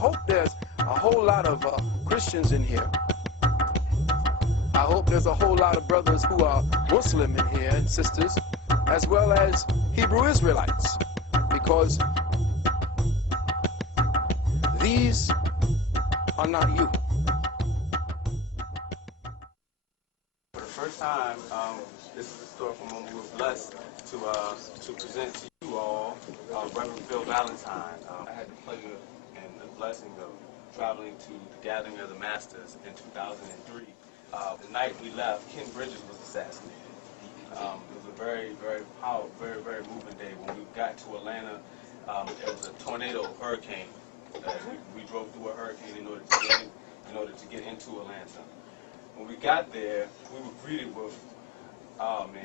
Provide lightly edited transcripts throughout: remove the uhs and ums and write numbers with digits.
hope there's a whole lot of Christians in here. I hope there's a whole lot of brothers who are Muslim in here and sisters, as well as Hebrew Israelites, because these are not you. For the first time, this is a story from when we were blessed to present to you all Reverend Phil Valentine. I had the pleasure and the blessing of traveling to the Gathering of the Masters in 2003. The night we left, Ken Bridges was assassinated. It was a very, very powerful, very, very moving day. When we got to Atlanta, it was a tornado hurricane. We drove through a hurricane in order to get into Atlanta. When we got there, we were greeted with, oh man,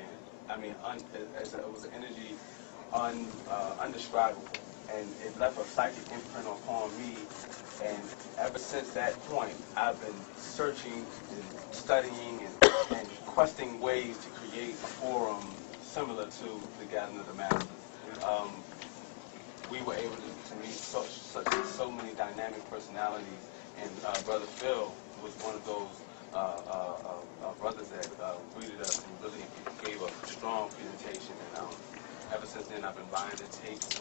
I mean, it was an energy undescribable, and it left a psychic imprint upon me. And ever since that point, I've been searching and studying and questing ways to create a forum similar to the Gathering of the Masters. We were able to meet so many dynamic personalities, and Brother Phil was one of those brothers that greeted us and really gave a strong presentation. And ever since then, I've been buying the tapes,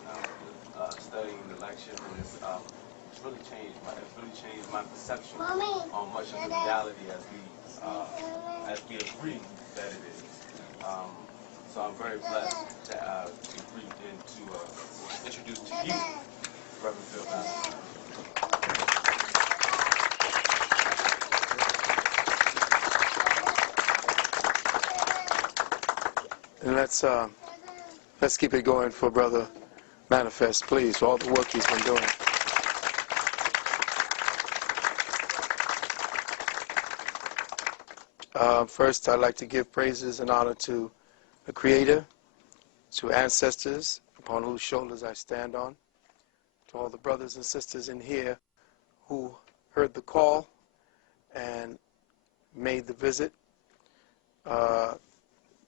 studying the lectures, and it's really changed my perception on much of the reality as we agree that it is. So I'm very blessed to greet and to introduce to you Reverend Phil Valentine. And let's keep it going for Brother Manifest, please, for all the work he's been doing. First, I'd like to give praises and honor to the Creator, to ancestors upon whose shoulders I stand on, to all the brothers and sisters in here who heard the call and made the visit.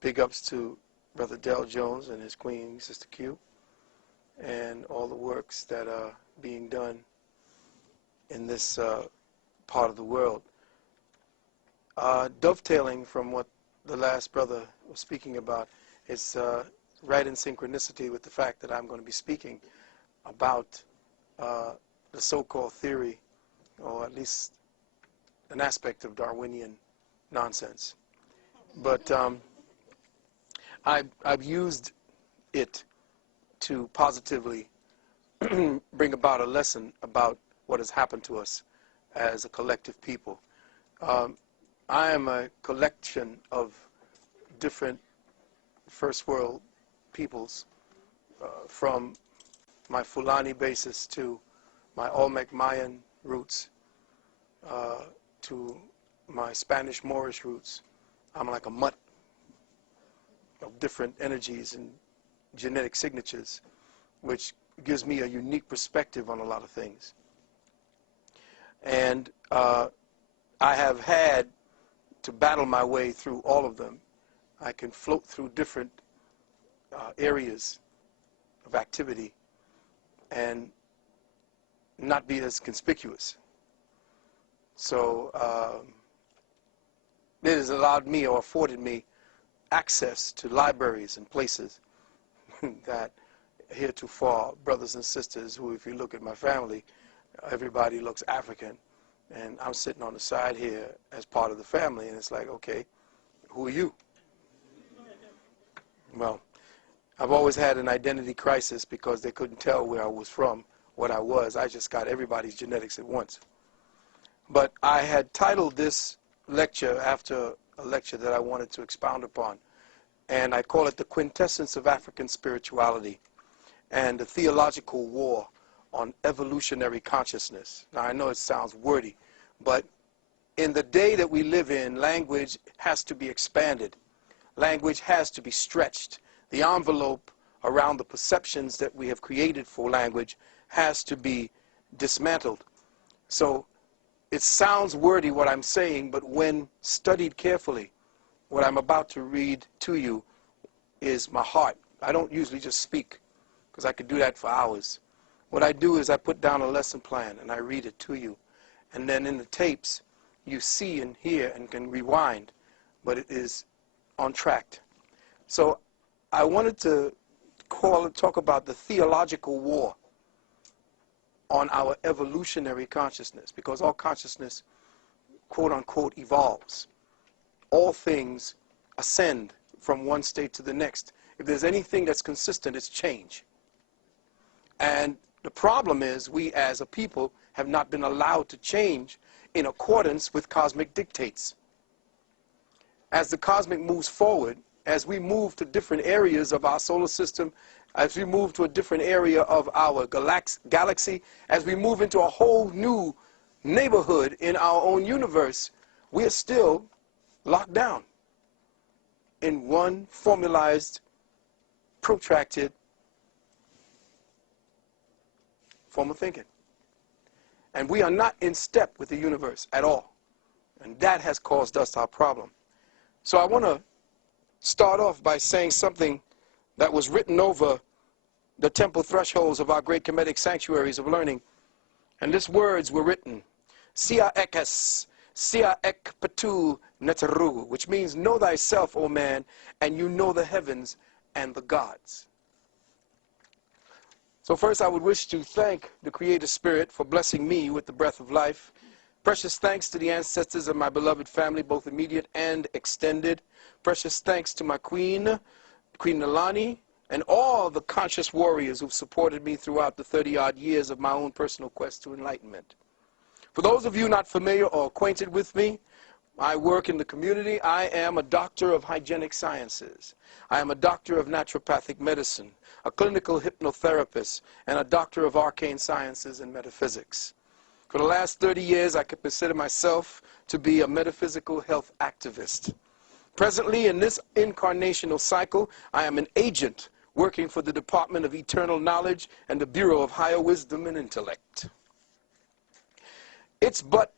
Big ups to Brother Dell Jones and his queen, Sister Q, and all the works that are being done in this part of the world. Dovetailing from what the last brother was speaking about, it's right in synchronicity with the fact that I'm going to be speaking about the so-called theory, or at least an aspect of Darwinian nonsense. But I've used it to positively bring about a lesson about what has happened to us as a collective people. I am a collection of different first world peoples, from my Fulani basis to my Olmec Mayan roots, to my Spanish Moorish roots. I'm like a mutt of different energies and genetic signatures, which gives me a unique perspective on a lot of things. And I have had to battle my way through all of them. I can float through different areas of activity and not be as conspicuous. So it has allowed me, or afforded me, access to libraries and places that heretofore brothers and sisters who, if you look at my family, everybody looks African, and I'm sitting on the side here as part of the family, and it's like, okay, who are you? Well, I've always had an identity crisis because they couldn't tell where I was from, what I was. I just got everybody's genetics at once. But I had titled this lecture after a lecture that I wanted to expound upon, and I call it The Quintessence of African Spirituality and the Theological War on Evolutionary Consciousness. Now, I know it sounds wordy, but in the day that we live in, language has to be expanded. Language has to be stretched. The envelope around the perceptions that we have created for language has to be dismantled. So it sounds wordy what I'm saying, but when studied carefully, what I'm about to read to you is my heart. I don't usually just speak, because I could do that for hours. What I do is I put down a lesson plan and I read it to you. And then in the tapes, you see and hear and can rewind, but it is on track. So I wanted to talk about the theological war on our evolutionary consciousness, because all consciousness, quote unquote, evolves. All things ascend from one state to the next. If there's anything that's consistent, it's change. And the problem is we as a people have not been allowed to change in accordance with cosmic dictates. As the cosmic moves forward, as we move to different areas of our solar system, as we move to a different area of our galaxy, as we move into a whole new neighborhood in our own universe, we are still locked down in one formalized, protracted form of thinking. And we are not in step with the universe at all. And that has caused us our problem. So I want to start off by saying something that was written over the temple thresholds of our great Kemetic sanctuaries of learning. And these words were written, Sia ekes, Sia ek patu neteru, which means know thyself, O man, and you know the heavens and the gods. So first I would wish to thank the Creator Spirit for blessing me with the breath of life. Precious thanks to the ancestors of my beloved family, both immediate and extended. Precious thanks to my queen, Queen Nalani, and all the conscious warriors who've supported me throughout the 30-odd years of my own personal quest to enlightenment. For those of you not familiar or acquainted with me, I work in the community. I am a doctor of hygienic sciences. I am a doctor of naturopathic medicine, a clinical hypnotherapist, and a doctor of arcane sciences and metaphysics. For the last 30 years, I could consider myself to be a metaphysical health activist. Presently, in this incarnational cycle, I am an agent working for the Department of Eternal Knowledge and the Bureau of Higher Wisdom and Intellect. It's but,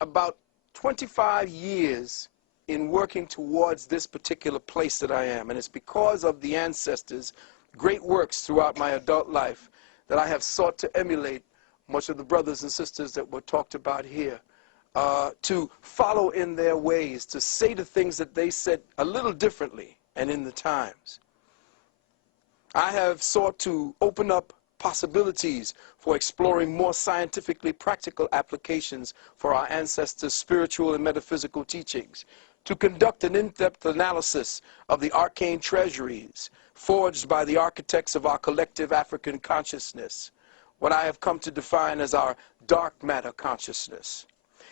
about 25 years in working towards this particular place that I am. And it's because of the ancestors' great works throughout my adult life that I have sought to emulate much of the brothers and sisters that were talked about here, to follow in their ways, to say the things that they said a little differently and in the times. I have sought to open up possibilities for exploring more scientifically practical applications for our ancestors' spiritual and metaphysical teachings, to conduct an in-depth analysis of the arcane treasuries forged by the architects of our collective African consciousness, what I have come to define as our dark matter consciousness.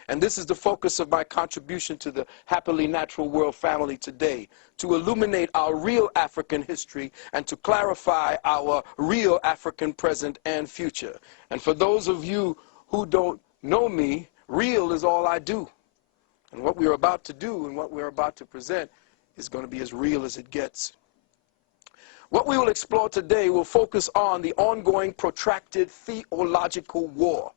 And this is the focus of my contribution to the Happily Natural World family today, to illuminate our real African history and to clarify our real African present and future. And for those of you who don't know me, real is all I do. And what we're about to do and what we're about to present is going to be as real as it gets. What we will explore today will focus on the ongoing protracted theological war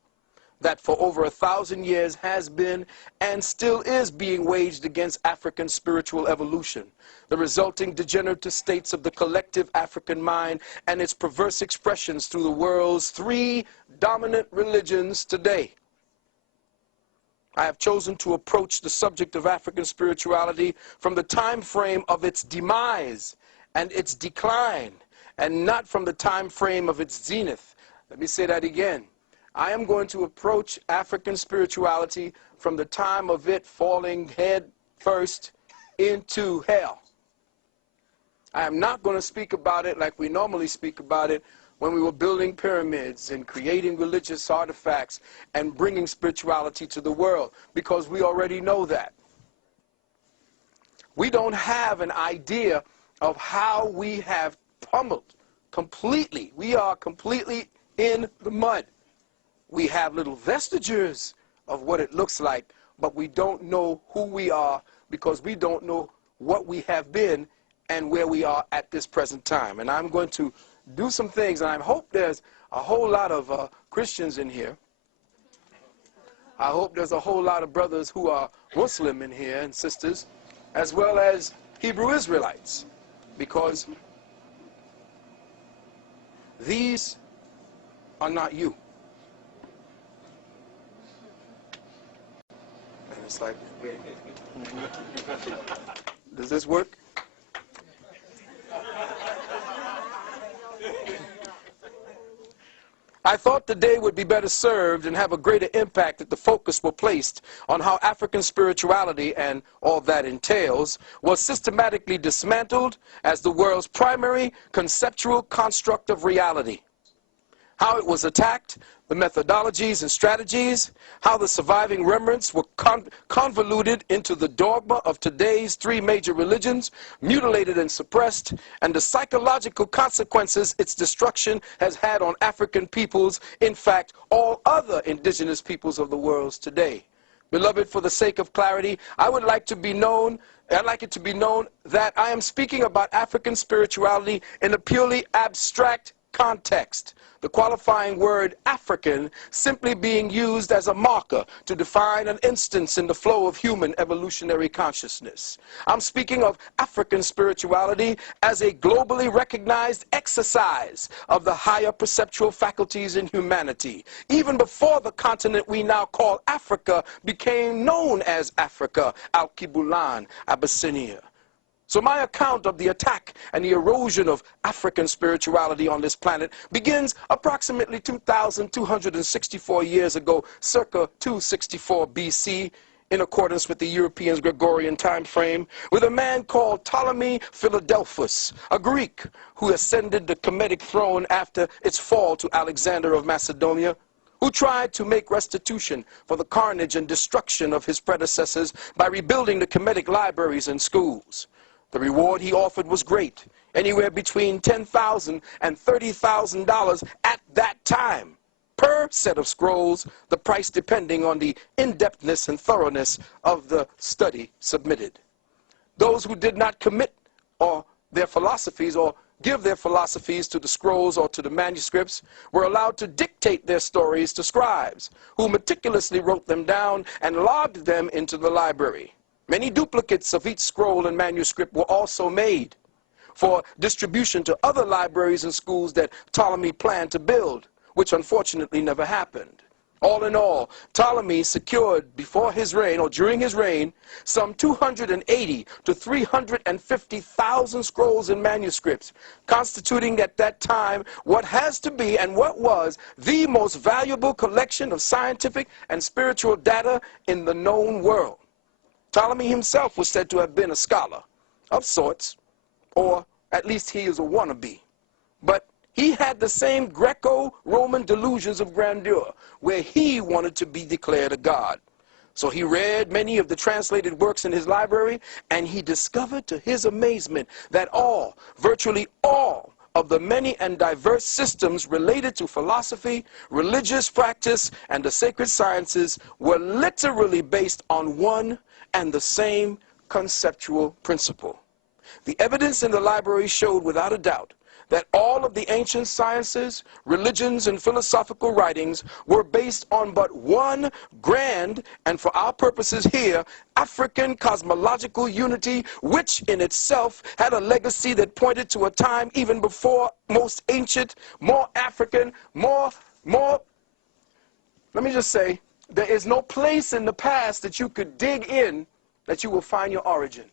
that for over 1,000 years has been and still is being waged against African spiritual evolution, the resulting degenerative states of the collective African mind and its perverse expressions through the world's 3 dominant religions today. I have chosen to approach the subject of African spirituality from the time frame of its demise and its decline, and not from the time frame of its zenith. Let me say that again. I am going to approach African spirituality from the time of it falling head first into hell. I am not going to speak about it like we normally speak about it when we were building pyramids and creating religious artifacts and bringing spirituality to the world, because we already know that. We don't have an idea of how we have pummeled completely. We are completely in the mud. We have little vestiges of what it looks like, but we don't know who we are because we don't know what we have been and where we are at this present time. And I'm going to do some things, and I hope there's a whole lot of Christians in here. I hope there's a whole lot of brothers who are Muslim in here and sisters, as well as Hebrew Israelites, because these are not you. And it's like, does this work? I thought the day would be better served and have a greater impact if the focus were placed on how African spirituality and all that entails was systematically dismantled as the world's primary conceptual construct of reality. How it was attacked, the methodologies and strategies, how the surviving remnants were convoluted into the dogma of today's three major religions, mutilated and suppressed, and the psychological consequences its destruction has had on African peoples, in fact, all other indigenous peoples of the world today. Beloved, for the sake of clarity, I'd like it to be known that I am speaking about African spirituality in a purely abstract context, the qualifying word African simply being used as a marker to define an instance in the flow of human evolutionary consciousness. I'm speaking of African spirituality as a globally recognized exercise of the higher perceptual faculties in humanity, even before the continent we now call Africa became known as Africa, Al-Kibulan, Abyssinia. So my account of the attack and the erosion of African spirituality on this planet begins approximately 2,264 years ago, circa 264 BC, in accordance with the Europeans' Gregorian time frame, with a man called Ptolemy Philadelphus, a Greek who ascended the Kemetic throne after its fall to Alexander of Macedonia, who tried to make restitution for the carnage and destruction of his predecessors by rebuilding the Kemetic libraries and schools. The reward he offered was great, anywhere between $10,000 and $30,000 at that time, per set of scrolls, the price depending on the in-depthness and thoroughness of the study submitted. Those who did not commit their philosophies or give their philosophies to the scrolls or to the manuscripts were allowed to dictate their stories to scribes, who meticulously wrote them down and logged them into the library. Many duplicates of each scroll and manuscript were also made for distribution to other libraries and schools that Ptolemy planned to build, which unfortunately never happened. All in all, Ptolemy secured before his reign, or during his reign, some 280 to 350,000 scrolls and manuscripts, constituting at that time what has to be and what was the most valuable collection of scientific and spiritual data in the known world. Ptolemy himself was said to have been a scholar of sorts, or at least he is a wannabe. But he had the same Greco-Roman delusions of grandeur, where he wanted to be declared a god. So he read many of the translated works in his library, and he discovered to his amazement that virtually all, of the many and diverse systems related to philosophy, religious practice, and the sacred sciences were literally based on one and the same conceptual principle. The evidence in the library showed without a doubt that all of the ancient sciences, religions, and philosophical writings were based on but one grand, and for our purposes here, African cosmological unity, which in itself had a legacy that pointed to a time even before most ancient, more African, let me just say, there is no place in the past that you could dig in that you will find your origin.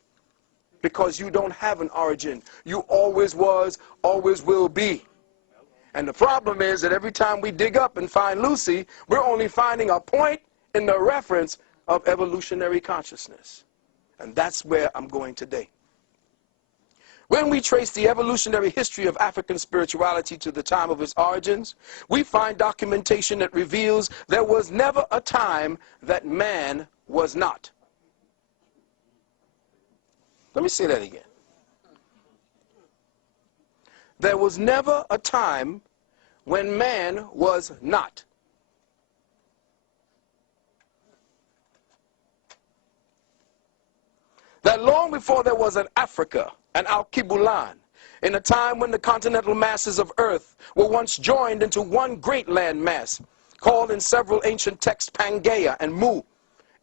Because you don't have an origin. You always was, always will be. And the problem is that every time we dig up and find Lucy, we're only finding a point in the reference of evolutionary consciousness. And that's where I'm going today. When we trace the evolutionary history of African spirituality to the time of its origins, we find documentation that reveals there was never a time that man was not. Let me say that again. There was never a time when man was not. That long before there was an Africa, an Al-Kibulan, in a time when the continental masses of earth were once joined into one great land mass, called in several ancient texts Pangaea and Mu,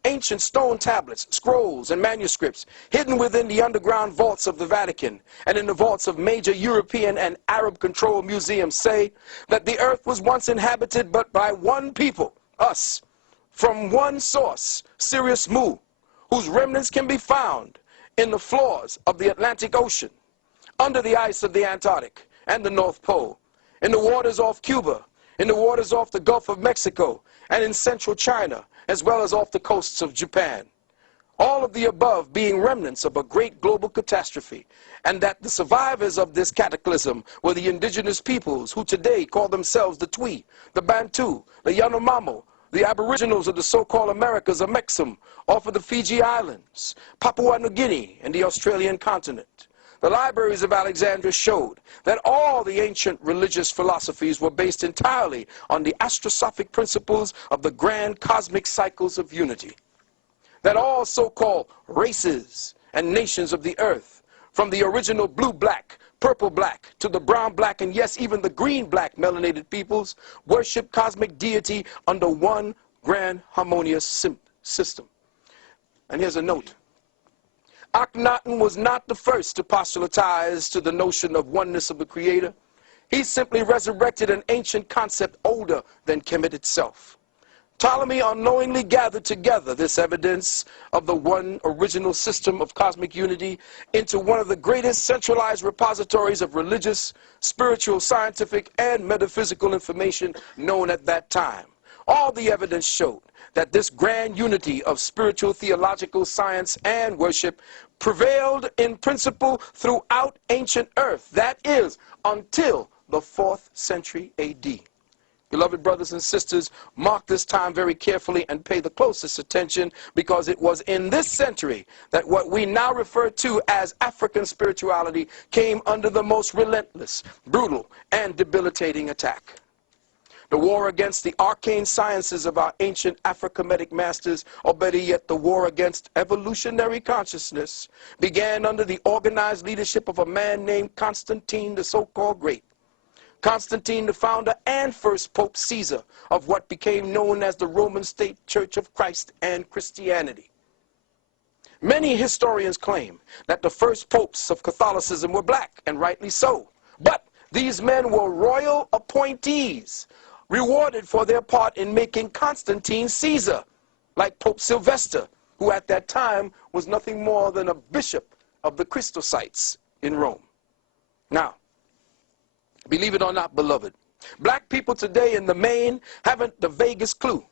ancient stone tablets, scrolls, and manuscripts hidden within the underground vaults of the Vatican and in the vaults of major European and Arab-controlled museums say that the earth was once inhabited but by one people, us, from one source, Sirius Mu, whose remnants can be found in the floors of the Atlantic Ocean, under the ice of the Antarctic and the North Pole, in the waters off Cuba, in the waters off the Gulf of Mexico, and in central China, as well as off the coasts of Japan. All of the above being remnants of a great global catastrophe, and that the survivors of this cataclysm were the indigenous peoples who today call themselves the Twi, the Bantu, the Yanomamo, the aboriginals of the so-called Americas, of Mexam, off of the Fiji Islands, Papua New Guinea, and the Australian continent. The libraries of Alexandria showed that all the ancient religious philosophies were based entirely on the astrosophic principles of the grand cosmic cycles of unity. That all so-called races and nations of the earth, from the original blue-black, purple-black, to the brown-black, and yes, even the green-black melanated peoples, worship cosmic deity under one grand harmonious system. And here's a note. Akhenaten was not the first to postulatize to the notion of oneness of the Creator. He simply resurrected an ancient concept older than Kemet itself. Ptolemy unknowingly gathered together this evidence of the one original system of cosmic unity into one of the greatest centralized repositories of religious, spiritual, scientific, and metaphysical information known at that time. All the evidence showed that this grand unity of spiritual, theological, science, and worship prevailed in principle throughout ancient earth. That is, until the 4th century A.D. Beloved brothers and sisters, mark this time very carefully and pay the closest attention, because it was in this century that what we now refer to as African spirituality came under the most relentless, brutal, and debilitating attack. The war against the arcane sciences of our ancient Afro-Kemetic masters, or better yet, the war against evolutionary consciousness, began under the organized leadership of a man named Constantine the so-called Great. Constantine, the founder and first Pope Caesar of what became known as the Roman State Church of Christ and Christianity. Many historians claim that the first popes of Catholicism were black, and rightly so. But these men were royal appointees, rewarded for their part in making Constantine Caesar, like Pope Sylvester, who at that time was nothing more than a bishop of the Christosites in Rome. Now, believe it or not, beloved, black people today in the main haven't the vaguest clue,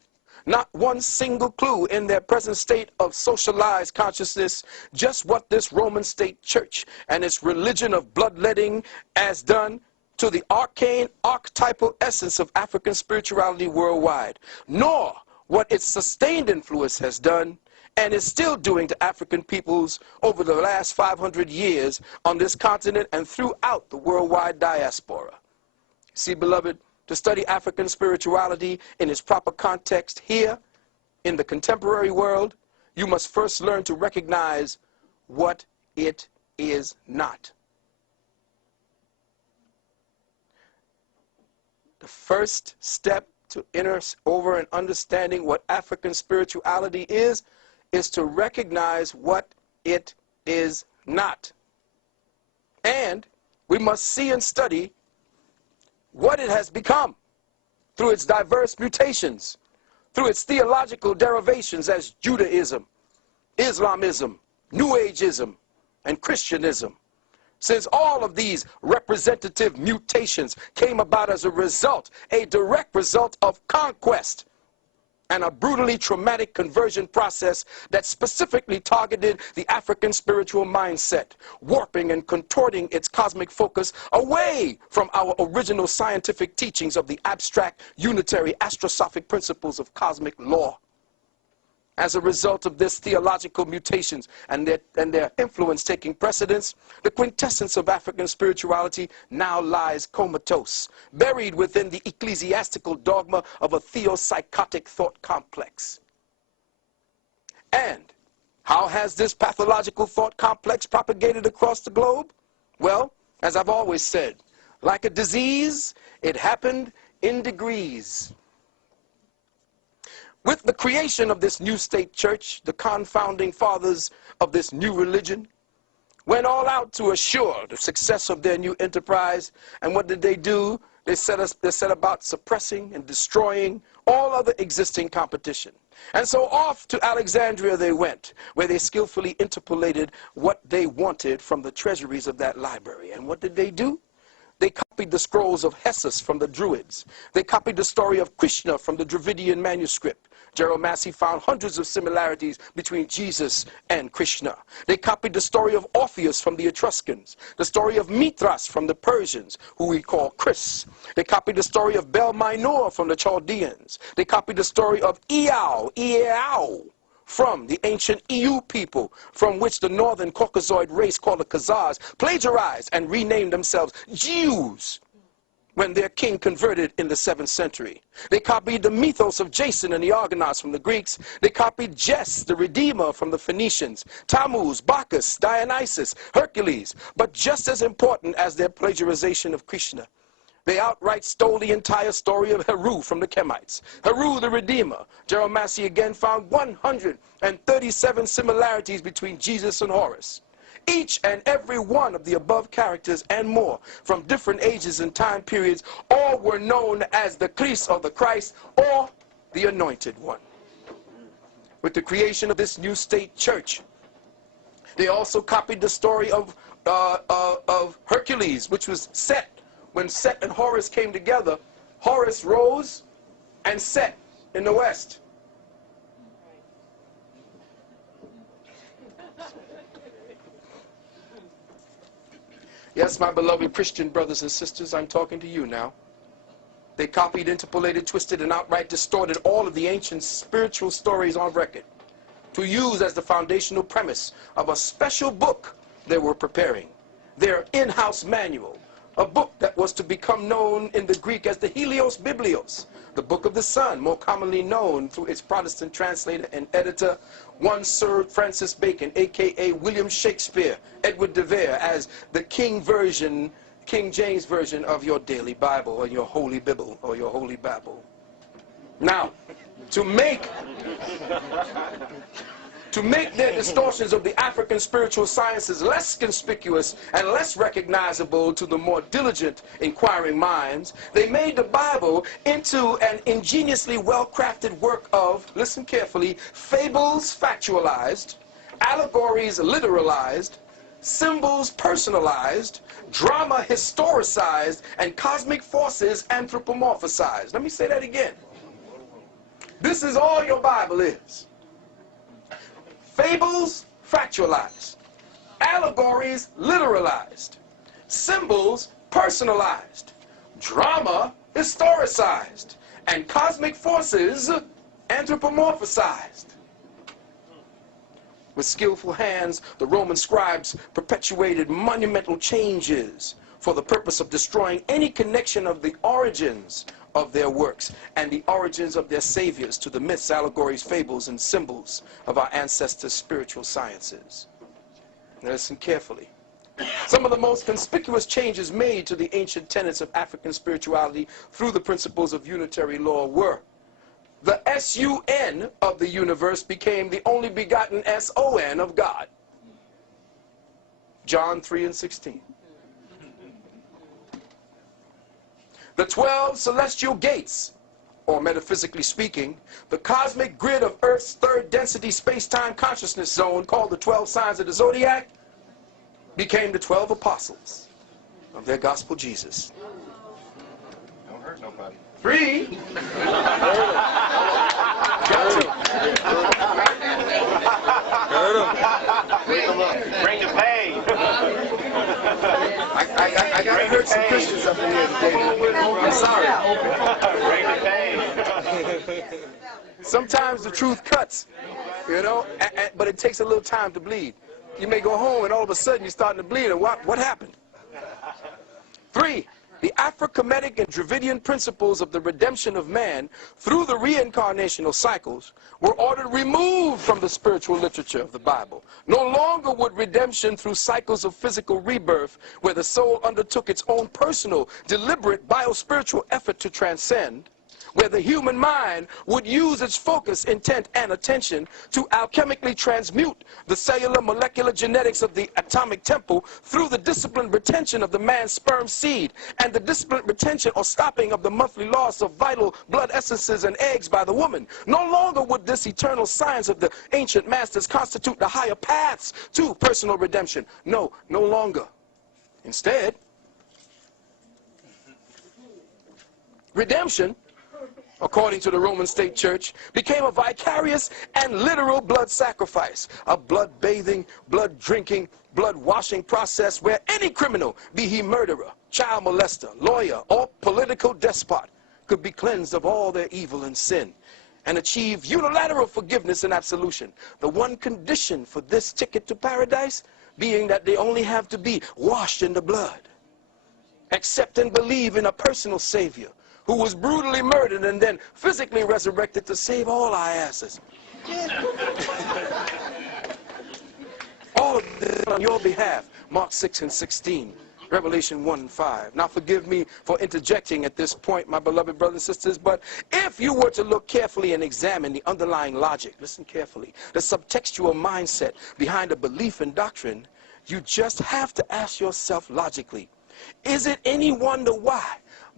not one single clue in their present state of socialized consciousness, just what this Roman state church and its religion of bloodletting has done to the arcane archetypal essence of African spirituality worldwide, nor what its sustained influence has done and is still doing to African peoples over the last 500 years on this continent and throughout the worldwide diaspora. See, beloved, to study African spirituality in its proper context here in the contemporary world, you must first learn to recognize what it is not. The first step to enter over and understanding what African spirituality is to recognize what it is not. And we must see and study what it has become through its diverse mutations, through its theological derivations as Judaism, Islamism, New Ageism, and Christianism. Since all of these representative mutations came about as a result, a direct result of conquest, and a brutally traumatic conversion process that specifically targeted the African spiritual mindset, warping and contorting its cosmic focus away from our original scientific teachings of the abstract, unitary, astrosophic principles of cosmic law. As a result of this theological mutations and their influence taking precedence, the quintessence of African spirituality now lies comatose, buried within the ecclesiastical dogma of a theopsychotic thought complex. And how has this pathological thought complex propagated across the globe? Well, as I've always said, like a disease, it happened in degrees. With the creation of this new state church, the confounding fathers of this new religion went all out to assure the success of their new enterprise. And what did they do? They set about suppressing and destroying all other existing competition. And so off to Alexandria they went, where they skillfully interpolated what they wanted from the treasuries of that library. And what did they do? They copied the scrolls of Hessus from the Druids. They copied the story of Krishna from the Dravidian manuscript. Gerald Massey found hundreds of similarities between Jesus and Krishna. They copied the story of Orpheus from the Etruscans, the story of Mithras from the Persians, who we call Chris. They copied the story of Bel Minor from the Chaldeans. They copied the story of Iao, from the ancient EU people, from which the northern Caucasoid race called the Khazars plagiarized and renamed themselves Jews when their king converted in the 7th century. They copied the mythos of Jason and the Argonauts from the Greeks. They copied Jess, the Redeemer, from the Phoenicians, Tammuz, Bacchus, Dionysus, Hercules. But just as important as their plagiarization of Krishna, they outright stole the entire story of Heru from the Kemites. Heru, the Redeemer. Gerald Massey again found 137 similarities between Jesus and Horus. Each and every one of the above characters and more, from different ages and time periods, all were known as the Christ or the Christ or the Anointed One. With the creation of this new state church, they also copied the story of Hercules, which was Set. When Set and Horus came together, Horus rose and set in the west. Yes, my beloved Christian brothers and sisters, I'm talking to you now. They copied, interpolated, twisted, and outright distorted all of the ancient spiritual stories on record to use as the foundational premise of a special book they were preparing, their in-house manual, a book that was to become known in the Greek as the Helios Biblios, the Book of the Sun, more commonly known through its Protestant translator and editor, one Sir Francis Bacon, a.k.a. William Shakespeare, Edward de Vere, as the King James Version of your daily Bible, or your Holy Bible, or your Holy Babble. Now, to make their distortions of the African spiritual sciences less conspicuous and less recognizable to the more diligent inquiring minds, they made the Bible into an ingeniously well-crafted work of, listen carefully, fables factualized, allegories literalized, symbols personalized, drama historicized, and cosmic forces anthropomorphized. Let me say that again. This is all your Bible is. Fables factualized, allegories literalized, symbols personalized, drama historicized, and cosmic forces anthropomorphized. With skillful hands, the Roman scribes perpetuated monumental changes for the purpose of destroying any connection of the origins of their works and the origins of their saviors to the myths, allegories, fables, and symbols of our ancestors' spiritual sciences. Now listen carefully. Some of the most conspicuous changes made to the ancient tenets of African spirituality through the principles of unitary law were: the S-U-N of the universe became the only begotten S-O-N of God. John 3:16. The 12 celestial gates, or metaphysically speaking, the cosmic grid of Earth's third density space-time consciousness zone, called the 12 signs of the zodiac, became the 12 apostles of their gospel Jesus. Don't hurt nobody. 3. Bring the pain. I got to hurt some Christians up in here today. I'm sorry. Bring the pain. Sometimes the truth cuts, you know, but it takes a little time to bleed. You may go home and all of a sudden you're starting to bleed, and what happened? 3. The Afro-Kemetic and Dravidian principles of the redemption of man through the reincarnational cycles were ordered removed from the spiritual literature of the Bible. No longer would redemption through cycles of physical rebirth, where the soul undertook its own personal, deliberate, biospiritual effort to transcend, where the human mind would use its focus, intent, and attention to alchemically transmute the cellular molecular genetics of the atomic temple through the disciplined retention of the man's sperm seed and the disciplined retention or stopping of the monthly loss of vital blood essences and eggs by the woman. No longer would this eternal science of the ancient masters constitute the higher paths to personal redemption. No, no longer. Instead, redemption, according to the Roman state church, became a vicarious and literal blood sacrifice, a blood-bathing, blood-drinking, blood-washing process where any criminal, be he murderer, child molester, lawyer, or political despot, could be cleansed of all their evil and sin and achieve unilateral forgiveness and absolution. The one condition for this ticket to paradise being that they only have to be washed in the blood, accept and believe in a personal Savior who was brutally murdered and then physically resurrected to save all our asses. All of this on your behalf. Mark 6 and 16. Revelation 1 and 5. Now forgive me for interjecting at this point, my beloved brothers and sisters, but if you were to look carefully and examine the underlying logic, listen carefully, the subtextual mindset behind a belief and doctrine, you just have to ask yourself logically, is it any wonder why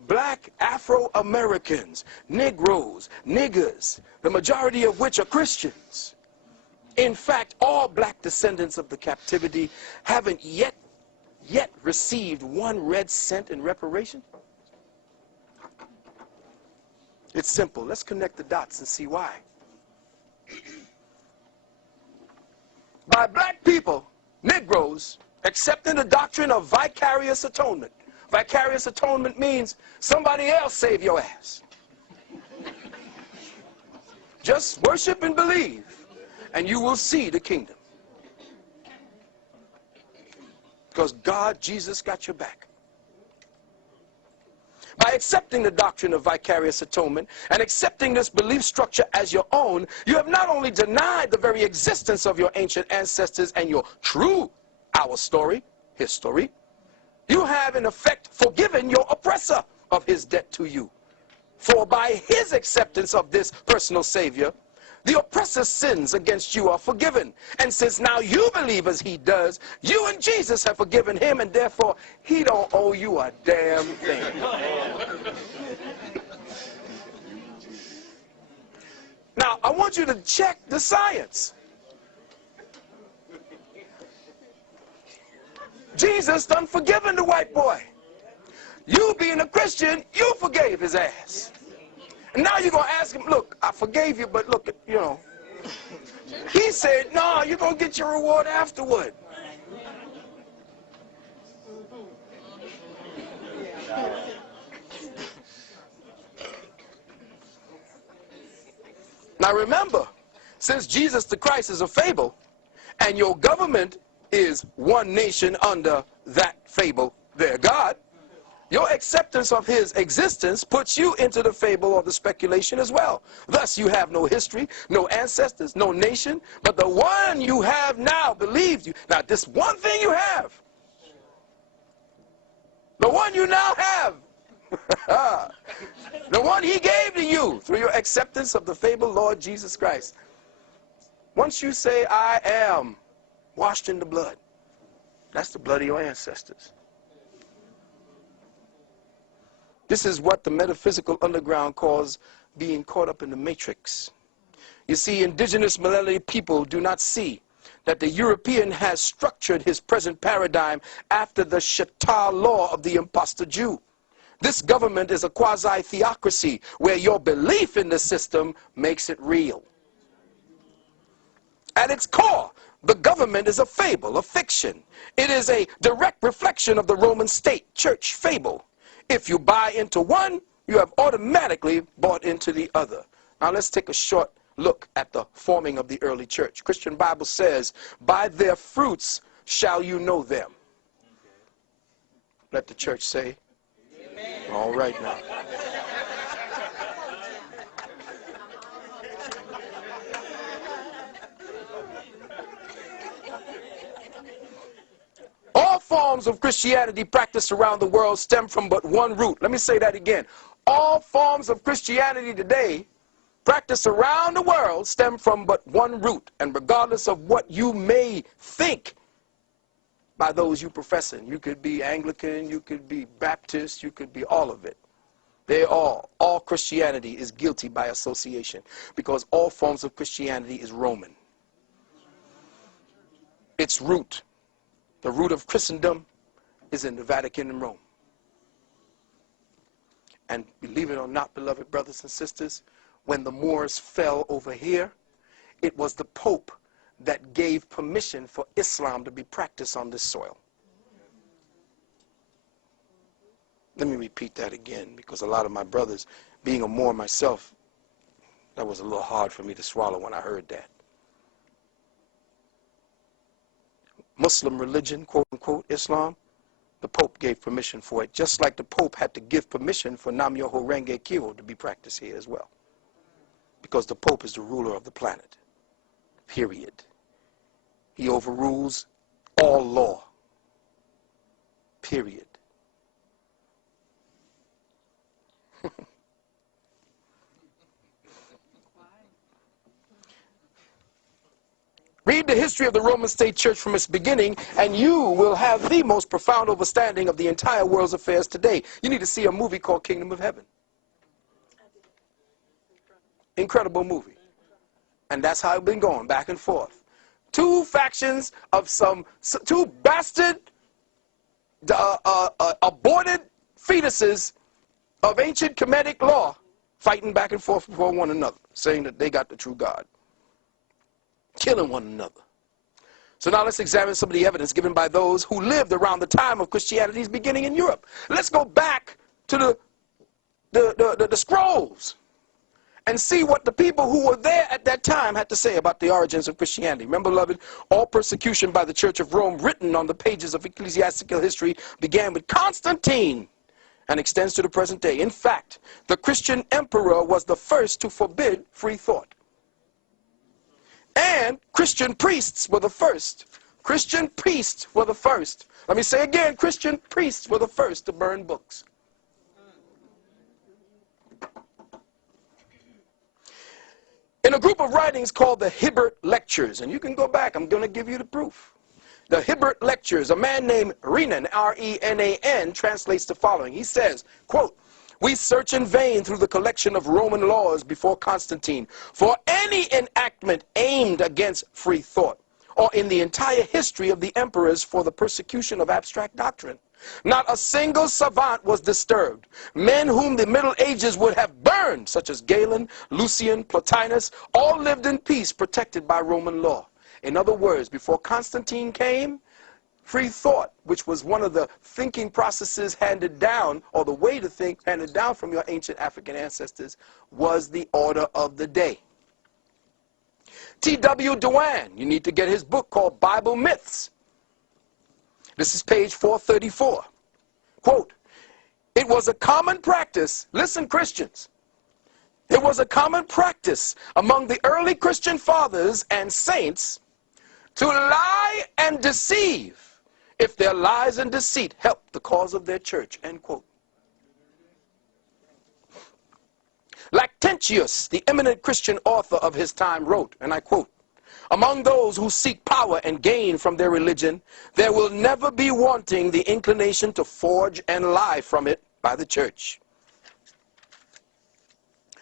black Afro-Americans, Negroes, niggers, the majority of which are Christians, in fact, all black descendants of the captivity haven't yet received 1 red cent in reparation? It's simple. Let's connect the dots and see why. By black people, Negroes, accepting the doctrine of vicarious atonement. Vicarious atonement means somebody else save your ass. Just worship and believe, and you will see the kingdom. Because God, Jesus, got your back. By accepting the doctrine of vicarious atonement and accepting this belief structure as your own, you have not only denied the very existence of your ancient ancestors and your true our story, history, you have in effect forgiven your oppressor of his debt to you. For by his acceptance of this personal Savior, the oppressor's sins against you are forgiven. And since now you believe as he does, you and Jesus have forgiven him, and therefore he don't owe you a damn thing. Now, I want you to check the science. Jesus done forgiven the white boy. You being a Christian, you forgave his ass. And now you're going to ask him, look, I forgave you, but look, you know. He said, no, you're going to get your reward afterward. Now remember, since Jesus the Christ is a fable, and your government is one nation under that fable, their God, your acceptance of his existence puts you into the fable or the speculation as well. Thus, you have no history, no ancestors, no nation, but the one you have now believes you. Now, this one thing you have, the one you now have, the one he gave to you through your acceptance of the fable Lord Jesus Christ. Once you say, I am washed in the blood, that's the blood of your ancestors. This is what the metaphysical underground calls being caught up in the matrix. You see, indigenous melanated people do not see that the European has structured his present paradigm after the Shatar law of the imposter Jew. This government is a quasi-theocracy where your belief in the system makes it real. At its core, the government is a fable, a fiction. It is a direct reflection of the Roman state church fable. If you buy into one, you have automatically bought into the other. Now let's take a short look at the forming of the early church. Christian Bible says, by their fruits shall you know them. Let the church say, amen. All right now. All forms of Christianity practiced around the world stem from but one root. Let me say that again. All forms of Christianity today, practiced around the world, stem from but one root. And regardless of what you may think by those you professing, you could be Anglican, you could be Baptist, you could be all of it. All Christianity is guilty by association, because all forms of Christianity is Roman. Its root, the root of Christendom, is in the Vatican and Rome. And believe it or not, beloved brothers and sisters, when the Moors fell over here, it was the Pope that gave permission for Islam to be practiced on this soil. Let me repeat that again, because a lot of my brothers, being a Moor myself, that was a little hard for me to swallow when I heard that. Muslim religion, quote unquote, Islam, the Pope gave permission for it, just like the Pope had to give permission for Nam Myoho Renge Kyo to be practiced here as well. Because the Pope is the ruler of the planet, period. He overrules all law, period. Read the history of the Roman State Church from its beginning, and you will have the most profound understanding of the entire world's affairs today. You need to see a movie called Kingdom of Heaven. Incredible movie. And that's how it's been going, back and forth. Two factions of two bastard, aborted fetuses of ancient Kemetic law fighting back and forth before one another, saying that they got the true God, killing one another. So now let's examine some of the evidence given by those who lived around the time of Christianity's beginning in Europe. Let's go back to the scrolls and see what the people who were there at that time had to say about the origins of Christianity. Remember, beloved, all persecution by the Church of Rome written on the pages of ecclesiastical history began with Constantine and extends to the present day. In fact, the Christian emperor was the first to forbid free thought. And Christian priests were the first. Christian priests were the first. Let me say again, Christian priests were the first to burn books. In a group of writings called the Hibbert Lectures, and you can go back, I'm going to give you the proof. The Hibbert Lectures, a man named Renan, R-E-N-A-N, translates the following. He says, quote, "We search in vain through the collection of Roman laws before Constantine for any enactment aimed against free thought, or in the entire history of the emperors for the persecution of abstract doctrine. Not a single savant was disturbed. Men whom the Middle Ages would have burned, such as Galen, Lucian, Plotinus, all lived in peace, protected by Roman law." In other words, before Constantine came, free thought, which was one of the thinking processes handed down, or the way to think handed down from your ancient African ancestors, was the order of the day. T.W. Dewan, you need to get his book called Bible Myths. This is page 434. Quote, "It was a common practice," listen Christians, "it was a common practice among the early Christian fathers and saints to lie and deceive if their lies and deceit helped the cause of their church," end quote. Lactantius, the eminent Christian author of his time, wrote, and I quote, "Among those who seek power and gain from their religion, there will never be wanting the inclination to forge and lie from it by the church."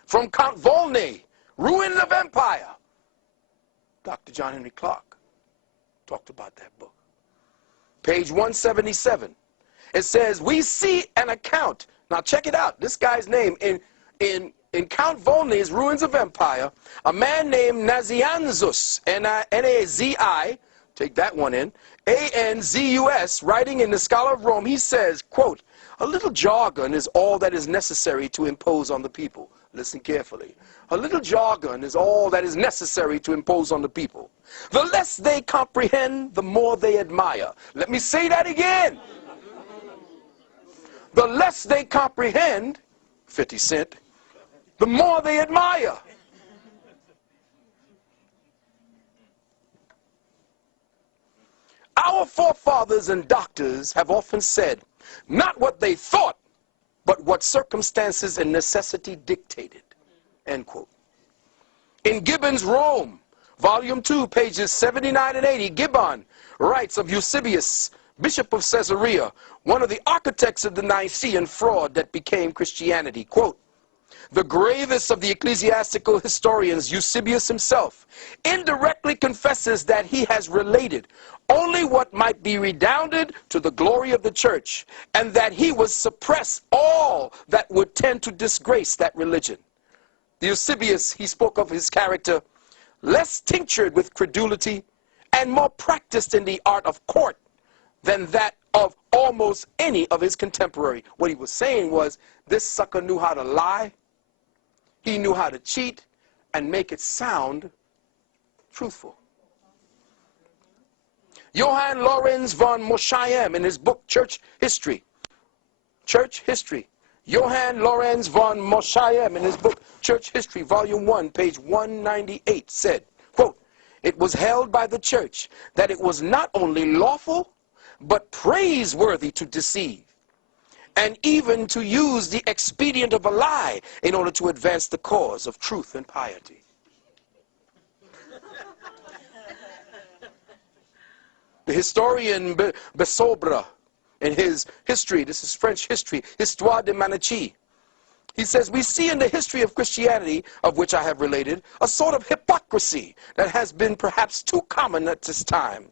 From Count Volney, Ruin of Empire, Dr. John Henry Clark talked about that book. Page 177. It says, "We see an account." Now check it out. This guy's name in Count Volney's Ruins of Empire, a man named Nazianzus, N-A-Z-I, take that one in, A-N-Z-U-S, writing in the Scholar of Rome, he says, quote, "A little jargon is all that is necessary to impose on the people." Listen carefully. A little jargon is all that is necessary to impose on the people. The less they comprehend, the more they admire. Let me say that again. The less they comprehend, 50 Cent, the more they admire. Our forefathers and doctors have often said, not what they thought, but what circumstances and necessity dictated, end quote. In Gibbon's Rome, Volume 2, pages 79 and 80, Gibbon writes of Eusebius, Bishop of Caesarea, one of the architects of the Nicene fraud that became Christianity. Quote, the gravest of the ecclesiastical historians, Eusebius himself, indirectly confesses that he has related only what might be redounded to the glory of the church, and that he would suppress all that would tend to disgrace that religion. The Eusebius, he spoke of his character, less tinctured with credulity and more practiced in the art of court than that of almost any of his contemporary. What he was saying was, this sucker knew how to lie, he knew how to cheat, and make it sound truthful. Johann Lorenz von Mosheim, in his book Church History, Johann Lorenz von Mosheim, in his book Church History, Volume 1, page 198, said, quote, it was held by the church that it was not only lawful, but praiseworthy to deceive, and even to use the expedient of a lie in order to advance the cause of truth and piety. The historian Besobre, in his history, this is French history, Histoire de Manichee, he says, we see in the history of Christianity, of which I have related, a sort of hypocrisy that has been perhaps too common at this time.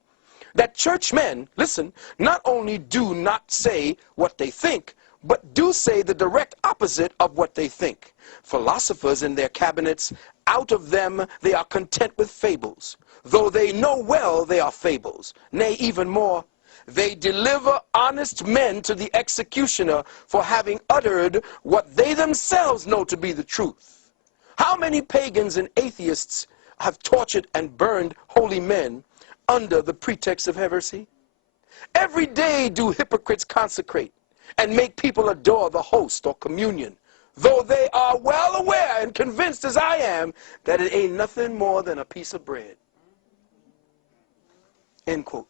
That churchmen, listen, not only do not say what they think, but do say the direct opposite of what they think. Philosophers in their cabinets, out of them they are content with fables, though they know well they are fables. Nay, even more, they deliver honest men to the executioner for having uttered what they themselves know to be the truth. How many pagans and atheists have tortured and burned holy men under the pretext of heresy? Every day do hypocrites consecrate and make people adore the host or communion, though they are well aware and convinced as I am that it ain't nothing more than a piece of bread. End quote.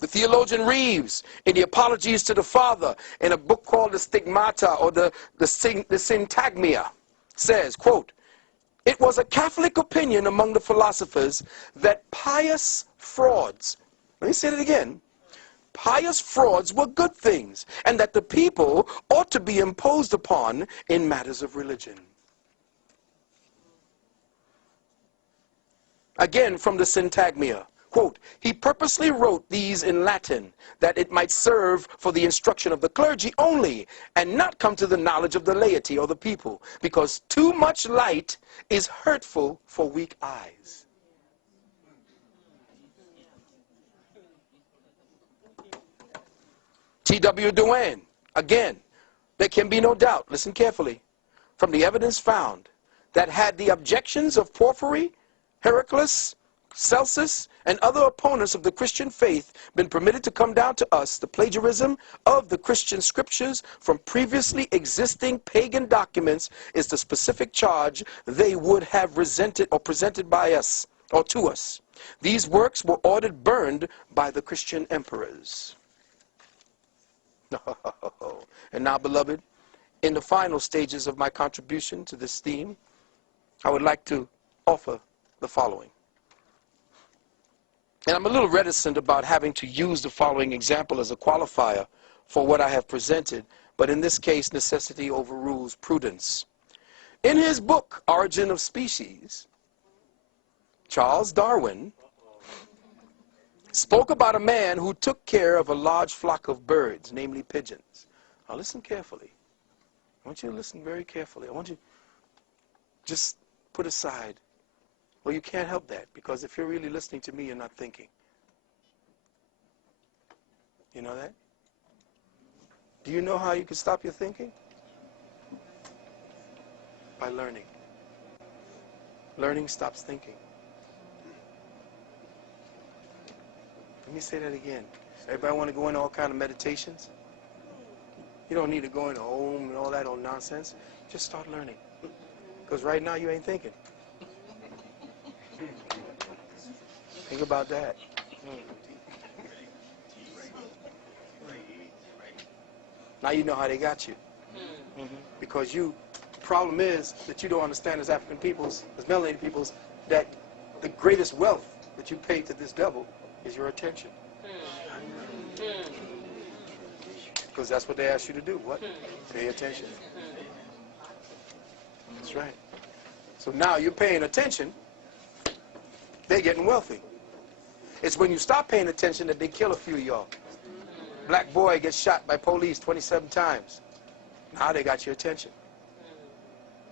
The theologian Reeves, in the Apologies to the Father, in a book called the Stigmata, or the Syntagmia, says, quote, it was a Catholic opinion among the philosophers that pious frauds, let me say it again, pious frauds were good things, and that the people ought to be imposed upon in matters of religion. Again, from the Syntagmia, quote, he purposely wrote these in Latin, that it might serve for the instruction of the clergy only, and not come to the knowledge of the laity or the people, because too much light is hurtful for weak eyes. T.W. Duane, again, there can be no doubt, listen carefully, from the evidence found, that had the objections of Porphyry, Heraclius, Celsus, and other opponents of the Christian faith been permitted to come down to us, the plagiarism of the Christian scriptures from previously existing pagan documents is the specific charge they would have resented or presented by us, or to us. These works were ordered burned by the Christian emperors. And now, beloved, in the final stages of my contribution to this theme, I would like to offer the following. And I'm a little reticent about having to use the following example as a qualifier for what I have presented, but in this case, necessity overrules prudence. In his book, Origin of Species, Charles Darwin spoke about a man who took care of a large flock of birds, namely pigeons. Now listen carefully. I want you to listen very carefully. I want you to just put aside, well, you can't help that, because if you're really listening to me, you're not thinking. You know that? Do you know how you can stop your thinking? By learning. Learning stops thinking. Let me say that again. Everybody want to go into all kind of meditations? You don't need to go into Om and all that old nonsense. Just start learning. Because right now you ain't thinking. Think about that. Now you know how they got you. Because the problem is that you don't understand as African peoples, as melanated peoples, that the greatest wealth that you pay to this devil is your attention. Because that's what they ask you to do. What? Pay attention. That's right. So now you're paying attention, they're getting wealthy. It's when you stop paying attention that they kill a few of y'all. Black boy gets shot by police 27 times. Now they got your attention.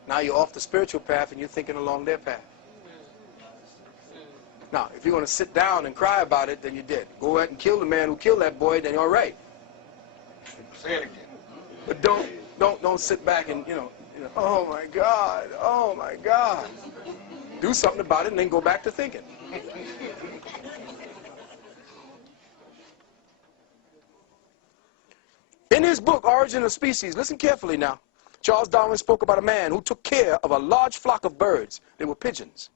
Now you're off the spiritual path and you're thinking along their path. Now, if you're going to sit down and cry about it, then you're dead. Go ahead and kill the man who killed that boy, then you're all right. Say it again. But don't sit back and, oh my God, oh my God. Do something about it and then go back to thinking. In his book, Origin of Species, listen carefully now, Charles Darwin spoke about a man who took care of a large flock of birds. They were pigeons.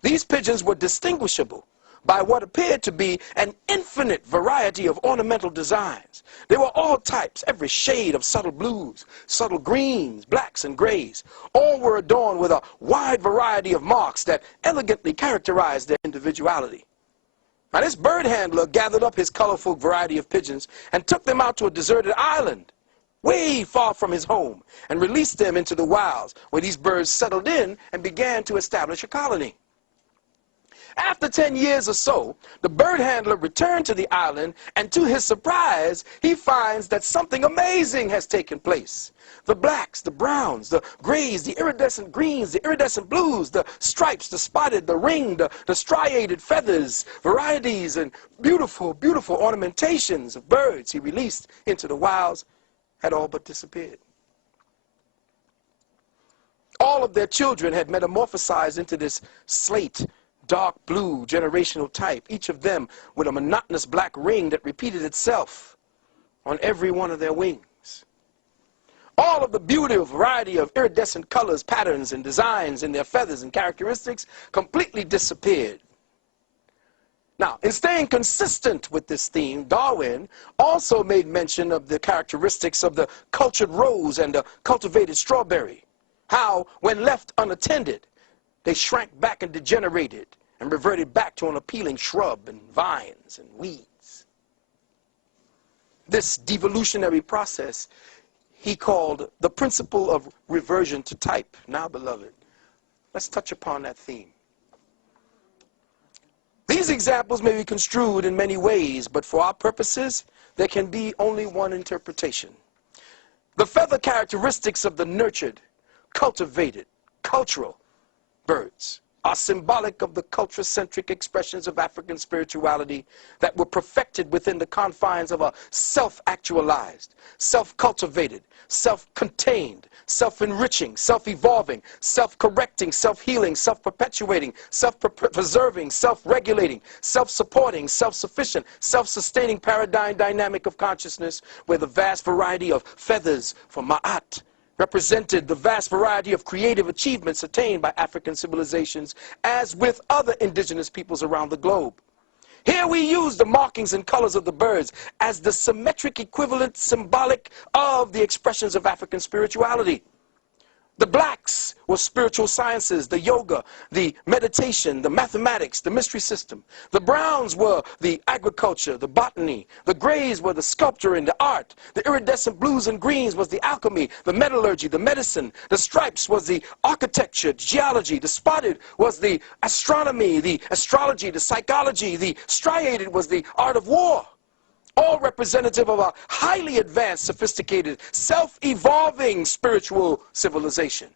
These pigeons were distinguishable by what appeared to be an infinite variety of ornamental designs. They were all types, every shade of subtle blues, subtle greens, blacks, and grays. All were adorned with a wide variety of marks that elegantly characterized their individuality. Now, this bird handler gathered up his colorful variety of pigeons and took them out to a deserted island way far from his home and released them into the wilds, where these birds settled in and began to establish a colony. After 10 years or so, the bird handler returned to the island, and to his surprise, he finds that something amazing has taken place. The blacks, the browns, the grays, the iridescent greens, the iridescent blues, the stripes, the spotted, the ringed, the striated feathers, varieties, and beautiful, beautiful ornamentations of birds he released into the wilds had all but disappeared. All of their children had metamorphosized into this slate, dark blue generational type, each of them with a monotonous black ring that repeated itself on every one of their wings. All of the beauty, variety of iridescent colors, patterns, and designs in their feathers and characteristics completely disappeared. Now, in staying consistent with this theme, Darwin also made mention of the characteristics of the cultured rose and the cultivated strawberry. How, when left unattended, they shrank back and degenerated and reverted back to an appealing shrub and vines and weeds. This devolutionary process he called the principle of reversion to type. Now, beloved, let's touch upon that theme. These examples may be construed in many ways, but for our purposes, there can be only one interpretation. The feather characteristics of the nurtured, cultivated, cultural birds are symbolic of the culture-centric expressions of African spirituality that were perfected within the confines of a self-actualized, self-cultivated, self-contained, self-enriching, self-evolving, self-correcting, self-healing, self-perpetuating, self-preserving, self-regulating, self-supporting, self-sufficient, self-sustaining paradigm dynamic of consciousness, where the vast variety of feathers for Ma'at represented the vast variety of creative achievements attained by African civilizations, as with other indigenous peoples around the globe. Here we use the markings and colors of the birds as the symmetric equivalent symbolic of the expressions of African spirituality. The blacks were spiritual sciences, the yoga, the meditation, the mathematics, the mystery system. The browns were the agriculture, the botany. The grays were the sculpture and the art. The iridescent blues and greens was the alchemy, the metallurgy, the medicine. The stripes was the architecture, geology. The spotted was the astronomy, the astrology, the psychology. The striated was the art of war. All representative of a highly advanced, sophisticated, self-evolving spiritual civilization.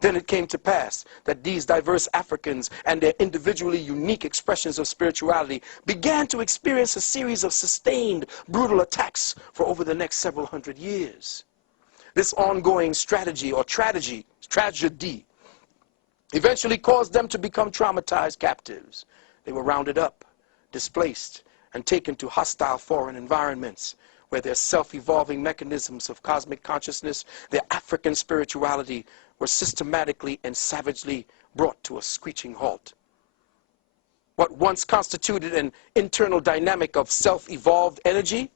Then it came to pass that these diverse Africans and their individually unique expressions of spirituality began to experience a series of sustained, brutal attacks for over the next several hundred years. This ongoing strategy or tragedy, eventually caused them to become traumatized captives. They were rounded up, displaced, and taken to hostile foreign environments where their self-evolving mechanisms of cosmic consciousness, their African spirituality, were systematically and savagely brought to a screeching halt. What once constituted an internal dynamic of self-evolved energy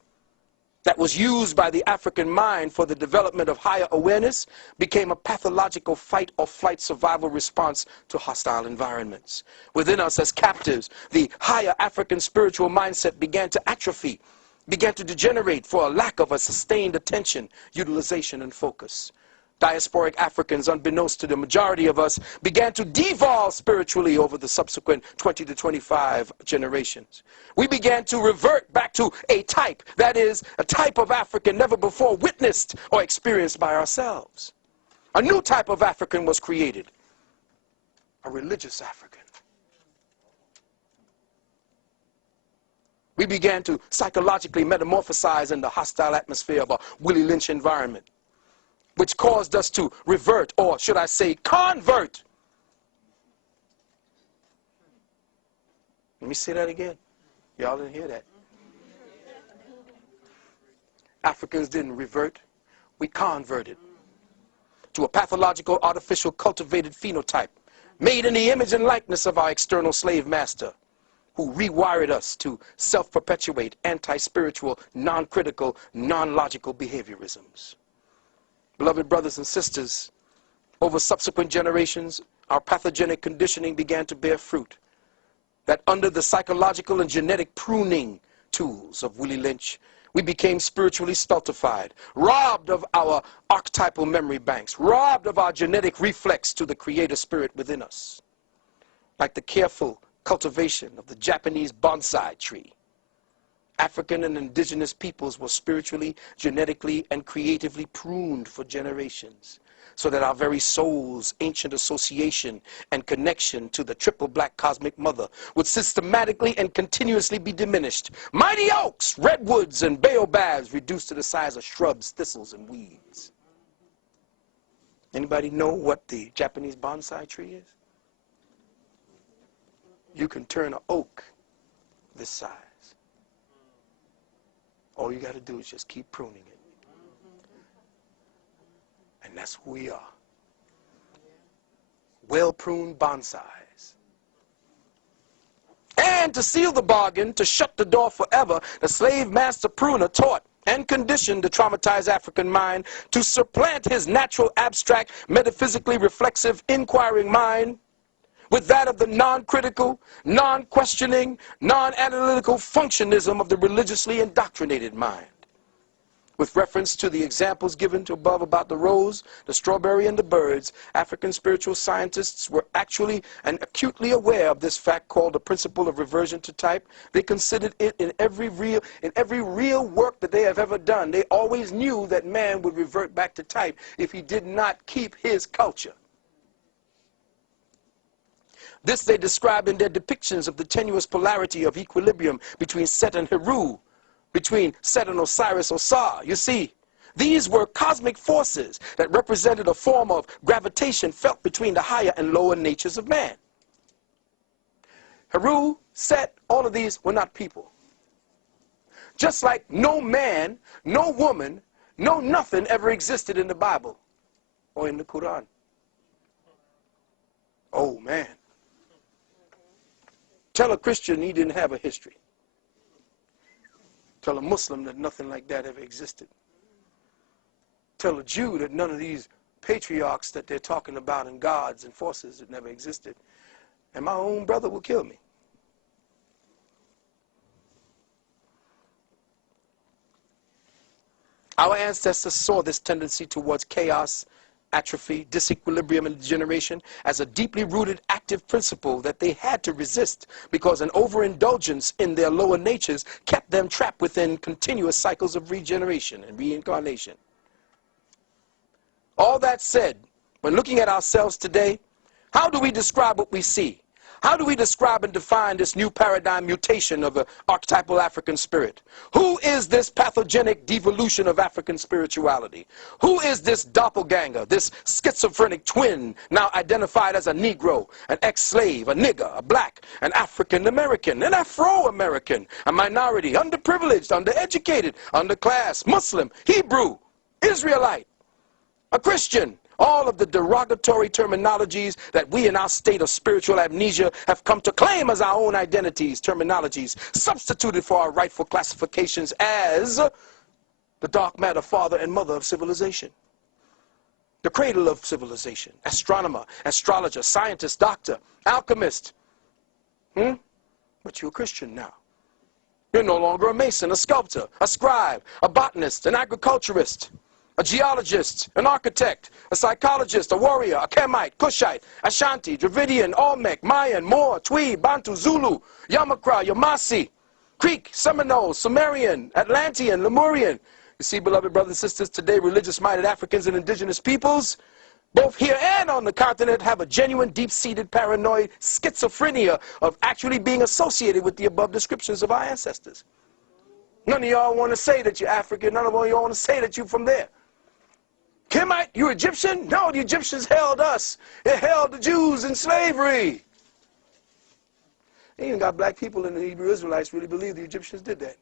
that was used by the African mind for the development of higher awareness became a pathological fight or flight survival response to hostile environments. Within us as captives, the higher African spiritual mindset began to atrophy, began to degenerate for a lack of a sustained attention, utilization, and focus. Diasporic Africans, unbeknownst to the majority of us, began to devolve spiritually over the subsequent 20 to 25 generations. We began to revert back to a type, that is, a type of African never before witnessed or experienced by ourselves. A new type of African was created, a religious African. We began to psychologically metamorphosize in the hostile atmosphere of a Willie Lynch environment, which caused us to revert, or should I say convert. Let me say that again. Y'all didn't hear that. Africans didn't revert. We converted to a pathological, artificial, cultivated phenotype made in the image and likeness of our external slave master, who rewired us to self-perpetuate, anti-spiritual, non-critical, non-logical behaviorisms. Beloved brothers and sisters, over subsequent generations, our pathogenic conditioning began to bear fruit. That under the psychological and genetic pruning tools of Willie Lynch, we became spiritually stultified, robbed of our archetypal memory banks, robbed of our genetic reflex to the creator spirit within us. Like the careful cultivation of the Japanese bonsai tree, African and indigenous peoples were spiritually, genetically, and creatively pruned for generations, so that our very soul's ancient association and connection to the triple black cosmic mother would systematically and continuously be diminished. Mighty oaks, redwoods, and baobabs reduced to the size of shrubs, thistles, and weeds. Anybody know what the Japanese bonsai tree is? You can turn an oak this size. All you got to do is just keep pruning it. And that's who we are. Well-pruned bonsais. And to seal the bargain, to shut the door forever, the slave master pruner taught and conditioned the traumatized African mind to supplant his natural, abstract, metaphysically reflexive, inquiring mind with that of the non-critical, non-questioning, non-analytical functionism of the religiously indoctrinated mind. With reference to the examples given above about the rose, the strawberry, and the birds, African spiritual scientists were actually and acutely aware of this fact called the principle of reversion to type. They considered it in every real work that they have ever done. They always knew that man would revert back to type if he did not keep his culture. This they describe in their depictions of the tenuous polarity of equilibrium between Set and Heru, between Set and Osiris Osar. You see, these were cosmic forces that represented a form of gravitation felt between the higher and lower natures of man. Heru, Set, all of these were not people. Just like no man, no woman, no nothing ever existed in the Bible or in the Quran. Oh, man. Tell a Christian he didn't have a history. Tell a Muslim that nothing like that ever existed. Tell a Jew that none of these patriarchs that they're talking about and gods and forces that never existed. And my own brother will kill me. Our ancestors saw this tendency towards chaos, atrophy, disequilibrium, and degeneration as a deeply rooted active principle that they had to resist, because an overindulgence in their lower natures kept them trapped within continuous cycles of regeneration and reincarnation. All that said, when looking at ourselves today, how do we describe what we see? How do we describe and define this new paradigm mutation of an archetypal African spirit? Who is this pathogenic devolution of African spirituality? Who is this doppelganger, this schizophrenic twin now identified as a Negro, an ex-slave, a nigger, a black, an African-American, an Afro-American, a minority, underprivileged, undereducated, underclass, Muslim, Hebrew, Israelite, a Christian? All of the derogatory terminologies that we in our state of spiritual amnesia have come to claim as our own identities, terminologies, substituted for our rightful classifications as the dark matter father and mother of civilization, the cradle of civilization, astronomer, astrologer, scientist, doctor, alchemist. But you're a Christian now. You're no longer a mason, a sculptor, a scribe, a botanist, an agriculturist, a geologist, an architect, a psychologist, a warrior, a Kemite, Cushite, Ashanti, Dravidian, Olmec, Mayan, Moor, Twi, Bantu, Zulu, Yamakra, Yamasi, Creek, Seminole, Sumerian, Atlantean, Lemurian. You see, beloved brothers and sisters, today religious-minded Africans and indigenous peoples, both here and on the continent, have a genuine, deep-seated paranoid schizophrenia of actually being associated with the above descriptions of our ancestors. None of y'all want to say that you're African. None of y'all want to say that you're from there. Kemite, you Egyptian? No, the Egyptians held us. They held the Jews in slavery. They even got black people and the Hebrew Israelites really believe the Egyptians did that.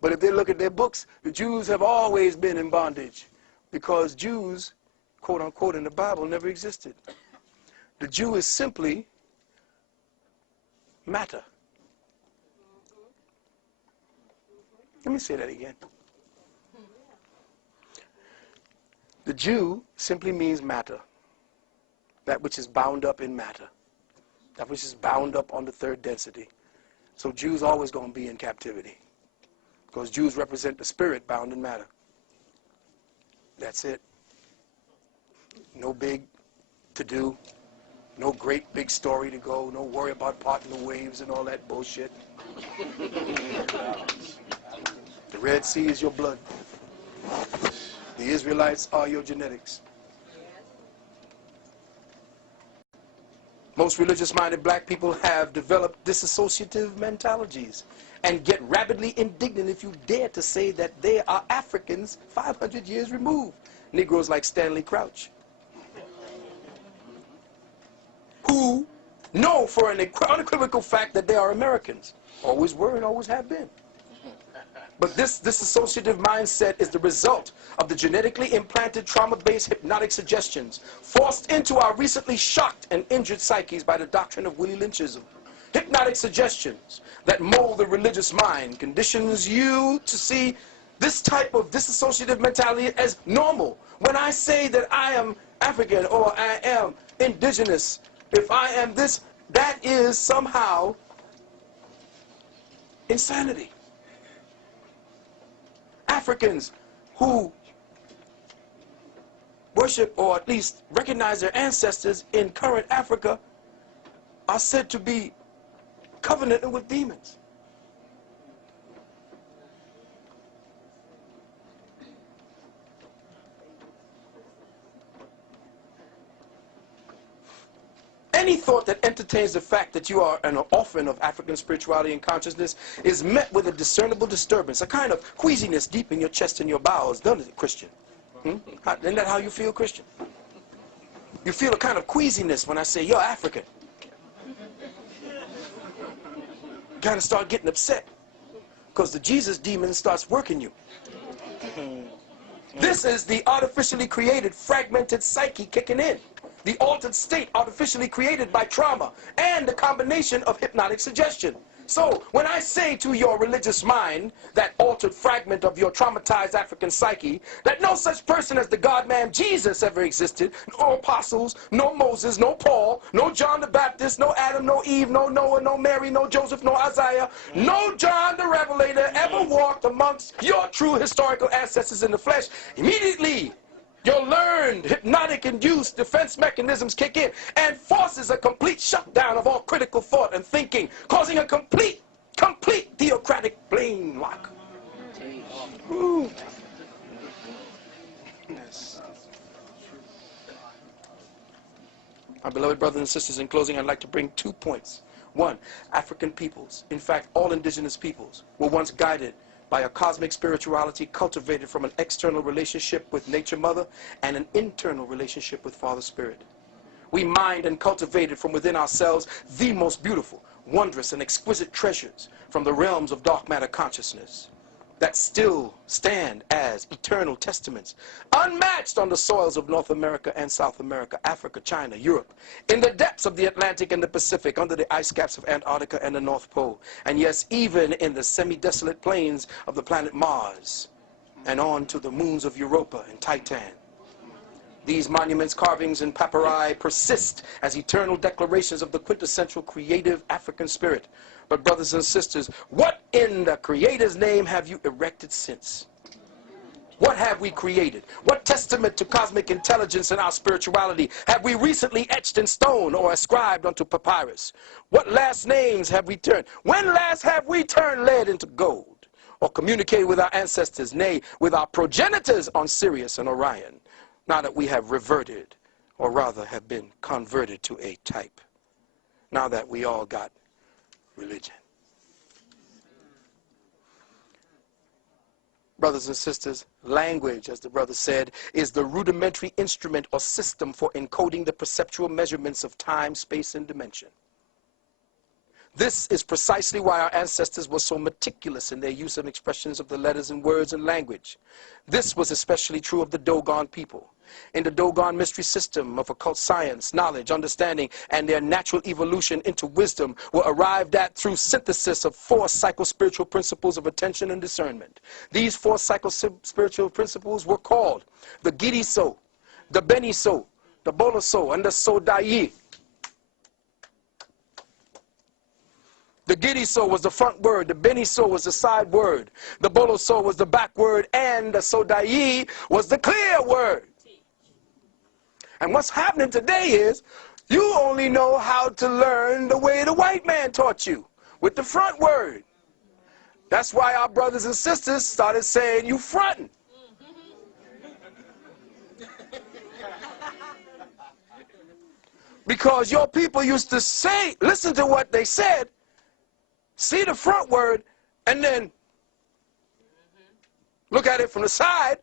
But if they look at their books, the Jews have always been in bondage because Jews, quote unquote, in the Bible never existed. The Jew is simply matter. Let me say that again. The Jew simply means matter, that which is bound up in matter, that which is bound up on the third density. So Jews always going to be in captivity because Jews represent the spirit bound in matter. That's it. No big to do, no great big story to go, no worry about parting the waves and all that bullshit. The Red Sea is your blood. The Israelites are your genetics. Most religious-minded black people have developed disassociative mentalities and get rabidly indignant if you dare to say that they are Africans 500 years removed. Negroes like Stanley Crouch, who know for an unequivocal fact that they are Americans. Always were and always have been. But this disassociative mindset is the result of the genetically implanted trauma-based hypnotic suggestions forced into our recently shocked and injured psyches by the doctrine of Willie Lynchism. Hypnotic suggestions that mold the religious mind conditions you to see this type of disassociative mentality as normal. When I say that I am African or I am indigenous, if I am this, that is somehow insanity. Africans who worship or at least recognize their ancestors in current Africa are said to be covenanting with demons. Any thought that entertains the fact that you are an orphan of African spirituality and consciousness is met with a discernible disturbance, a kind of queasiness deep in your chest and your bowels, doesn't it, Christian? Isn't that how you feel, Christian? You feel a kind of queasiness when I say you're African. You kind of start getting upset because the Jesus demon starts working you. This is the artificially created, fragmented psyche kicking in. The altered state artificially created by trauma and the combination of hypnotic suggestion. So when I say to your religious mind, that altered fragment of your traumatized African psyche, that no such person as the God-man Jesus ever existed, no apostles, no Moses, no Paul, no John the Baptist, no Adam, no Eve, no Noah, no Mary, no Joseph, no Isaiah, no John the Revelator ever walked amongst your true historical ancestors in the flesh, immediately your learned, hypnotic-induced defense mechanisms kick in and forces a complete shutdown of all critical thought and thinking, causing a complete theocratic brain lock. Ooh. Yes. My beloved brothers and sisters, in closing, I'd like to bring 2 points. One, African peoples, in fact, all indigenous peoples, were once guided by a cosmic spirituality cultivated from an external relationship with Nature Mother and an internal relationship with Father Spirit. We mined and cultivated from within ourselves the most beautiful, wondrous, and exquisite treasures from the realms of dark matter consciousness. that still stand as eternal testaments, unmatched on the soils of North America and South America, Africa, China, Europe, in the depths of the Atlantic and the Pacific, under the ice caps of Antarctica and the North Pole, and yes, even in the semi-desolate plains of the planet Mars, and on to the moons of Europa and Titan. These monuments, carvings, and papyri persist as eternal declarations of the quintessential creative African spirit. But brothers and sisters, what in the Creator's name have you erected since? What have we created? What testament to cosmic intelligence and our spirituality have we recently etched in stone or ascribed unto papyrus? What last names have we turned? When last have we turned lead into gold? Or communicated with our ancestors, nay, with our progenitors on Sirius and Orion? Now that we have reverted, or rather have been converted to a type. Now that we all got religion. Brothers and sisters, language, as the brother said, is the rudimentary instrument or system for encoding the perceptual measurements of time, space, and dimension. This is precisely why our ancestors were so meticulous in their use and expressions of the letters and words and language. This was especially true of the Dogon people. In the Dogon mystery system of occult science, knowledge, understanding, and their natural evolution into wisdom were arrived at through synthesis of 4 psycho-spiritual principles of attention and discernment. These 4 psycho-spiritual principles were called the Gidi-so, the Beni-so, the Bolo-so, and the So-Dai. The Gidi-so was the front word, the Beni-so was the side word, the Bolo-so was the back word, and the So-Dai was the clear word. And what's happening today is you only know how to learn the way the white man taught you, with the front word. That's why our brothers and sisters started saying you frontin'. Because your people used to say, listen to what they said, see the front word, and then look at it from the side,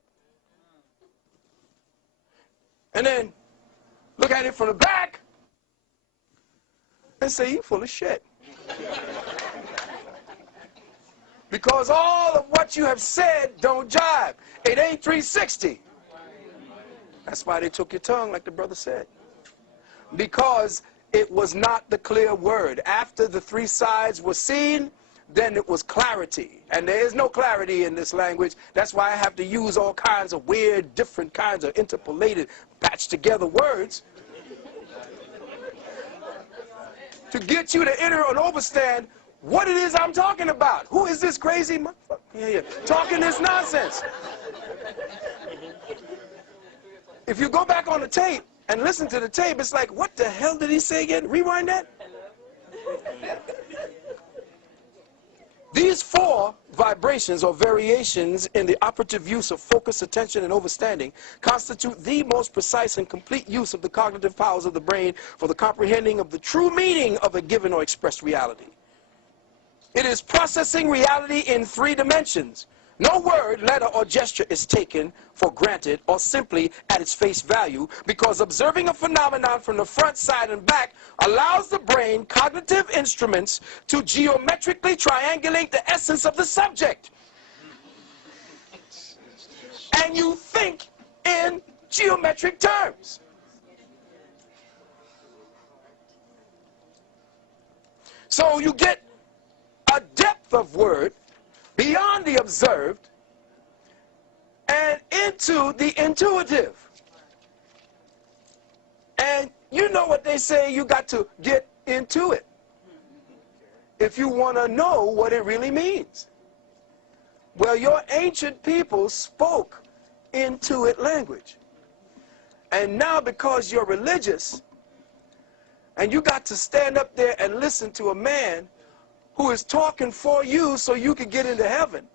and then look at it from the back, and say, you full of shit. Because all of what you have said don't jive. It ain't 360. That's why they took your tongue, like the brother said. Because it was not the clear word. After the 3 sides were seen, then it was clarity. And there is no clarity in this language. That's why I have to use all kinds of weird, different kinds of interpolated, patched together words to get you to enter and understand what it is I'm talking about. Who is this crazy motherfucker talking this nonsense? If you go back on the tape and listen to the tape, it's like, what the hell did he say again? Rewind that. These 4 vibrations or variations in the operative use of focus, attention, and understanding constitute the most precise and complete use of the cognitive powers of the brain for the comprehending of the true meaning of a given or expressed reality. It is processing reality in 3 dimensions. No word, letter, or gesture is taken for granted or simply at its face value, because observing a phenomenon from the front, side, and back allows the brain cognitive instruments to geometrically triangulate the essence of the subject. And you think in geometric terms. So you get a depth of word beyond the observed and into the intuitive. And you know what they say, you got to get into it if you want to know what it really means. Well, your ancient people spoke intuit language. And now because you're religious and you got to stand up there and listen to a man who is talking for you so you can get into heaven.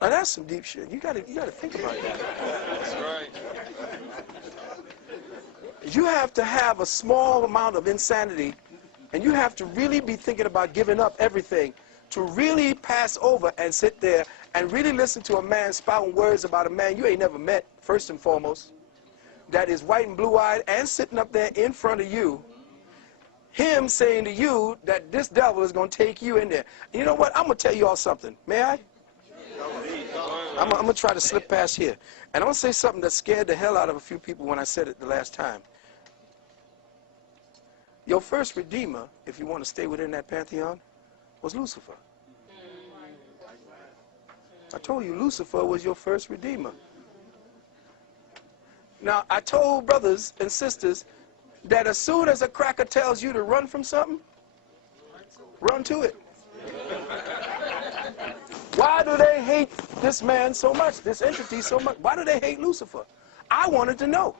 Now that's some deep shit. You gotta think about that. That's right. You have to have a small amount of insanity, and you have to really be thinking about giving up everything to really pass over and sit there and really listen to a man spouting words about a man you ain't never met, first and foremost, that is white and blue-eyed and sitting up there in front of you, him saying to you that this devil is going to take you in there. You know what? I'm going to tell you all something. May I? I'm going to try to slip past here. And I'm going to say something that scared the hell out of a few people when I said it the last time. Your first redeemer, if you want to stay within that pantheon, was Lucifer. I told you Lucifer was your first redeemer. Now, I told brothers and sisters that as soon as a cracker tells you to run from something, run to it. Why do they hate this man so much, this entity so much? Why do they hate Lucifer? I wanted to know.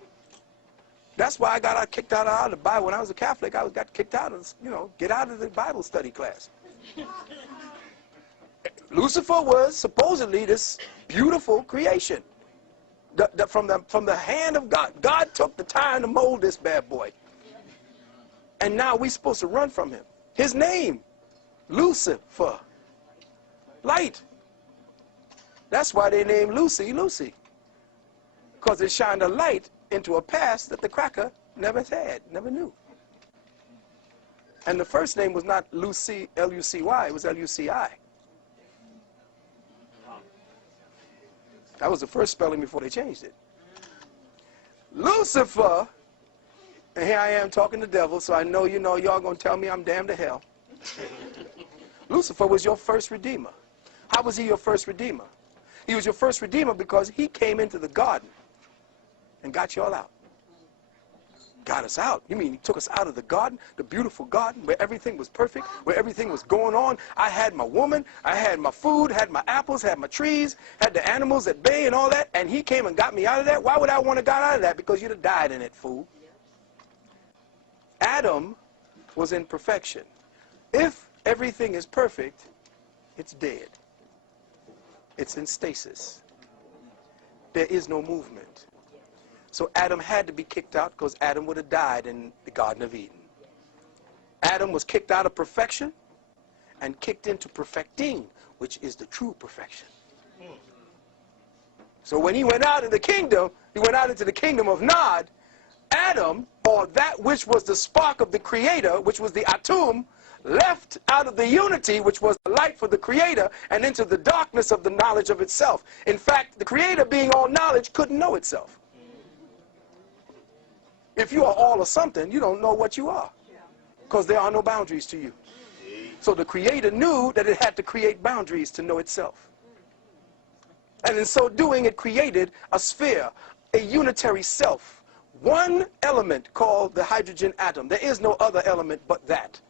That's why I got kicked out of the Bible. When I was a Catholic, I got kicked out of, get out of the Bible study class. Lucifer was supposedly this beautiful creation. From the hand of God. God took the time to mold this bad boy. And now we're supposed to run from him. His name, Lucifer. Light. That's why they named Lucy, Lucy. Because it shined a light into a past that the cracker never had, never knew. And the first name was not Lucy, L-U-C-Y, it was L-U-C-I. That was the first spelling before they changed it. Lucifer, and here I am talking to the devil, so I know y'all going to tell me I'm damned to hell. Lucifer was your first redeemer. How was he your first redeemer? He was your first redeemer because he came into the garden and got you all out. Got us out. You mean he took us out of the garden, the beautiful garden where everything was perfect, where everything was going on. I had my woman, I had my food, had my apples, had my trees, had the animals at bay and all that, and he came and got me out of that. Why would I want to get out of that? Because you'd have died in it, fool. Adam was in perfection. If everything is perfect, it's dead. It's in stasis. There is no movement. So Adam had to be kicked out because Adam would have died in the Garden of Eden. Adam was kicked out of perfection and kicked into perfecting, which is the true perfection. So when he went out of the kingdom, he went out into the kingdom of Nod. Adam, or that which was the spark of the creator, which was the atum, left out of the unity, which was the light for the creator, and into the darkness of the knowledge of itself. In fact, the creator, being all knowledge, couldn't know itself. If you are all or something, you don't know what you are, because there are no boundaries to you. So the creator knew that it had to create boundaries to know itself. And in so doing, it created a sphere, a unitary self, one element called the hydrogen atom. There is no other element but that.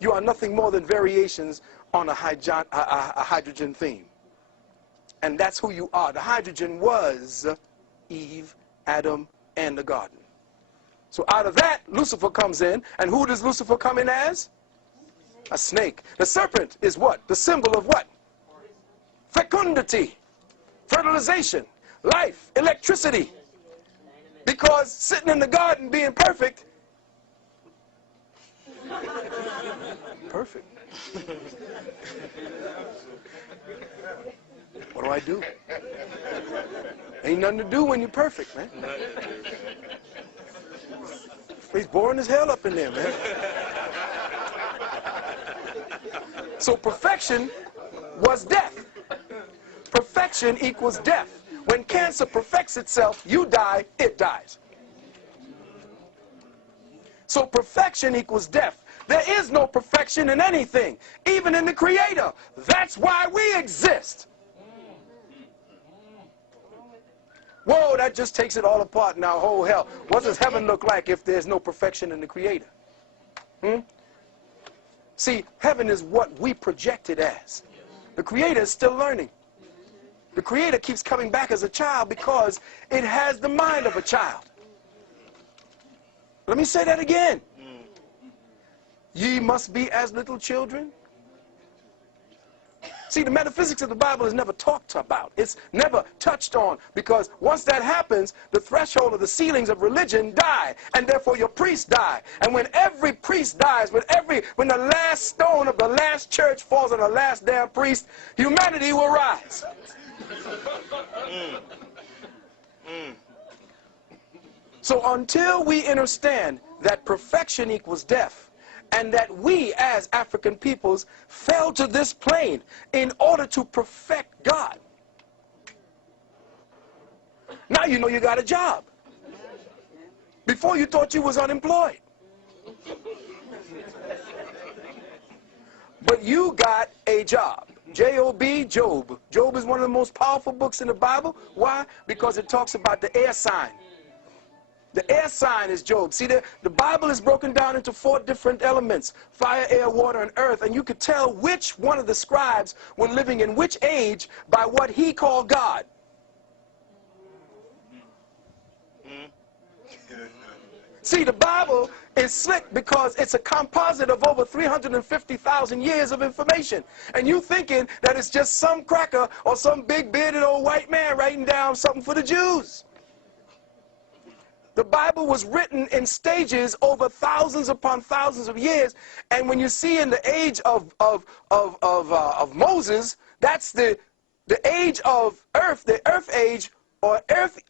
You are nothing more than variations on a hydrogen theme. And that's who you are. The hydrogen was Eve, Adam, and the garden. So out of that, Lucifer comes in. And who does Lucifer come in as? A snake. The serpent is what? The symbol of what? Fecundity, fertilization, life, electricity. Because sitting in the garden being perfect, perfect. What do? Ain't nothing to do when you're perfect, man. He's boring as hell up in there, man. So perfection was death. Perfection equals death. When cancer perfects itself, you die, it dies. So perfection equals death. There is no perfection in anything, even in the Creator. That's why we exist. Whoa, that just takes it all apart now. Oh, hell. What does heaven look like if there's no perfection in the Creator? See, heaven is what we project it as. The Creator is still learning. The Creator keeps coming back as a child because it has the mind of a child. Let me say that again. Ye must be as little children. See, the metaphysics of the Bible is never talked about. It's never touched on, because once that happens, the threshold of the ceilings of religion die, and therefore your priests die. And when every priest dies, when the last stone of the last church falls on the last damn priest, humanity will rise. So until we understand that perfection equals death, and that we as African peoples fell to this plane in order to perfect God. Now you know you got a job. Before you thought you was unemployed. But you got a job. J-O-B, Job. Job is one of the most powerful books in the Bible. Why? Because it talks about the air sign. The air sign is Job. See, the Bible is broken down into 4 different elements: fire, air, water, and earth. And you could tell which one of the scribes were living in which age by what he called God. See, the Bible is slick because it's a composite of over 350,000 years of information. And you thinking that it's just some cracker or some big bearded old white man writing down something for the Jews. The Bible was written in stages over thousands upon thousands of years. And when you see in the age of Moses, that's the age of earth, the earth age, or earth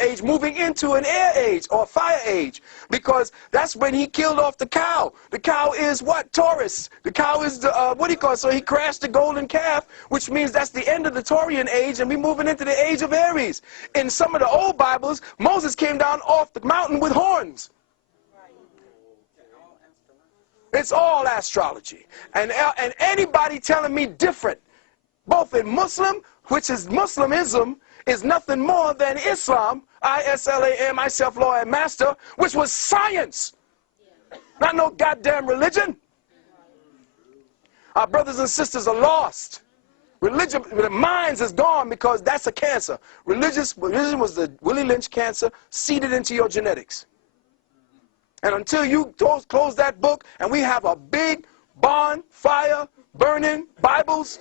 age moving into an air age or fire age, because that's when he killed off the cow. The cow is what? Taurus. The cow is the what do you call it? So he crashed the golden calf, which means that's the end of the Taurian age, and we're moving into the age of Aries. In some of the old Bibles, Moses came down off the mountain with horns. It's all astrology, and anybody telling me different, both in Muslim, which is Muslimism, is nothing more than Islam, I-S-L-A-M, myself, Lord and Master, which was science, not no goddamn religion. Our brothers and sisters are lost. Religion, the minds is gone because that's a cancer. Religion was the Willie Lynch cancer seeded into your genetics. And until you close that book and we have a big bonfire burning Bibles,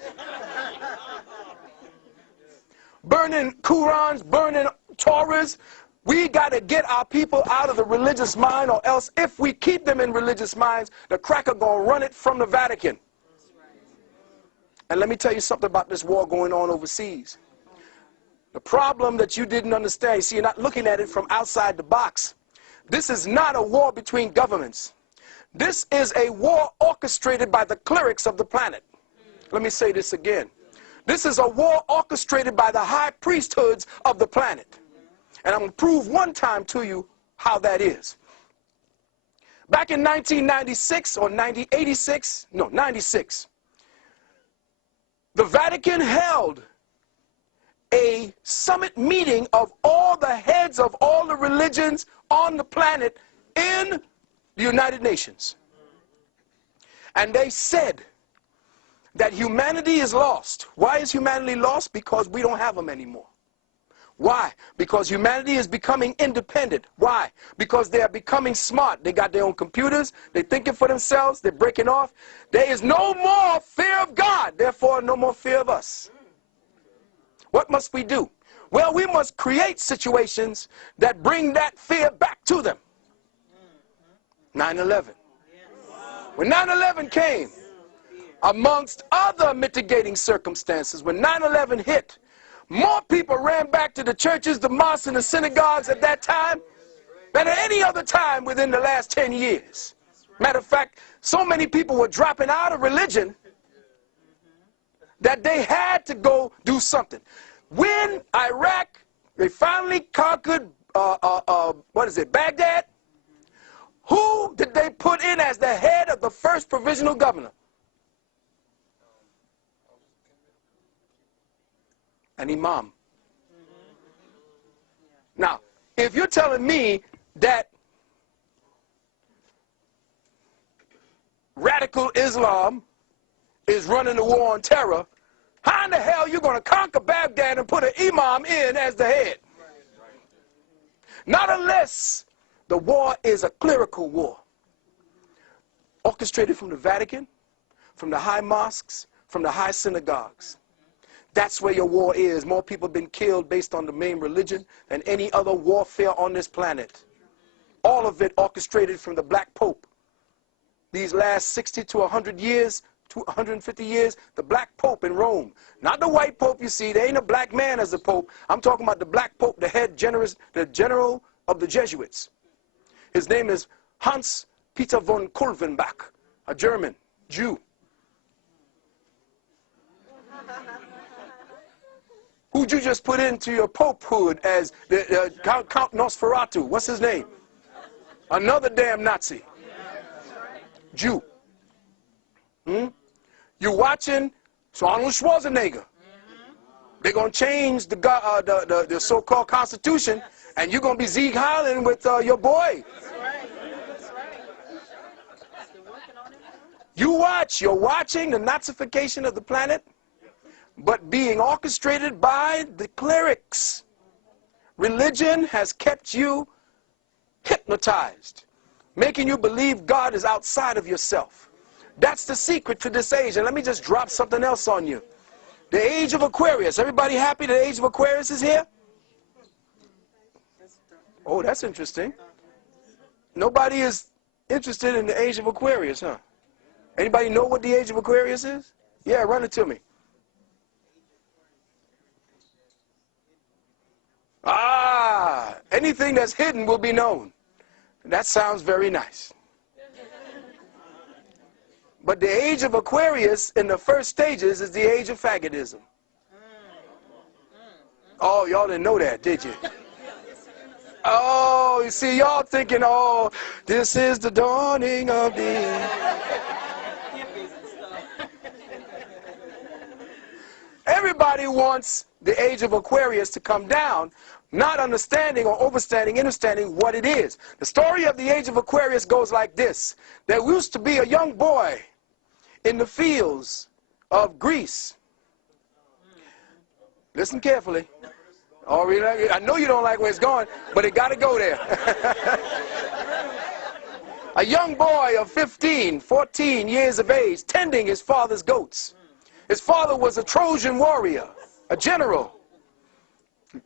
burning Qurans, burning Torahs, we got to get our people out of the religious mind, or else if we keep them in religious minds, the cracker going to run it from the Vatican. And let me tell you something about this war going on overseas. The problem that you didn't understand, you see, you're not looking at it from outside the box. This is not a war between governments. This is a war orchestrated by the clerics of the planet. Let me say this again. This is a war orchestrated by the high priesthoods of the planet. And I'm going to prove one time to you how that is. Back in 1996 or 96, the Vatican held a summit meeting of all the heads of all the religions on the planet in the United Nations. And they said that humanity is lost. Why is humanity lost? Because we don't have them anymore. Why? Because humanity is becoming independent. Why? Because they are becoming smart. They got their own computers. They're thinking for themselves. They're breaking off. There is no more fear of God. Therefore, no more fear of us. What must we do? Well, we must create situations that bring that fear back to them. 9/11. When 9/11 came, amongst other mitigating circumstances, when 9/11 hit, more people ran back to the churches, the mosques, and the synagogues at that time than at any other time within the last 10 years. Matter of fact, so many people were dropping out of religion that they had to go do something. When Iraq, they finally conquered, Baghdad, who did they put in as the head of the first provisional governor? An imam. Now, if you're telling me that radical Islam is running the war on terror, how in the hell are you going to conquer Baghdad and put an imam in as the head? Not unless the war is a clerical war, orchestrated from the Vatican, from the high mosques, from the high synagogues. That's where your war is. More people have been killed based on the main religion than any other warfare on this planet. All of it orchestrated from the Black Pope. These last 60 to 100 years, to 150 years, the Black Pope in Rome. Not the white Pope you see. There ain't a black man as the Pope. I'm talking about the Black Pope, the general of the Jesuits. His name is Hans Peter von Kulvenbach, a German Jew, who'd you just put into your popehood as the Count Nosferatu? What's his name? Another damn Nazi. Jew. You're watching Arnold Schwarzenegger. They're going to change the so-called Constitution, and you're going to be Zeke Highland with your boy. You're watching the Nazification of the planet, but being orchestrated by the clerics. Religion has kept you hypnotized, making you believe God is outside of yourself. That's the secret to this age. And let me just drop something else on you. The age of Aquarius. Everybody happy the age of Aquarius is here? Oh, that's interesting. Nobody is interested in the age of Aquarius, huh? Anybody know what the age of Aquarius is? Yeah, run it to me. Ah, anything that's hidden will be known. That sounds very nice. But the age of Aquarius in the first stages is the age of faggotism. Oh, y'all didn't know that, did you? Oh, you see, y'all thinking, oh, this is the dawning of the... Everybody wants the age of Aquarius to come down, not understanding or understanding what it is. The story of the age of Aquarius goes like this. There used to be a young boy in the fields of Greece. Listen carefully. Oh, really? I know you don't like where it's going, but it got to go there. A young boy of 15, 14 years of age, tending his father's goats. His father was a Trojan warrior, a general.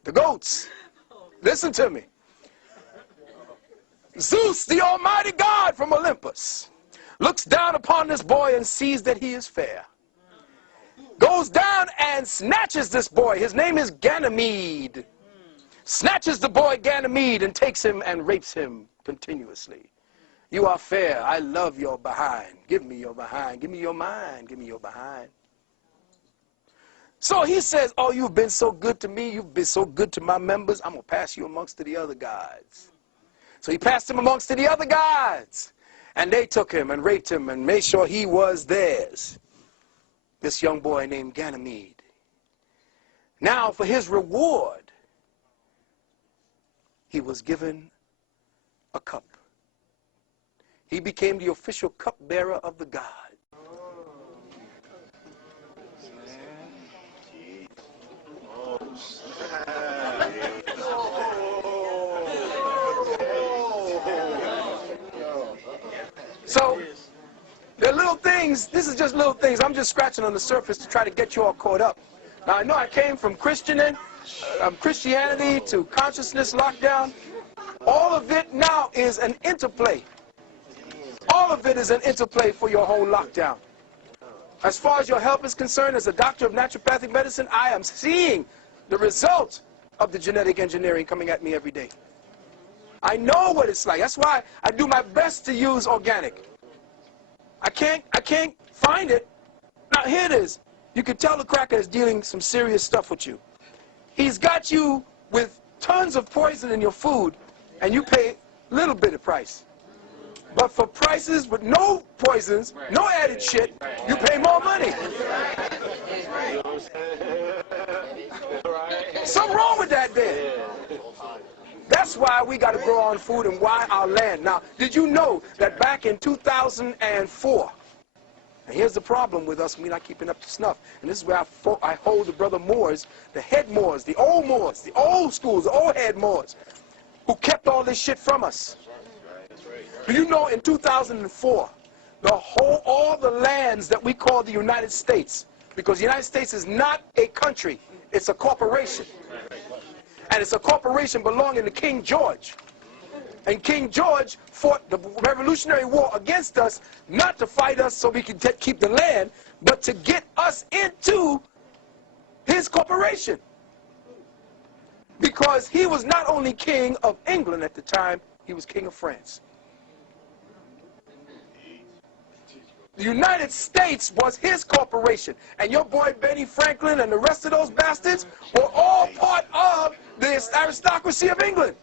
The goats. Listen to me. Zeus, the almighty God from Olympus, looks down upon this boy and sees that he is fair. Goes down and snatches this boy. His name is Ganymede. Snatches the boy Ganymede and takes him and rapes him continuously. You are fair. I love your behind. Give me your behind. Give me your mind. Give me your behind. So he says, oh, you've been so good to me. You've been so good to my members. I'm going to pass you amongst the other gods. So he passed him amongst the other gods. And they took him and raped him and made sure he was theirs. This young boy named Ganymede. Now, for his reward, he was given a cup. He became the official cupbearer of the god. So, there are little things, this is just little things. I'm just scratching on the surface to try to get you all caught up. Now, I know I came from Christianity to consciousness lockdown. All of it now is an interplay. All of it is an interplay for your whole lockdown. As far as your health is concerned, as a doctor of naturopathic medicine, I am seeing the result of the genetic engineering coming at me every day. I know what it's like. That's why I do my best to use organic. I can't find it. Now, here it is. You can tell the cracker is dealing some serious stuff with you. He's got you with tons of poison in your food, and you pay a little bit of price. But for prices with no poisons, no added shit, you pay more money. Something wrong with that then. That's why we got to grow our own food and why our land. Now, did you know that back in 2004, and here's the problem with us, we're not keeping up to snuff, and this is where I hold the brother Moors, the head Moors, the old schools, the old head Moors, who kept all this shit from us. Do you know in 2004, all the lands that we call the United States, because the United States is not a country, it's a corporation. And it's a corporation belonging to King George. And King George fought the Revolutionary War against us, not to fight us so we could keep the land, but to get us into his corporation. Because he was not only king of England at the time, he was king of France. The United States was his corporation. And your boy Benny Franklin and the rest of those bastards were all part of the aristocracy of England.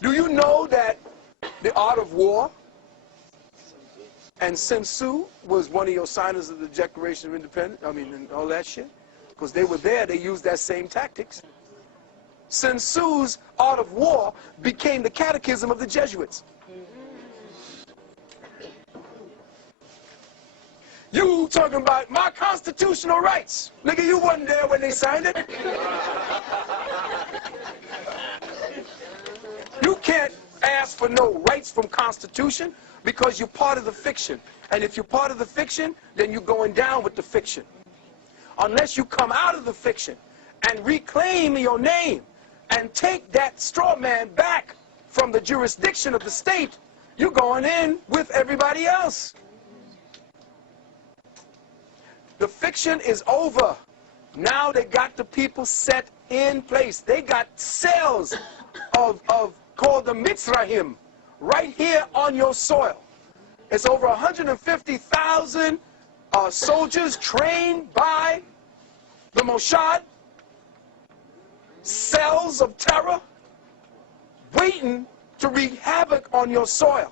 Do you know that the art of war and Sun Tzu was one of your signers of the Declaration of Independence? I mean, and all that shit? Because they were there, they used that same tactics. Sun Tzu's art of war became the catechism of the Jesuits. You talking about my constitutional rights. Nigga, you wasn't there when they signed it. You can't ask for no rights from Constitution because you're part of the fiction. And if you're part of the fiction, then you're going down with the fiction. Unless you come out of the fiction and reclaim your name and take that straw man back from the jurisdiction of the state, you're going in with everybody else. The fiction is over. Now they got the people set in place. They got cells called the Mitzrayim right here on your soil. It's over 150,000 soldiers trained by the Mossad, cells of terror, waiting to wreak havoc on your soil.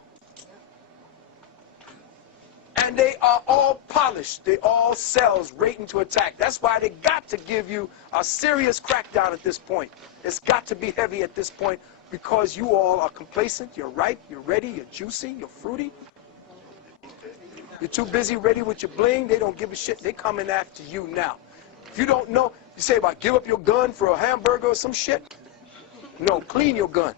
And they are all polished. They all cells waiting to attack. That's why they got to give you a serious crackdown at this point. It's got to be heavy at this point because you all are complacent, you're ripe, you're ready, you're juicy, you're fruity. You're too busy ready with your bling. They don't give a shit. They coming after you now. If you don't know, you say about give up your gun for a hamburger or some shit. No, clean your gun.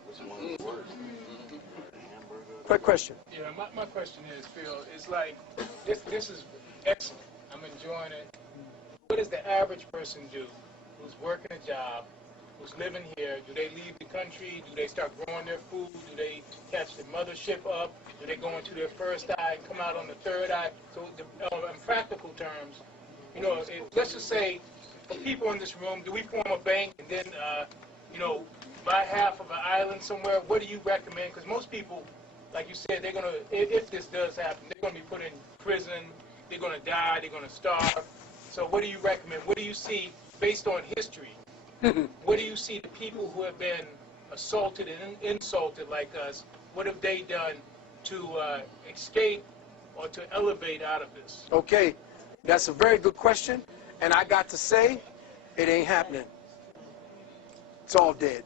Quick question. Yeah, my question is, Phil, it's like, this is excellent. I'm enjoying it. What does the average person do who's working a job, who's living here? Do they leave the country? Do they start growing their food? Do they catch the mothership up? Do they go into their first eye and come out on the third eye? So in practical terms, you know, let's just say, for people in this room, do we form a bank and then, you know, buy half of an island somewhere? What do you recommend? Because most people, like you said, they're going to, if this does happen, they're going to be put in prison, they're going to die, they're going to starve. So what do you recommend? What do you see based on history? What do you see the people who have been assaulted and insulted like us, what have they done to escape or to elevate out of this? Okay, that's a very good question. And I got to say, it ain't happening. It's all dead.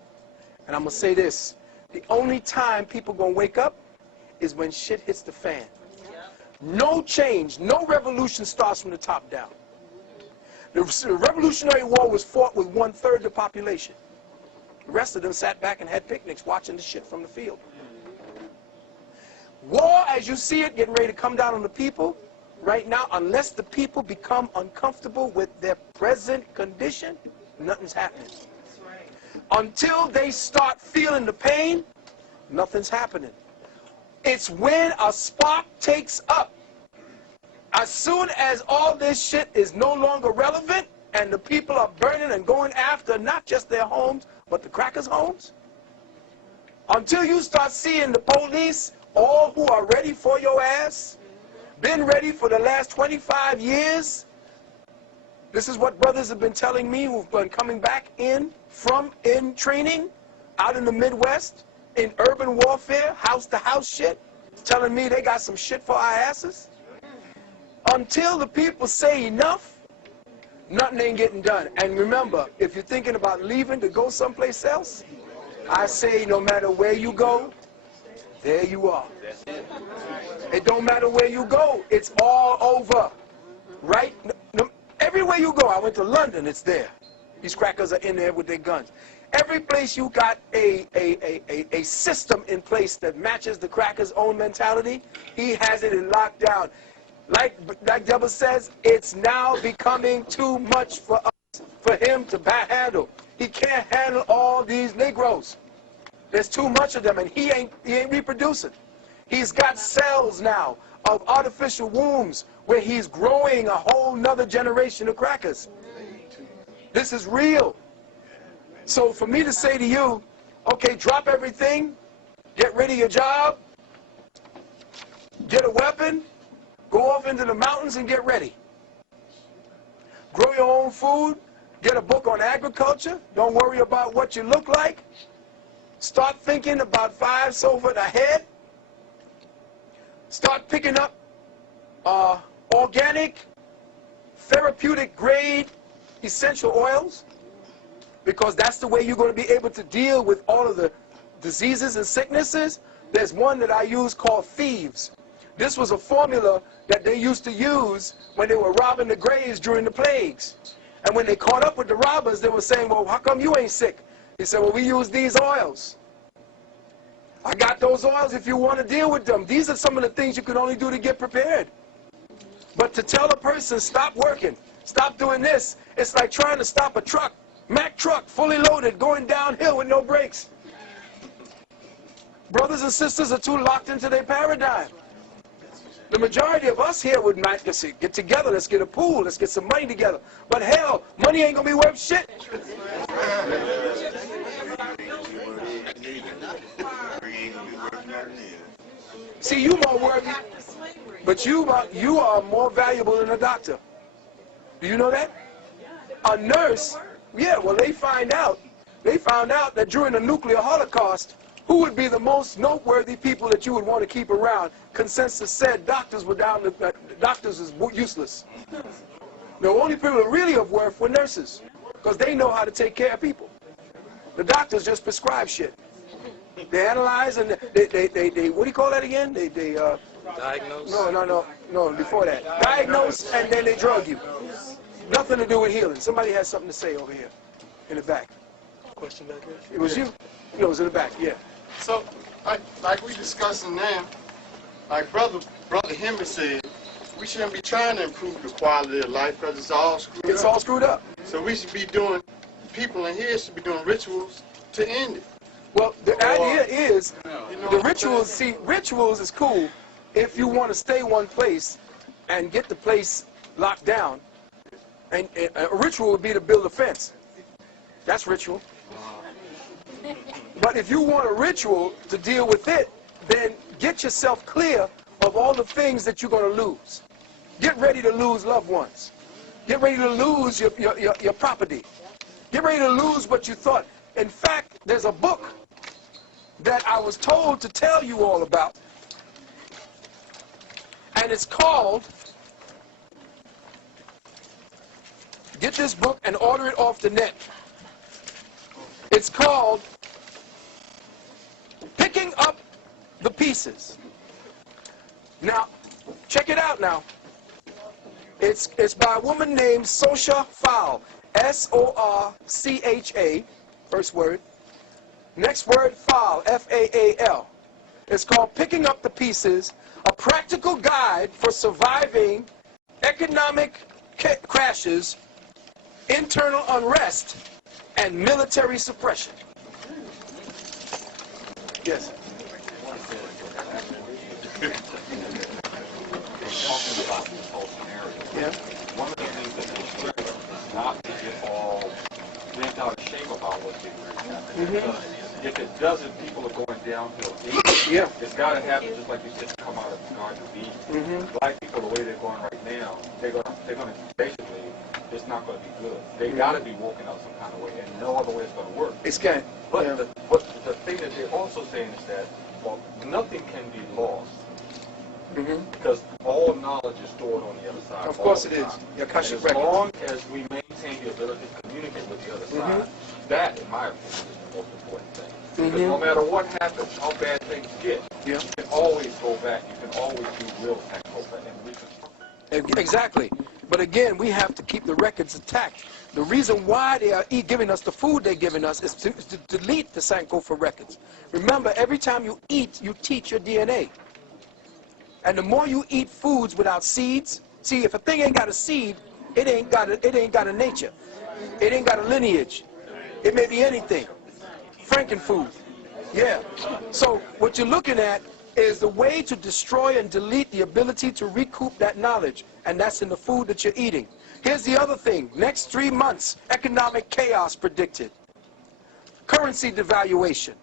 And I'm going to say this. The only time people going to wake up is when shit hits the fan. No change, no revolution starts from the top down. The Revolutionary War was fought with 1/3 the population. The rest of them sat back and had picnics watching the shit from the field. War, as you see it, getting ready to come down on the people right now, unless the people become uncomfortable with their present condition, nothing's happening. Until they start feeling the pain, nothing's happening. It's when a spark takes up. As soon as all this shit is no longer relevant and the people are burning and going after not just their homes, but the crackers' homes, until you start seeing the police, all who are ready for your ass, been ready for the last 25 years. This is what brothers have been telling me who've been coming back in training out in the Midwest, in urban warfare, house-to-house shit, telling me they got some shit for our asses. Until the people say enough, nothing ain't getting done. And remember, if you're thinking about leaving to go someplace else, I say no matter where you go, there you are. It don't matter where you go, it's all over. Right? Everywhere you go, I went to London, it's there. These crackers are in there with their guns. Every place you got a system in place that matches the cracker's own mentality, he has it in lockdown. Like Deborah says, it's now becoming too much for us, for him to handle. He can't handle all these Negroes. There's too much of them, and he ain't reproducing. He's got cells now of artificial wombs where he's growing a whole nother generation of crackers. This is real. So for me to say to you, okay, drop everything, get rid of your job, get a weapon, go off into the mountains and get ready. Grow your own food, get a book on agriculture, don't worry about what you look like. Start thinking about 5 foot ahead. Start picking up organic, therapeutic grade essential oils, because that's the way you're going to be able to deal with all of the diseases and sicknesses. There's one that I use called Thieves. This was a formula that they used to use when they were robbing the graves during the plagues. And when they caught up with the robbers, they were saying, well, how come you ain't sick? He said, well, we use these oils. I got those oils if you want to deal with them. These are some of the things you can only do to get prepared. But to tell a person, stop working, stop doing this, it's like trying to stop a truck, Mack truck, fully loaded, going downhill with no brakes. Brothers and sisters are too locked into their paradigm. The majority of us here would not just say, get together, let's get a pool, let's get some money together. But hell, money ain't going to be worth shit. See, you more worthy, but you are more valuable than a doctor. Do you know that? A nurse, yeah, well, they found out that during the nuclear holocaust, who would be the most noteworthy people that you would want to keep around? Consensus said doctors were doctors is useless. The only people that really of worth were nurses, because they know how to take care of people. The doctors just prescribe shit. They analyze and they what do you call that again? They diagnose? No, before that. Diagnose, and then they drug you. Nothing to do with healing. Somebody has something to say over here in the back. Question back here? It was you? No, it was in the back, yeah. So, like we discussing now, like Brother Henry said, we shouldn't be trying to improve the quality of life because it's all screwed up. It's all screwed up. So we should be doing, people in here should be doing rituals to end it. Well, the idea is, You know the what I'm rituals, saying? see, rituals is cool if you want to stay one place and get the place locked down. And a ritual would be to build a fence. That's ritual. But if you want a ritual to deal with it, then get yourself clear of all the things that you're going to lose. Get ready to lose loved ones. Get ready to lose your property. Get ready to lose what you thought. In fact, there's a book that I was told to tell you all about. And it's called, get this book and order it off the net. It's called Picking Up the Pieces. Now, check it out now. It's by a woman named Sorcha Faal. S-O-R-C-H-A, first word. Next word, Faal, F-A-A-L. It's called Picking Up the Pieces, a practical guide for surviving economic crashes, internal unrest, and military suppression. Yes. Talking about this whole scenario. Yeah. One of the things that they stress is not to get all bent out of shape about what's getting ready to happen. Because if it doesn't, people are going downhill. Yeah. It's got to happen, just like you said, to come out of the Garden of Eden. Black people, the way they're going right now, they're going to basically, it's not going to be good. They got to be woken up some kind of way, and no other way it's going to work. It's good. But Yeah. the thing that they're also saying is that, well, nothing can be lost. Because all knowledge is stored on the other side. Of course it the is. time. Your Akashic As records. long as we maintain the ability to communicate with the other side, that, in my opinion, is the most important thing. Because no matter what happens, how bad things get, you can always go back. You can always do real Sankofa and reconstruct. Exactly. But again, we have to keep the records intact. The reason why they are giving us the food they're giving us is to delete the Sankofa records. Remember, every time you eat, you teach your DNA. And the more you eat foods without seeds, see, if a thing ain't got a seed, it ain't got a nature. It ain't got a lineage. It may be anything. Frankenfood. Yeah. So what you're looking at is the way to destroy and delete the ability to recoup that knowledge. And that's in the food that you're eating. Here's the other thing. Next 3 months, economic chaos predicted. Currency devaluation.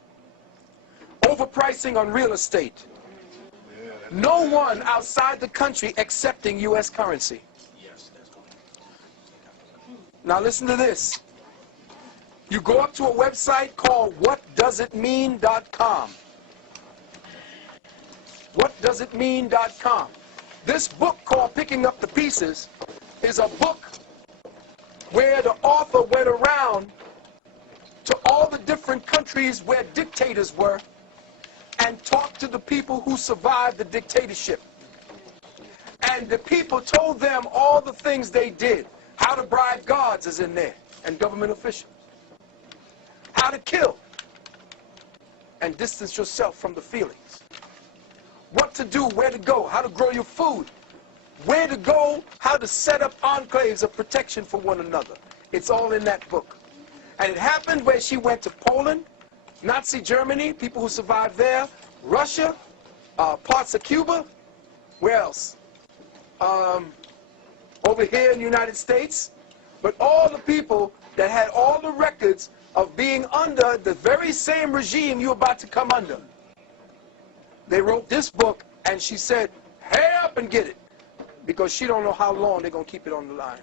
Overpricing on real estate. No one outside the country accepting U.S. currency. Now listen to this. You go up to a website called whatdoesitmean.com. Whatdoesitmean.com. This book called Picking Up the Pieces is a book where the author went around to all the different countries where dictators were and talked to the people who survived the dictatorship. And the people told them all the things they did. How to bribe guards is in there, and government officials. How to kill and distance yourself from the feelings. What to do, where to go, how to grow your food, where to go, how to set up enclaves of protection for one another. It's all in that book. And it happened where she went to Poland, Nazi Germany, people who survived there, Russia, parts of Cuba, where else? Over here in the United States. But all the people that had all the records of being under the very same regime you're about to come under. They wrote this book, and she said, hurry up and get it, because she don't know how long they're going to keep it on the line.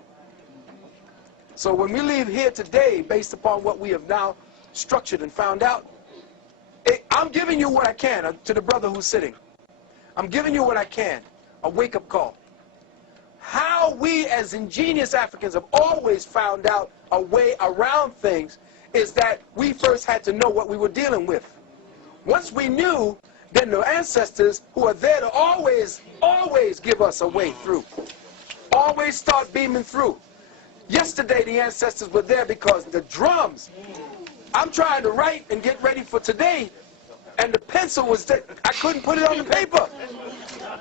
So when we leave here today, based upon what we have now structured and found out, I'm giving you what I can, to the brother who's sitting. I'm giving you what I can, a wake-up call. How we as ingenious Africans have always found out a way around things is that we first had to know what we were dealing with. Once we knew, then the ancestors who are there to always give us a way through. Always start beaming through. Yesterday the ancestors were there because the drums, I'm trying to write and get ready for today, and the pencil was there. I couldn't put it on the paper.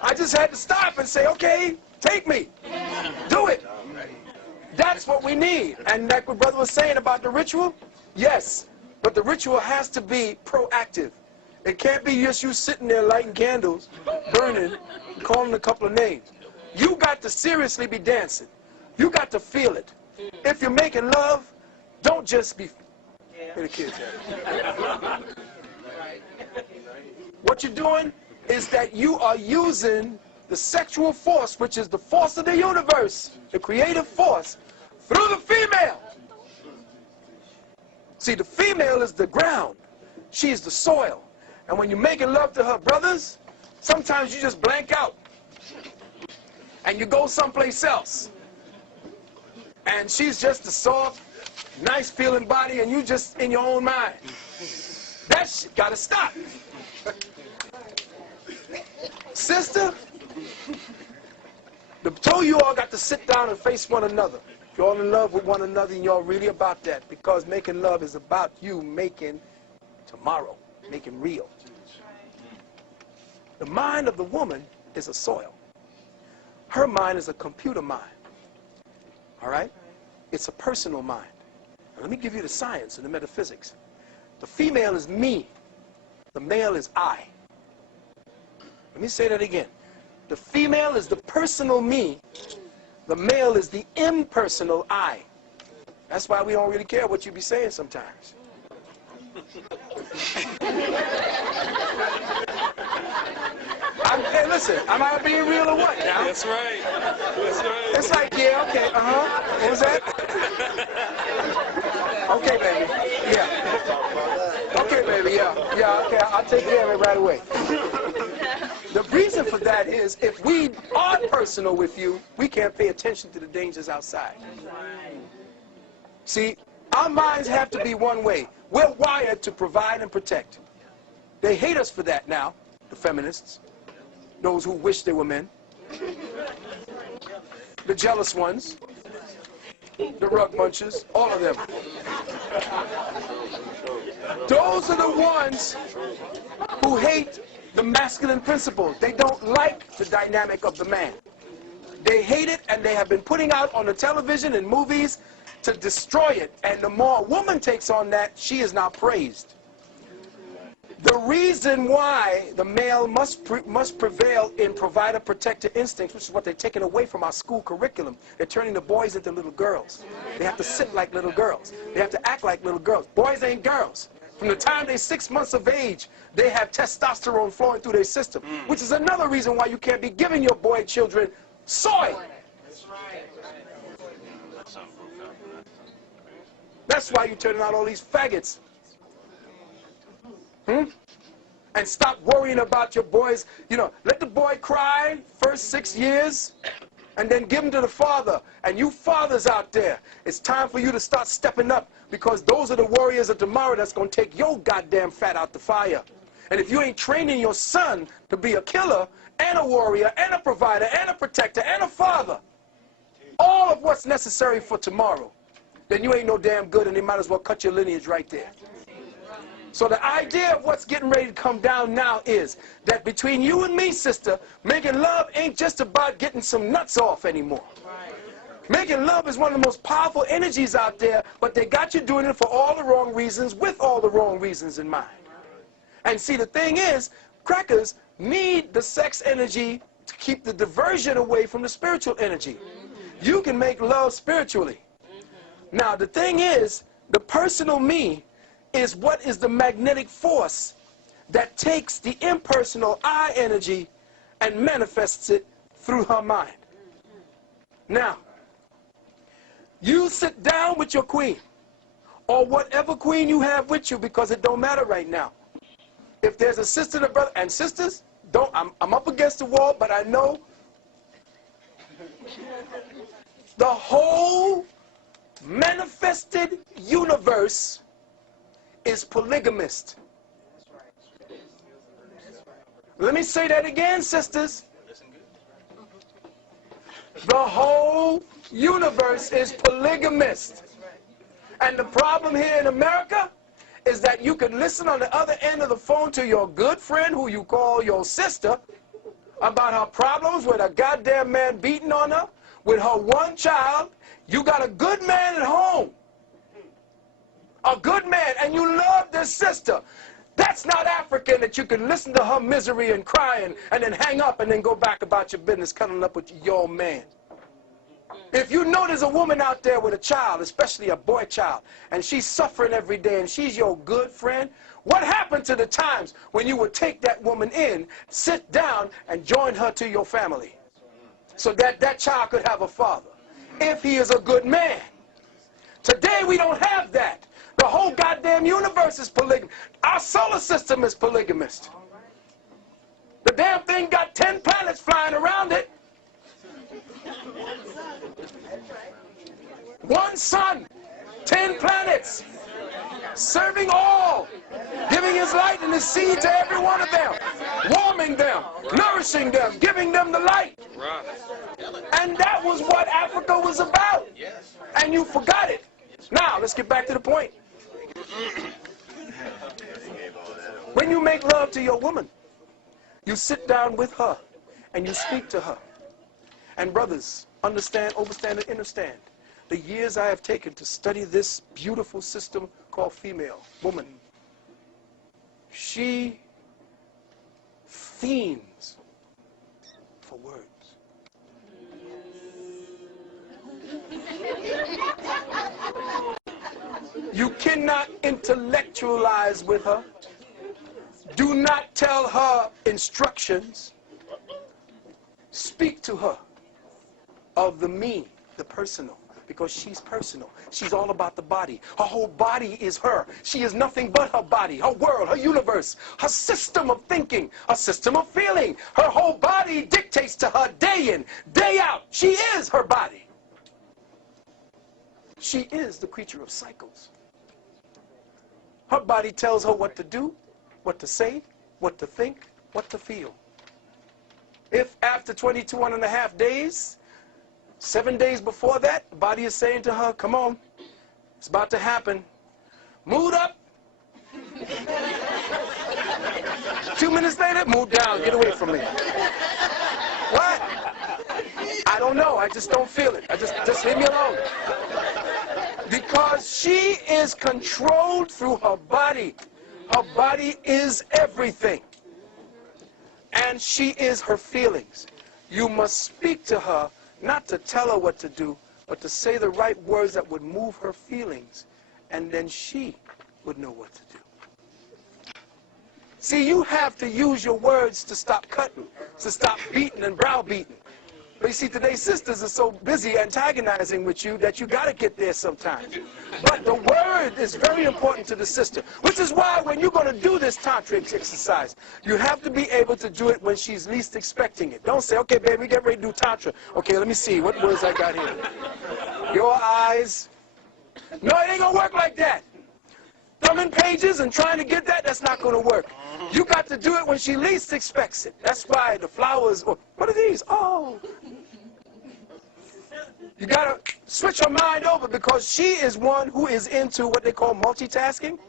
I just had to stop and say, okay, take me. Do it. That's what we need. And like what brother was saying about the ritual, yes, but the ritual has to be proactive. It can't be just you sitting there lighting candles, burning, calling a couple of names. You got to seriously be dancing. You got to feel it. If you're making love, don't just be... Where the kids at? What you're doing is that you are using the sexual force, which is the force of the universe, the creative force, through the female. See, the female is the ground. She is the soil. And when you're making love to her brothers, sometimes you just blank out. And you go someplace else. And she's just a soft, nice feeling body, and you just in your own mind. That's gotta stop. Sister, the two of you all got to sit down and face one another. You're all in love with one another, and you're really about that, because making love is about you making tomorrow, making real. The mind of the woman is a soil. Her mind is a computer mind. All right? It's a personal mind. Now, let me give you the science and the metaphysics. The female is me. The male is I. Let me say that again. The female is the personal me. The male is the impersonal I. That's why we don't really care what you be saying sometimes. Hey, listen, am I being real or what now? That's right. That's right. It's like, yeah, okay, What was that? Okay, baby. Yeah. Okay, baby, yeah. Yeah, okay, I'll take care of it right away. The reason for that is if we are personal with you, we can't pay attention to the dangers outside. See, our minds have to be one way. We're wired to provide and protect. They hate us for that now, the feminists, those who wish they were men, the jealous ones, the rug munchers, all of them. Those are the ones who hate the masculine principle. They don't like the dynamic of the man. They hate it, and they have been putting out on the television and movies to destroy it. And the more a woman takes on that, she is now praised. The reason why the male must prevail in provider-protector instincts, which is what they're taking away from our school curriculum. They're turning the boys into little girls. They have to sit like little girls. They have to act like little girls. Boys ain't girls. From the time they're 6 months of age, they have testosterone flowing through their system, which is another reason why you can't be giving your boy children soy. That's why you're turning out all these faggots. And stop worrying about your boys. You know, let the boy cry first 6 years, and then give him to the father. And you fathers out there, it's time for you to start stepping up, because those are the warriors of tomorrow that's going to take your goddamn fat out the fire. And if you ain't training your son to be a killer and a warrior and a provider and a protector and a father, all of what's necessary for tomorrow, then you ain't no damn good, and they might as well cut your lineage right there. So the idea of what's getting ready to come down now is that between you and me, sister, making love ain't just about getting some nuts off anymore. Making love is one of the most powerful energies out there, but they got you doing it for all the wrong reasons, with all the wrong reasons in mind. And see, the thing is, crackers need the sex energy to keep the diversion away from the spiritual energy. You can make love spiritually. Now, the thing is, the personal me is what is the magnetic force that takes the impersonal I energy and manifests it through her mind. Now, you sit down with your queen, or whatever queen you have with you, because it don't matter right now. If there's a sister and a brother, and sisters, I'm up against the wall, but I know the whole manifested universe is polygamist. Let me say that again, sisters. The whole universe is polygamist. And the problem here in America is that you can listen on the other end of the phone to your good friend, who you call your sister, about her problems with a goddamn man beating on her, with her one child. You got a good man at home. A good man, and you love this sister. That's not African, that you can listen to her misery and crying and then hang up and then go back about your business, cuddling up with your man. If you know there's a woman out there with a child, especially a boy child, and she's suffering every day and she's your good friend, what happened to the times when you would take that woman in, sit down, and join her to your family so that that child could have a father, if he is a good man? Today we don't have that. The whole goddamn universe is polygamous. Our solar system is polygamist. The damn thing got 10 planets flying around it. One sun, 10 planets, serving all, giving his light and his seed to every one of them, warming them, nourishing them, giving them the light. And that was what Africa was about. And you forgot it. Now, let's get back to the point. When you make love to your woman, you sit down with her and you speak to her. And brothers, understand, overstand, and understand the years I have taken to study this beautiful system called female, woman. She fiends for words. You cannot intellectualize with her. Do not tell her instructions. Speak to her of the me, the personal, because she's personal. She's all about the body. Her whole body is her. She is nothing but her body, her world, her universe, her system of thinking, her system of feeling. Her whole body dictates to her day in, day out. She is her body. She is the creature of cycles. Her body tells her what to do, what to say, what to think, what to feel. If after 22.5 days, 7 days before that, the body is saying to her, come on, it's about to happen. Mood up. 2 minutes later, mood down, get away from me. What? I don't know, I just don't feel it. Just leave me alone. Because she is controlled through her body. Her body is everything. And she is her feelings. You must speak to her, not to tell her what to do, but to say the right words that would move her feelings. And then she would know what to do. See, you have to use your words to stop cutting, to stop beating and browbeating. But you see, today's sisters are so busy antagonizing with you that you got to get there sometimes. But the word is very important to the sister, which is why when you're going to do this tantric exercise, you have to be able to do it when she's least expecting it. Don't say, okay, baby, get ready to do tantra. Okay, let me see, what words I got here? Your eyes. No, it ain't going to work like that. Thumbing pages and trying to get that, that's not going to work. You got to do it when she least expects it. That's why the flowers, what are these? Oh. You got to switch her mind over because she is one who is into what they call multitasking,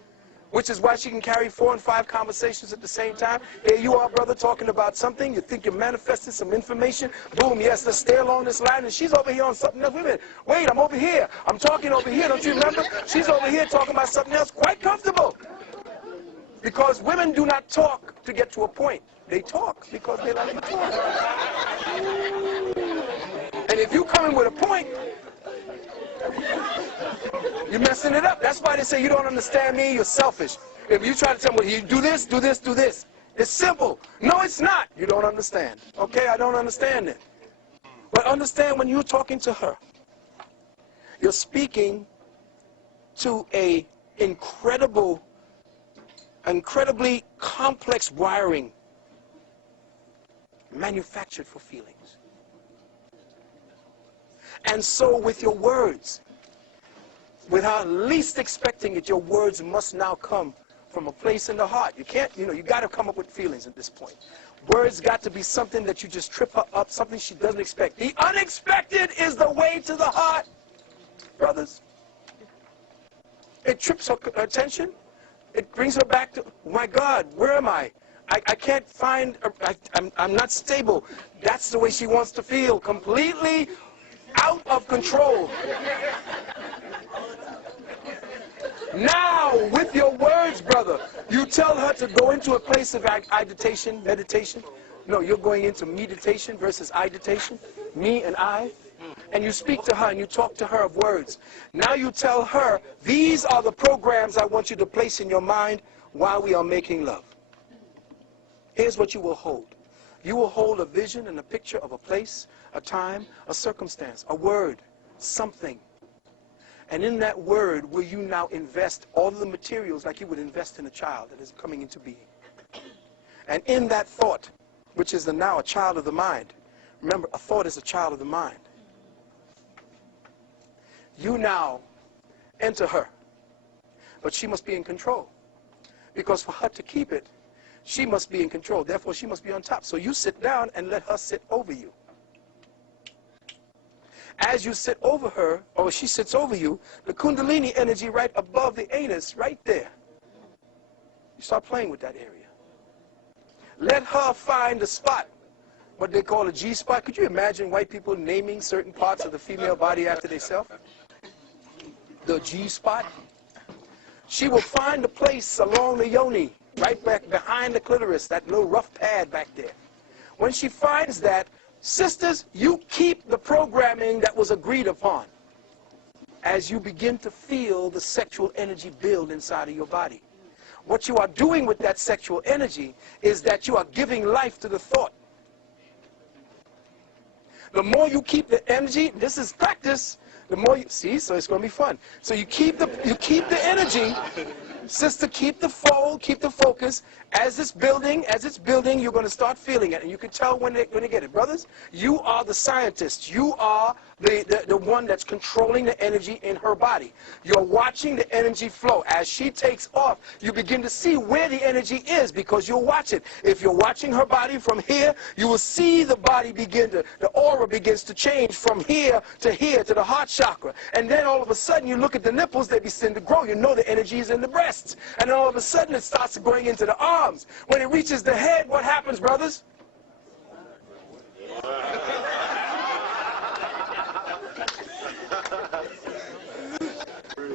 which is why she can carry 4 and 5 conversations at the same time. Here you are, brother, talking about something. You think you're manifesting some information. Boom, yes, let's stay along this line. And she's over here on something else. Wait a minute. Wait, I'm over here. I'm talking over here. Don't you remember? She's over here talking about something else. Quite comfortable. Because women do not talk to get to a point. They talk because they like to talk. And if you come in with a point, you're messing it up. That's why they say you don't understand me, you're selfish. If you try to tell me, you do this, do this, do this. It's simple. No, it's not. You don't understand. Okay, I don't understand it. But understand when you're talking to her, you're speaking to a incredibly complex wiring manufactured for feelings. And so with your words, without least expecting it, your words must now come from a place in the heart. You can't, you got to come up with feelings at this point. Words got to be something that you just trip her up, something she doesn't expect. The unexpected is the way to the heart, brothers. It trips her attention. It brings her back to, oh my God, where am I? I can't find, I'm not stable. That's the way she wants to feel, completely out of control. Now, with your words, brother, you tell her to go into a place of meditation. No, you're going into meditation versus agitation, me and I. And you speak to her and you talk to her of words. Now you tell her, these are the programs I want you to place in your mind while we are making love. Here's what you will hold. You will hold a vision and a picture of a place, a time, a circumstance, a word, something. And in that word will you now invest all of the materials like you would invest in a child that is coming into being. And in that thought, which is now a child of the mind, remember, a thought is a child of the mind. You now enter her, but she must be in control. Because for her to keep it, she must be in control. Therefore, she must be on top. So you sit down and let her sit over you. As you sit over her, or she sits over you, the Kundalini energy right above the anus, right there. You start playing with that area. Let her find a spot, what they call a G-spot. Could you imagine white people naming certain parts of the female body after themselves? The G-spot. She will find a place along the yoni, right back behind the clitoris, that little rough pad back there. When she finds that, sisters, you keep the programming that was agreed upon as you begin to feel the sexual energy build inside of your body. What you are doing with that sexual energy is that you are giving life to the thought. The more you keep the energy, this is practice, the more you, see, so it's going to be fun. So you keep the energy, sister, keep the fold, keep the focus. As it's building, you're going to start feeling it. And you can tell when they get it. Brothers, you are the scientist. You are the one that's controlling the energy in her body. You're watching the energy flow. As she takes off, you begin to see where the energy is because you'll watch it. If you're watching her body from here, you will see the body the aura begins to change from here to the heart chakra. And then all of a sudden you look at the nipples, they begin to grow. You know the energy is in the breasts. And then all of a sudden it starts going into the arms. When it reaches the head, what happens, brothers?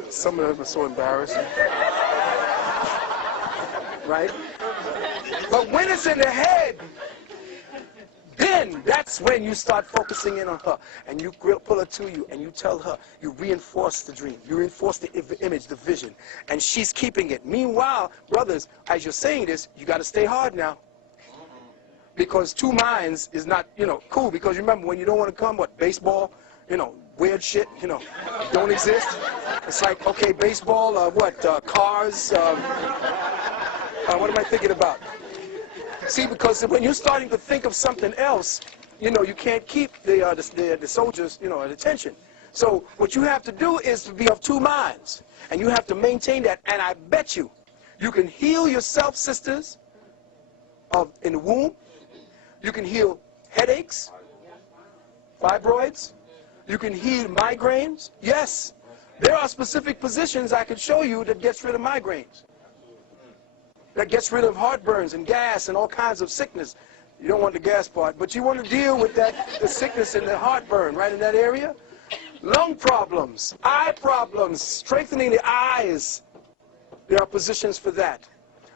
Some of them are so embarrassing. Right? But when it's in the head, then that's That's when you start focusing in on her, and you pull her to you, and you tell her, you reinforce the dream, you reinforce the image, the vision, and she's keeping it. Meanwhile, brothers, as you're saying this, you got to stay hard now. Because two minds is not, cool. Because remember, when you don't want to come, what, baseball, weird shit, don't exist. It's like, okay, baseball, cars, what am I thinking about? See, because when you're starting to think of something else, you can't keep the soldiers, at attention. So what you have to do is to be of two minds, and you have to maintain that. And I bet you can heal yourself, sisters, in the womb. You can heal headaches, fibroids. You can heal migraines. Yes, there are specific positions I can show you that gets rid of migraines, that gets rid of heartburns and gas and all kinds of sickness. You don't want the gas part, but you want to deal with the sickness and the heartburn right in that area. Lung problems, eye problems, strengthening the eyes. There are positions for that.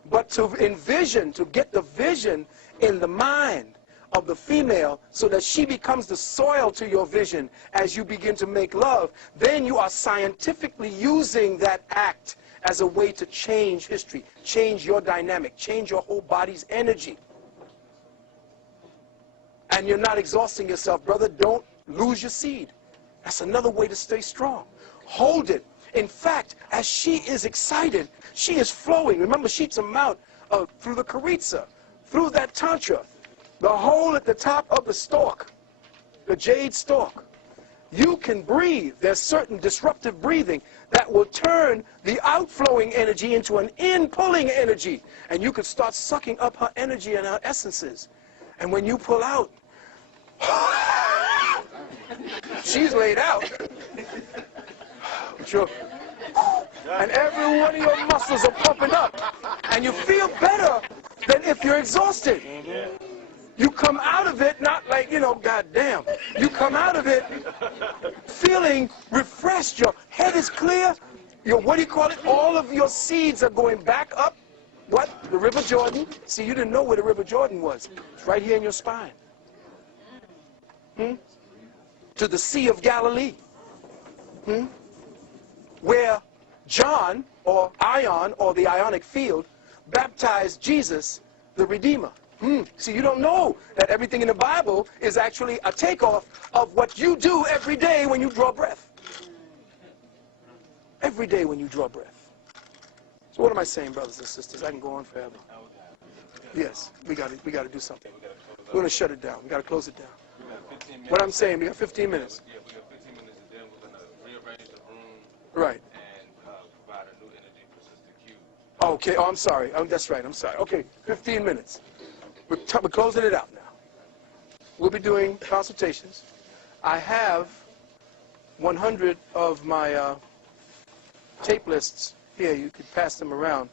But to envision, to get the vision in the mind of the female so that she becomes the soil to your vision as you begin to make love, then you are scientifically using that act as a way to change history, change your dynamic, change your whole body's energy. And you're not exhausting yourself, brother. Don't lose your seed. That's another way to stay strong. Hold it. In fact, as she is excited, she is flowing. Remember, she's a mount through the charitza, through that tantra, the hole at the top of the stalk, the jade stalk. You can breathe. There's certain disruptive breathing that will turn the outflowing energy into an in-pulling energy. And you could start sucking up her energy and her essences. And when you pull out, she's laid out. Sure. And every one of your muscles are pumping up. And you feel better than if you're exhausted. You come out of it not like, goddamn. You come out of it feeling refreshed. Your head is clear. All of your seeds are going back up. What? The River Jordan. See, you didn't know where the River Jordan was. It's right here in your spine. To the Sea of Galilee. Where John, or Ion, or the Ionic field, baptized Jesus, the Redeemer. See, you don't know that everything in the Bible is actually a takeoff of what you do every day when you draw breath. Every day when you draw breath. So what am I saying, brothers and sisters? I can go on forever. Yes, we got to do something. We're going to shut it down. We got to close it down. What I'm saying, we got 15 minutes. Yeah, we got 15 minutes, and then we're going to rearrange the room. Right. And provide a new energy for Sister Q. Okay, I'm sorry. That's right, I'm sorry. Okay, 15 minutes. We're closing it out now. We'll be doing consultations. I have 100 of my tape lists here. You could pass them around.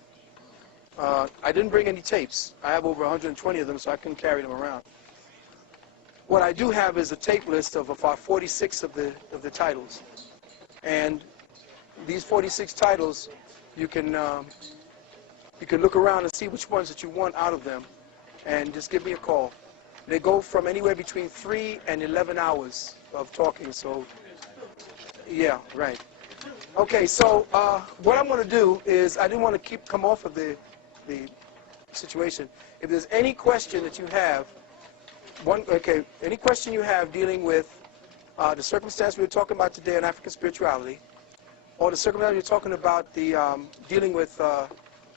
I didn't bring any tapes. I have over 120 of them, so I couldn't carry them around. What I do have is a tape list of about 46 of the titles. And these 46 titles, you can look around and see which ones that you want out of them, and just give me a call. They go from anywhere between 3 and 11 hours of talking, so yeah, right. Okay, so what I'm going to do is, I didn't want to come off of the situation. If there's any question that you have, any question you have dealing with the circumstance we were talking about today in African spirituality, or the circumstance you're talking about dealing with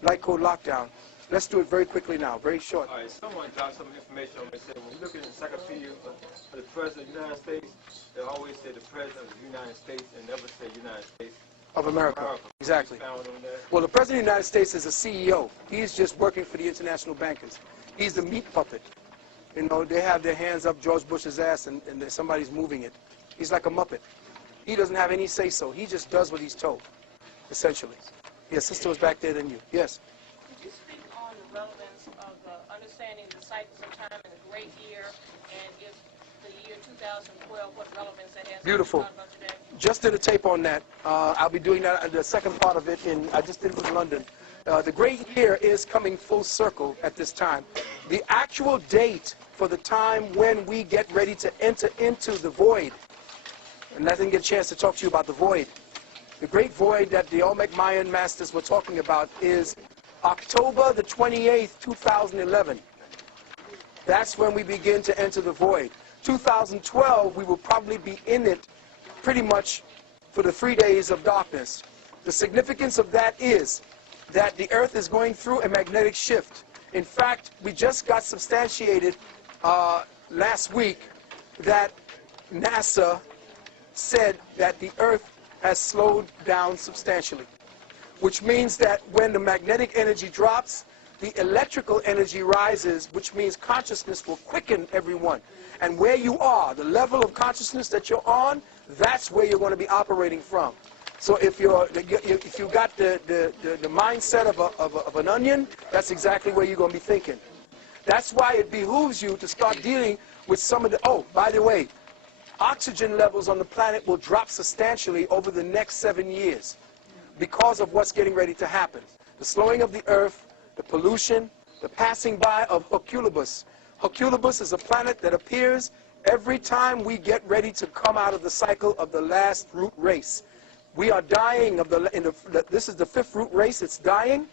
Light Code Lockdown, let's do it very quickly now, very short. All right, someone dropped some information on me. Said when you look at the encyclopedia of the President of the United States, they always say the President of the United States and never say United States Of America. Exactly. Well, the President of the United States is a CEO. He's just working for the international bankers. He's the meat puppet. They have their hands up George Bush's ass and somebody's moving it. He's like a Muppet. He doesn't have any say-so. He just does what he's told, essentially. Yes, sister was back there than you. Yes? Could you speak on the relevance of understanding the cycles of time in a great year, and if the year 2012, what relevance that has? Beautiful. Just did a tape on that. I'll be doing that, the second part of it, I just did it in London. The great year is coming full circle at this time. The actual date for for the time when we get ready to enter into the void. And I didn't get a chance to talk to you about the void. The great void that the Olmec Mayan masters were talking about is October the 28th, 2011. That's when we begin to enter the void. 2012, we will probably be in it pretty much for the 3 days of darkness. The significance of that is that the Earth is going through a magnetic shift. In fact, we just got substantiated last week that NASA said that the Earth has slowed down substantially, which means that when the magnetic energy drops, the electrical energy rises, which means consciousness will quicken everyone. And where you are, the level of consciousness that you're on, that's where you're going to be operating from. So if you got the mindset of an onion, that's exactly where you're going to be thinking. That's why it behooves you to start dealing with some of the, oh, by the way, oxygen levels on the planet will drop substantially over the next 7 years because of what's getting ready to happen. The slowing of the Earth, the pollution, the passing by of Herculebus. Herculebus is a planet that appears every time we get ready to come out of the cycle of the last root race. We are dying of this is the 5th root race, it's dying.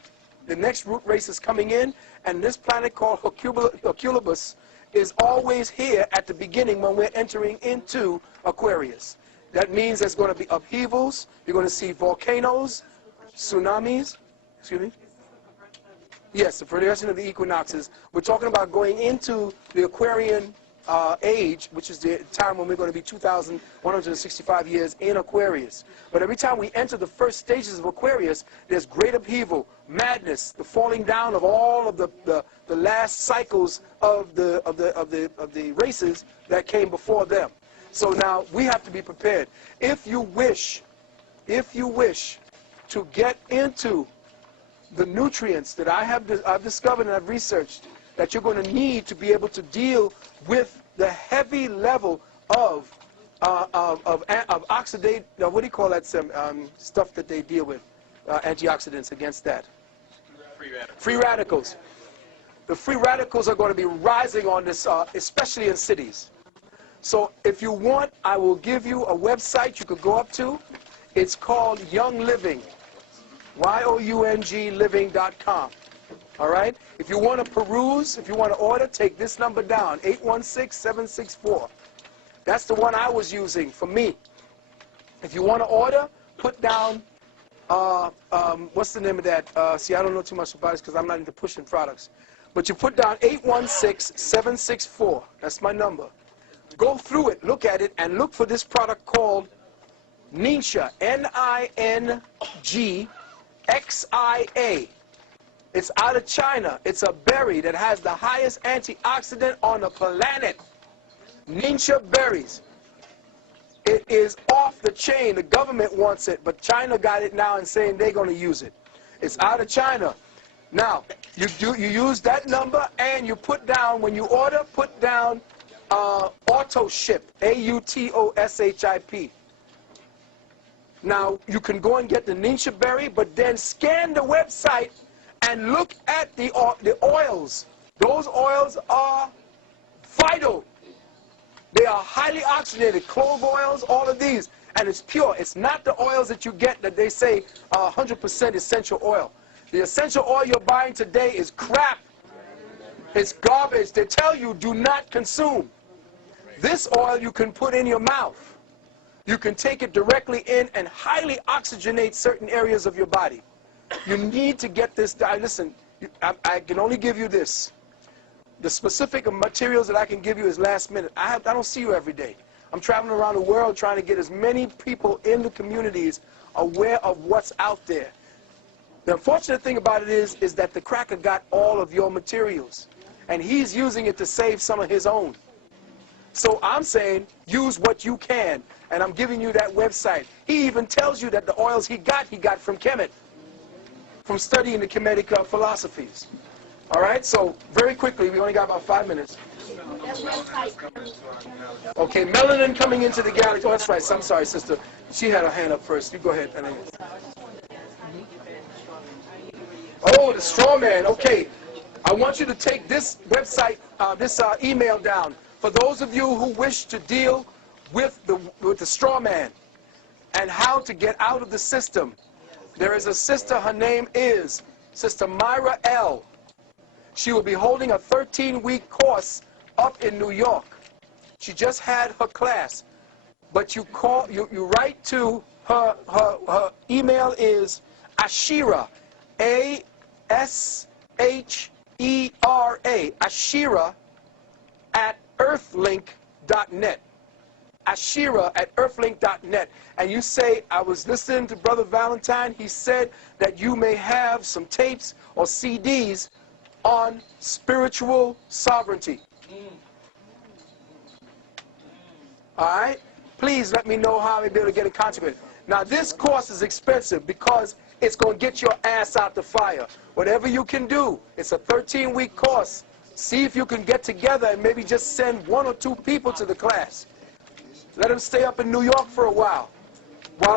The next root race is coming in, and this planet called Herculebus is always here at the beginning when we're entering into Aquarius. That means there's going to be upheavals, you're going to see volcanoes, tsunamis, excuse me? Yes, the progression of the equinoxes. We're talking about going into the Aquarian age, which is the time when we're going to be 2,165 years in Aquarius. But every time we enter the first stages of Aquarius, there's great upheaval, madness, the falling down of all of the last cycles of the races that came before them. So now we have to be prepared. If you wish to get into the nutrients that I've discovered and I've researched that you're going to need to be able to deal with the heavy level of oxidate, what do you call that stuff that they deal with, antioxidants against that? Free radicals. Free radicals. The free radicals are going to be rising on this, especially in cities. So if you want, I will give you a website you could go up to. It's called Young Living. youngliving.com. All right? If you want to peruse, if you want to order, take this number down, 816-764. That's the one I was using for me. If you want to order, put down, what's the name of that? See, I don't know too much about it because I'm not into pushing products. But you put down 816-764. That's my number. Go through it, look at it, and look for this product called Ninja, N-I-N-G-X-I-A. It's out of China. It's a berry that has the highest antioxidant on the planet. Ninja berries. It is off the chain. The government wants it, but China got it now and saying they're going to use it. It's out of China. Now, you use that number and you put down, when you order, put down auto ship, A-U-T-O-S-H-I-P. Now, you can go and get the Ninja berry, but then scan the website and look at the oils. Those oils are vital. They are highly oxygenated, clove oils, all of these. And it's pure. It's not the oils that you get that they say 100% essential oil. The essential oil you're buying today is crap. It's garbage. They tell you do not consume. This oil you can put in your mouth. You can take it directly in and highly oxygenate certain areas of your body. You need to get this done. Listen, I can only give you this. The specific materials that I can give you is last minute. I don't see you every day. I'm traveling around the world trying to get as many people in the communities aware of what's out there. The unfortunate thing about it is that the cracker got all of your materials, and he's using it to save some of his own. So I'm saying use what you can, and I'm giving you that website. He even tells you that the oils he got from Kemet, from studying the Kemetic philosophies. All right, so very quickly, we only got about 5 minutes. Okay, melanin coming into the galaxy. Oh, that's right. I'm sorry, sister. She had her hand up first. You go ahead. Oh, the straw man. Okay. I want you to take this website, this email down. For those of you who wish to deal with the straw man and how to get out of the system, there is a sister, her name is Sister Myra L. She will be holding a 13-week course up in New York. She just had her class. But you write to her email is Ashira, A-S-H-E-R-A, Ashira at earthlink.net. Ashira at earthlink.net. And you say, I was listening to Brother Valentine. He said that you may have some tapes or CDs on spiritual sovereignty. All right? Please let me know how I'll be able to get in contact with it. Now, this course is expensive because it's going to get your ass out the fire. Whatever you can do, it's a 13-week course. See if you can get together and maybe just send 1 or 2 people to the class. Let them stay up in New York for a while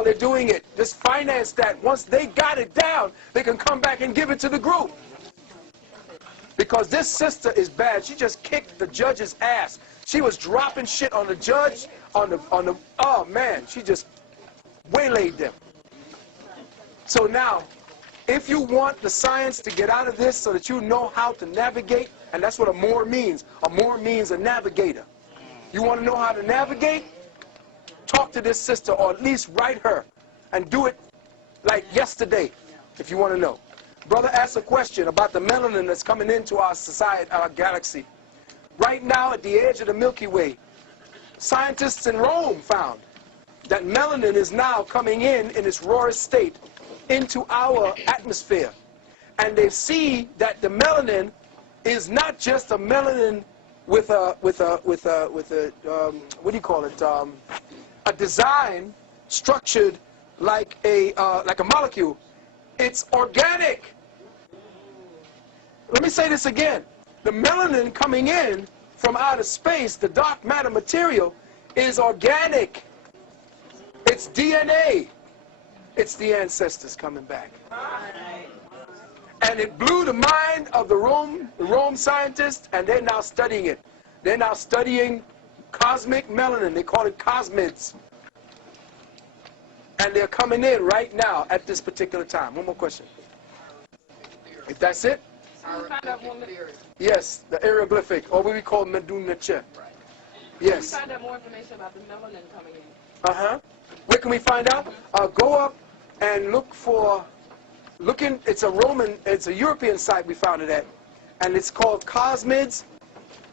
they're doing it. Just finance that. Once they got it down, they can come back and give it to the group. Because this sister is bad. She just kicked the judge's ass. She was dropping shit on the judge, oh man, she just waylaid them. So now, if you want the science to get out of this so that you know how to navigate, and that's what a Moor means. A Moor means a navigator. You want to know how to navigate? Talk to this sister, or at least write her, and do it like yesterday, if you want to know. Brother asked a question about the melanin that's coming into our society, our galaxy. Right now, at the edge of the Milky Way, scientists in Rome found that melanin is now coming in its rawest state into our atmosphere. And they see that the melanin is not just a melanin with a what do you call it? A design structured like a molecule. It's organic. Let me say this again. The melanin coming in from outer space, the dark matter material, is organic. It's DNA. It's the ancestors coming back. And it blew the mind of the Rome scientists, and they're now studying it. They're now studying cosmic melanin. They call it cosmids. And they're coming in right now at this particular time. One more question. If that's it? Yes, the hieroglyphic, or what we call Medunache. Yes. Can we find out more information about the melanin coming in? Uh-huh. Where can we find out? Go up and look for, it's a European site we found it at, and it's called Cosmids,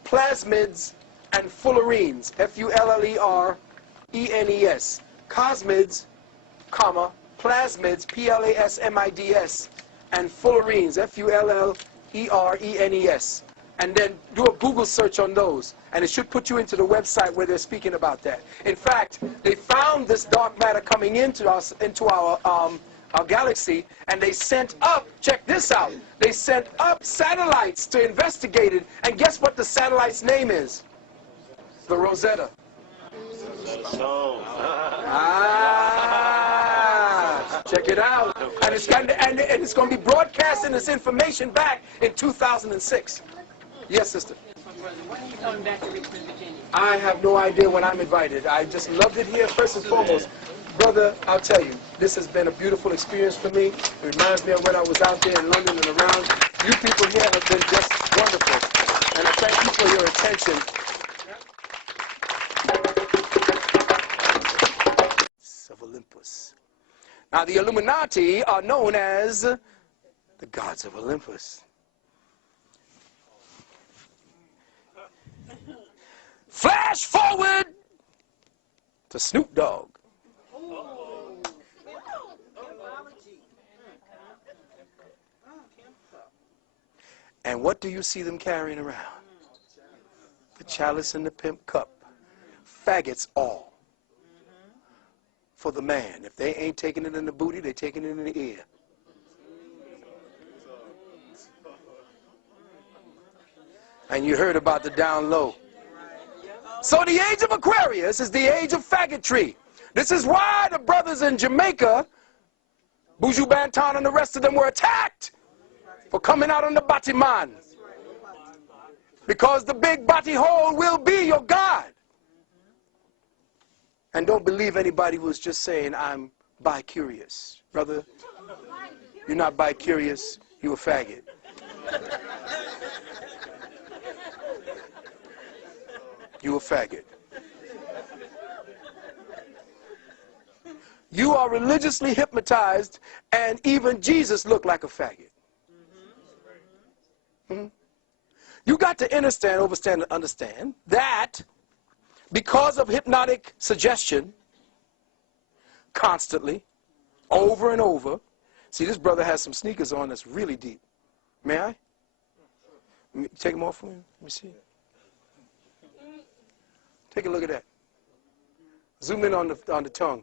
Plasmids, and Fullerenes, Fullerenes. Cosmids, comma, Plasmids, Plasmids, and Fullerenes, Fullerenes. And then do a Google search on those, and it should put you into the website where they're speaking about that. In fact, they found this dark matter coming into our galaxy, and they sent up, check this out, they sent up satellites to investigate it, and guess what the satellite's name is? The Rosetta. Check it out. And it's going to be broadcasting this information back in 2006. Yes, sister. When are you coming back to Richmond, Virginia? I have no idea when I'm invited. I just loved it here, first and foremost. Brother, I'll tell you, this has been a beautiful experience for me. It reminds me of when I was out there in London and around. You people here have been just wonderful. And I thank you for your attention. Of Olympus. Now, the Illuminati are known as the gods of Olympus. Flash forward to Snoop Dogg. And what do you see them carrying around? The chalice and the pimp cup. Faggots all. For the man. If they ain't taking it in the booty, they're taking it in the ear. And you heard about the down low. So the age of Aquarius is the age of faggotry. This is why the brothers in Jamaica, Buju Banton and the rest of them, were attacked for coming out on the Batiman. Because the big body hole will be your God. And don't believe anybody who's just saying, I'm bi-curious. Brother, you're not bi-curious, you're a faggot. You a faggot. You are religiously hypnotized, and even Jesus looked like a faggot. You got to understand that because of hypnotic suggestion, constantly, over and over. See, this brother has some sneakers on that's really deep. May I? Take them off for me. Let me see. Take a look at that. Zoom in on the tongue.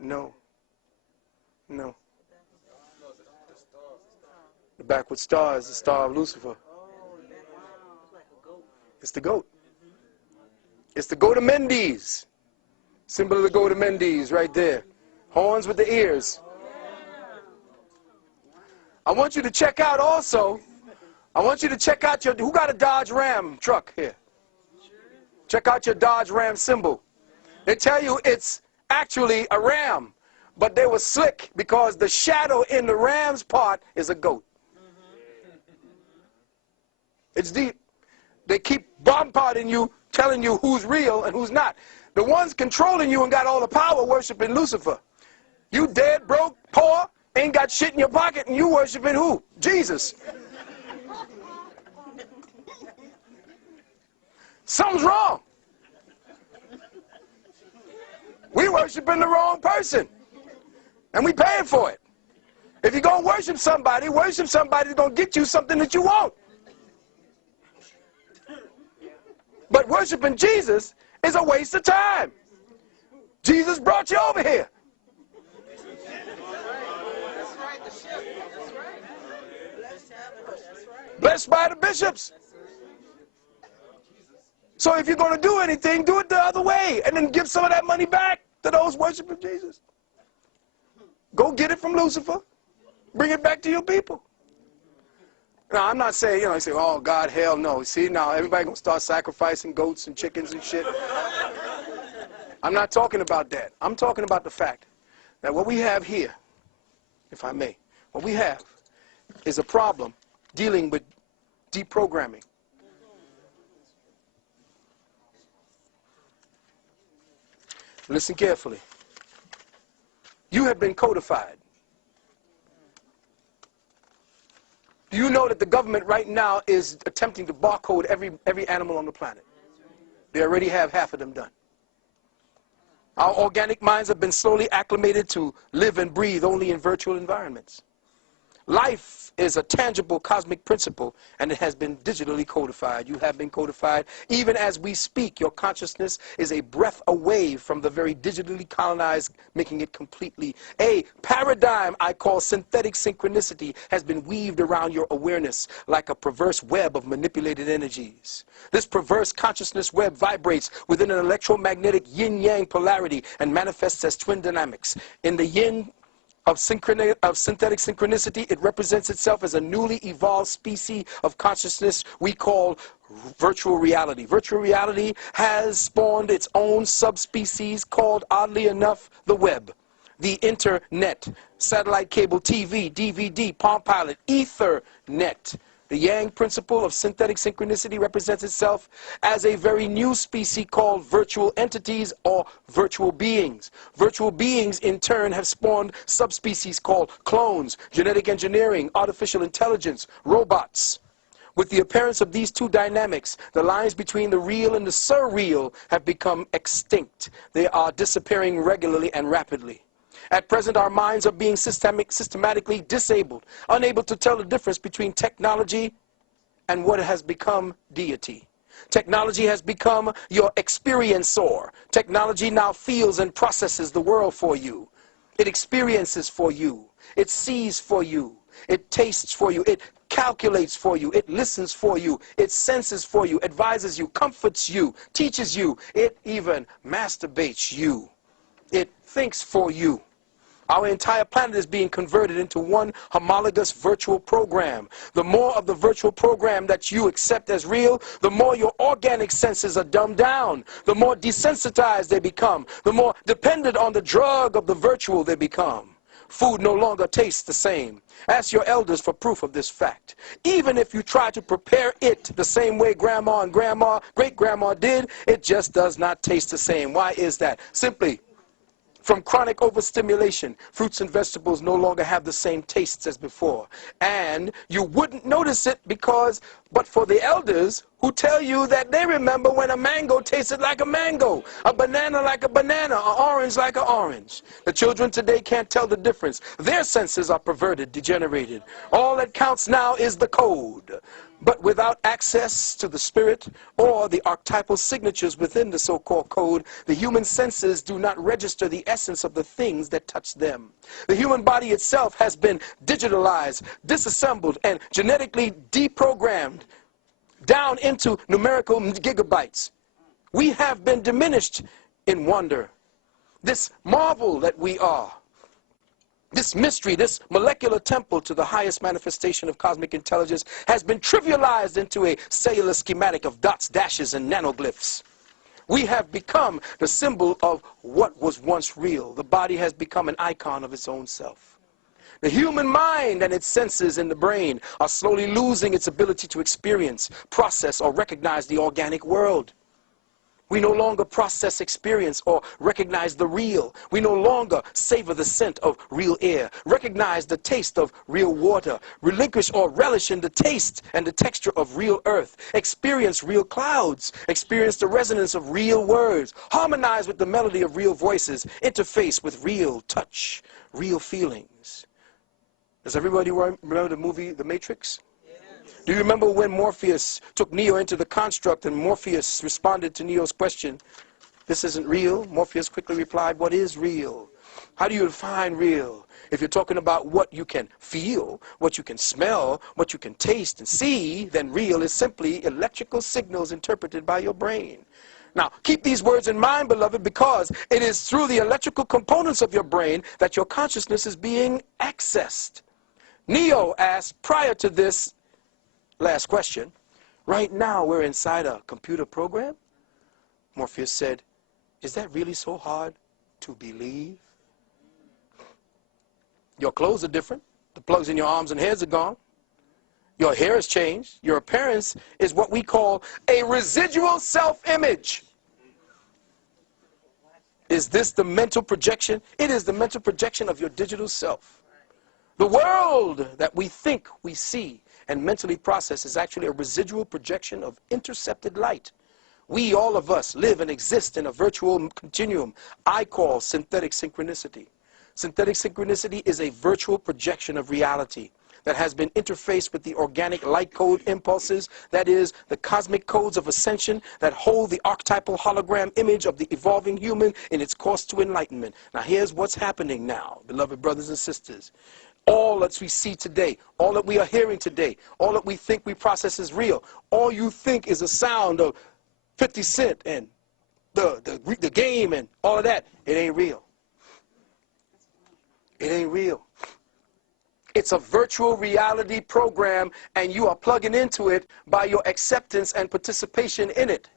No. No. The backward star is the star of Lucifer. It's the goat. It's the goat of Mendes. Symbol of the goat of Mendes right there. Horns with the ears. I want you to check out also, who got a Dodge Ram truck here? Check out your Dodge Ram symbol. They tell you it's actually a ram, but they were slick because the shadow in the ram's part is a goat. It's deep. They keep bombarding you, telling you who's real and who's not. The ones controlling you and got all the power worshiping Lucifer. You dead, broke, poor, ain't got shit in your pocket, and you worshiping who? Jesus. Something's wrong. We worshiping the wrong person, and we paying for it. If you're going to worship somebody that's going to get you something that you want. But worshiping Jesus is a waste of time. Jesus brought you over here. Blessed by the bishops. So if you're going to do anything, do it the other way, and then give some of that money back to those worshiping Jesus. Go get it from Lucifer. Bring it back to your people. Now, I'm not saying, you say, oh, God, hell no. See, now everybody going to start sacrificing goats and chickens and shit. I'm not talking about that. I'm talking about the fact that what we have here, if I may, what we have is a problem dealing with deprogramming. Listen carefully. You have been codified. Do you know that the government right now is attempting to barcode every animal on the planet? They already have half of them done. Our organic minds have been slowly acclimated to live and breathe only in virtual environments. Life is a tangible cosmic principle, and it has been digitally codified. You have been codified. Even as we speak, your consciousness is a breath away from the very digitally colonized, making it completely. A paradigm I call synthetic synchronicity has been weaved around your awareness like a perverse web of manipulated energies. This perverse consciousness web vibrates within an electromagnetic yin-yang polarity and manifests as twin dynamics. In the yin of synthetic synchronicity, it represents itself as a newly evolved species of consciousness we call virtual reality. Virtual reality has spawned its own subspecies called, oddly enough, the web, the internet, satellite cable TV, DVD, Palm Pilot, Ethernet. The Yang principle of synthetic synchronicity represents itself as a very new species called virtual entities or virtual beings. Virtual beings, in turn, have spawned subspecies called clones, genetic engineering, artificial intelligence, robots. With the appearance of these two dynamics, the lines between the real and the surreal have become extinct. They are disappearing regularly and rapidly. At present, our minds are being systematically disabled, unable to tell the difference between technology and what has become deity. Technology has become your experiencer. Technology now feels and processes the world for you. It experiences for you. It sees for you. It tastes for you. It calculates for you. It listens for you. It senses for you, advises you, comforts you, teaches you. It even masturbates you. It thinks for you. Our entire planet is being converted into one homologous virtual program. The more of the virtual program that you accept as real, the more your organic senses are dumbed down, the more desensitized they become, the more dependent on the drug of the virtual they become. Food no longer tastes the same. Ask your elders for proof of this fact. Even if you try to prepare it the same way grandma and great-grandma did, it just does not taste the same. Why is that? Simply, from chronic overstimulation, fruits and vegetables no longer have the same tastes as before. And you wouldn't notice it but for the elders who tell you that they remember when a mango tasted like a mango, a banana like a banana, an orange like an orange. The children today can't tell the difference. Their senses are perverted, degenerated. All that counts now is the code. But without access to the spirit or the archetypal signatures within the so-called code, the human senses do not register the essence of the things that touch them. The human body itself has been digitalized, disassembled, and genetically deprogrammed down into numerical gigabytes. We have been diminished in wonder. This marvel that we are, this mystery, this molecular temple to the highest manifestation of cosmic intelligence has been trivialized into a cellular schematic of dots, dashes, and nanoglyphs. We have become the symbol of what was once real. The body has become an icon of its own self. The human mind and its senses in the brain are slowly losing its ability to experience, process, or recognize the organic world. We no longer process experience or recognize the real. We no longer savor the scent of real air, recognize the taste of real water, relinquish or relish in the taste and the texture of real earth, experience real clouds, experience the resonance of real words, harmonize with the melody of real voices, interface with real touch, real feelings. Does everybody remember the movie The Matrix? Do you remember when Morpheus took Neo into the construct and Morpheus responded to Neo's question, "This isn't real"? Morpheus quickly replied, "What is real? How do you define real? If you're talking about what you can feel, what you can smell, what you can taste and see, then real is simply electrical signals interpreted by your brain." Now, keep these words in mind, beloved, because it is through the electrical components of your brain that your consciousness is being accessed. Neo asked prior to this last question, "Right now we're inside a computer program?" Morpheus said, "Is that really so hard to believe? Your clothes are different. The plugs in your arms and heads are gone. Your hair has changed. Your appearance is what we call a residual self-image." Is this the mental projection? It is the mental projection of your digital self. The world that we think we see and mentally process is actually a residual projection of intercepted light. We, all of us, live and exist in a virtual continuum I call synthetic synchronicity. Synthetic synchronicity is a virtual projection of reality that has been interfaced with the organic light code impulses, that is, the cosmic codes of ascension that hold the archetypal hologram image of the evolving human in its course to enlightenment. Now here's what's happening now, beloved brothers and sisters. All that we see today, all that we are hearing today, all that we think we process is real, all you think is a sound of 50 Cent and the game and all of that, it ain't real. It ain't real. It's a virtual reality program, and you are plugging into it by your acceptance and participation in it.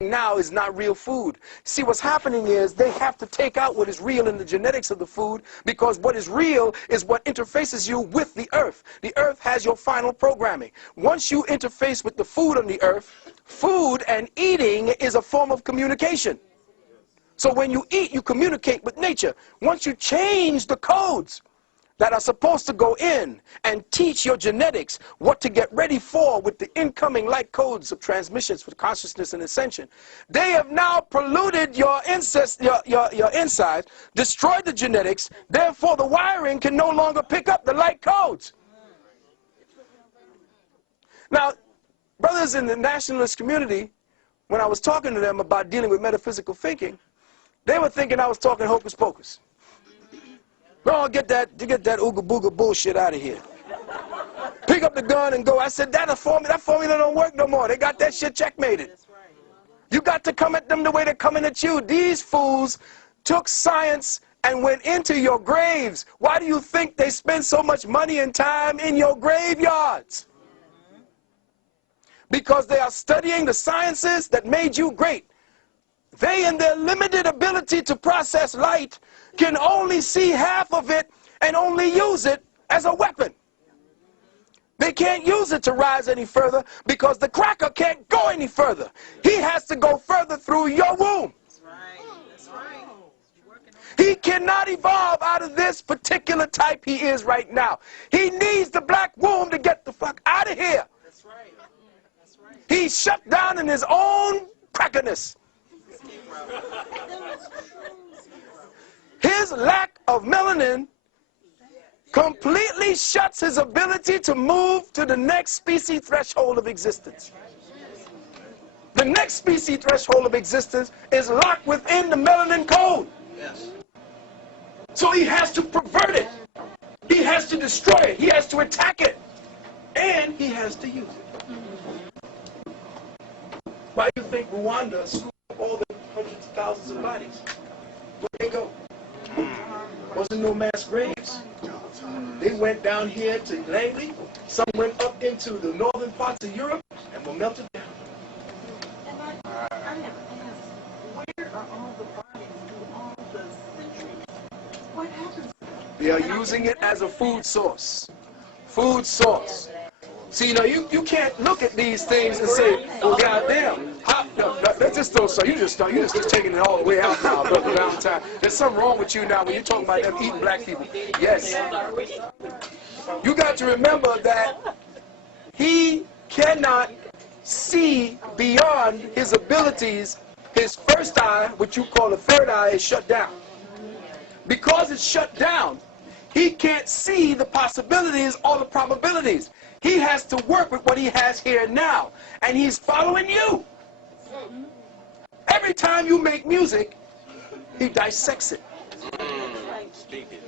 Now is not real food. See, what's happening is they have to take out what is real in the genetics of the food, because what is real is what interfaces you with the earth. The earth has your final programming. Once you interface with the food on the earth, food and eating is a form of communication. So when you eat, you communicate with nature. Once you change the codes that are supposed to go in and teach your genetics what to get ready for with the incoming light codes of transmissions for consciousness and ascension, they have now polluted your insides, destroyed the genetics, therefore the wiring can no longer pick up the light codes. Now, brothers in the nationalist community, when I was talking to them about dealing with metaphysical thinking, they were thinking I was talking hocus pocus. No, get that ooga booga bullshit out of here. Pick up the gun and go. I said, that formula don't work no more. They got that shit checkmated. You got to come at them the way they're coming at you. These fools took science and went into your graves. Why do you think they spend so much money and time in your graveyards? Because they are studying the sciences that made you great. They, in their limited ability to process light, can only see half of it and only use it as a weapon. They can't use it to rise any further because the cracker can't go any further. He has to go further through your womb. That's right. He cannot evolve out of this particular type he is right now. He needs the black womb to get the fuck out of here. That's right. That's right. He's shut down in his own crackerness. His lack of melanin completely shuts his ability to move to the next species threshold of existence. The next species threshold of existence is locked within the melanin code. Yes. So he has to pervert it. He has to destroy it. He has to attack it. And he has to use it. Why do you think Rwanda scooped up all the hundreds of thousands of bodies? Where'd they go? Wasn't no mass graves. They went down here to Langley. Some went up into the northern parts of Europe and were melted down. And I have asked, where are all the bodies through all the centuries? What happens? They are using it as a food source. Food source. See, you know, you can't look at these things and say, well, goddamn, that's just those. So you just taking it all the way out now, Brother Valentine. There's something wrong with you now when you're talking about them eating black people. Yes. You got to remember that he cannot see beyond his abilities. His first eye, which you call the third eye, is shut down. Because it's shut down, he can't see the possibilities or the probabilities. He has to work with what he has here now. And he's following you. Every time you make music, he dissects it.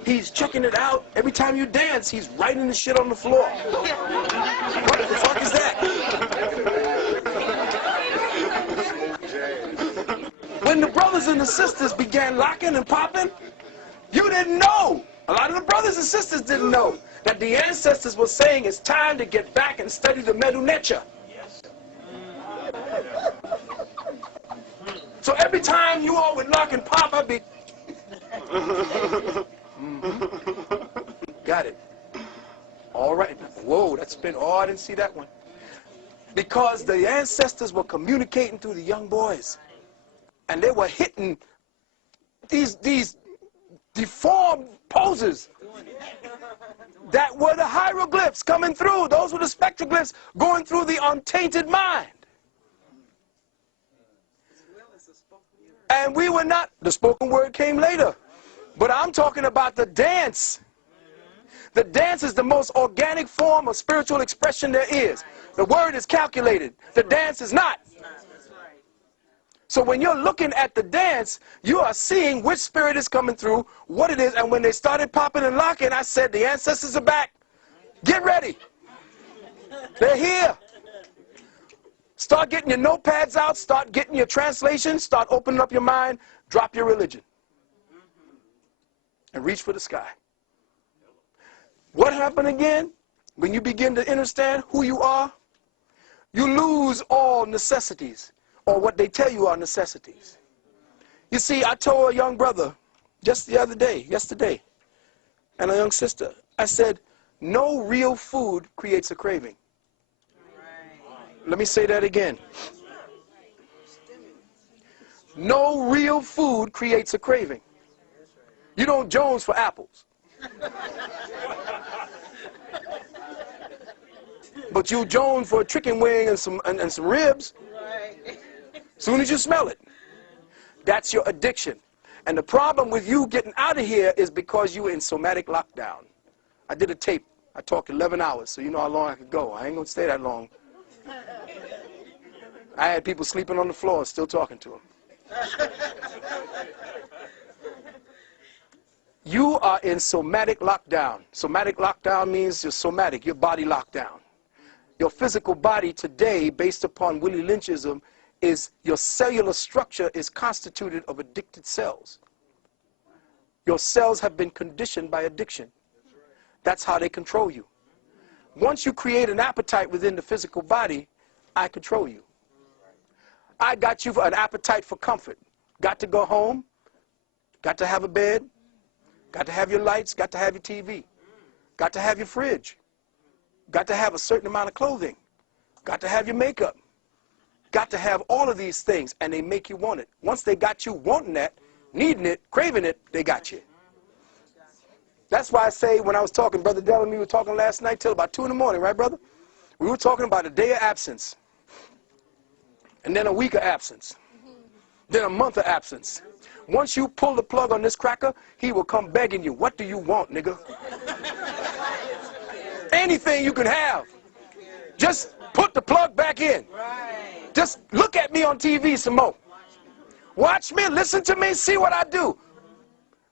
He's checking it out. Every time you dance, he's writing the shit on the floor. What the fuck is that? When the brothers and the sisters began locking and popping, you didn't know. A lot of the brothers and sisters didn't know that the ancestors were saying it's time to get back and study the Medu Neter. So every time you all would lock and pop, I'd be... Got it. All right. Whoa, that's been... Oh, I didn't see that one. Because the ancestors were communicating through the young boys. And they were hitting these deformed poses that were the hieroglyphs coming through. Those were the spectroglyphs going through the untainted mind. And we were not, the spoken word came later. But I'm talking about the dance. The dance is the most organic form of spiritual expression there is. The word is calculated. The dance is not. So when you're looking at the dance, you are seeing which spirit is coming through, what it is. And when they started popping and locking, I said, the ancestors are back. Get ready. They're here. Start getting your notepads out. Start getting your translations. Start opening up your mind. Drop your religion. And reach for the sky. What happened again? When you begin to understand who you are, you lose all necessities, or what they tell you are necessities. You see, I told a young brother just the other day, yesterday, and a young sister, I said, no real food creates a craving. Let me say that again. No real food creates a craving. You don't Jones for apples. But you Jones for a chicken wing and some ribs. Soon as you smell it. That's your addiction. And the problem with you getting out of here is because you were in somatic lockdown. I did a tape. I talked 11 hours, so you know how long I could go. I ain't going to stay that long. I had people sleeping on the floor, still talking to them. You are in somatic lockdown. Somatic lockdown means your somatic, your body lockdown. Your physical body today, based upon Willie Lynchism, is your cellular structure is constituted of addicted cells. Your cells have been conditioned by addiction. That's how they control you. Once you create an appetite within the physical body, I control you. I got you for an appetite for comfort. Got to go home, got to have a bed, got to have your lights, got to have your TV, got to have your fridge, got to have a certain amount of clothing, got to have your makeup, got to have all of these things, and they make you want it. Once they got you wanting that, needing it, craving it, they got you. That's why I say when I was talking, Brother Dell and me were talking last night till about 2 in the morning, right, brother? We were talking about a day of absence, and then a week of absence, then a month of absence. Once you pull the plug on this cracker, he will come begging you, what do you want, nigga? Anything you can have. Just put the plug back in. Just look at me on TV some more. Watch me, listen to me, see what I do.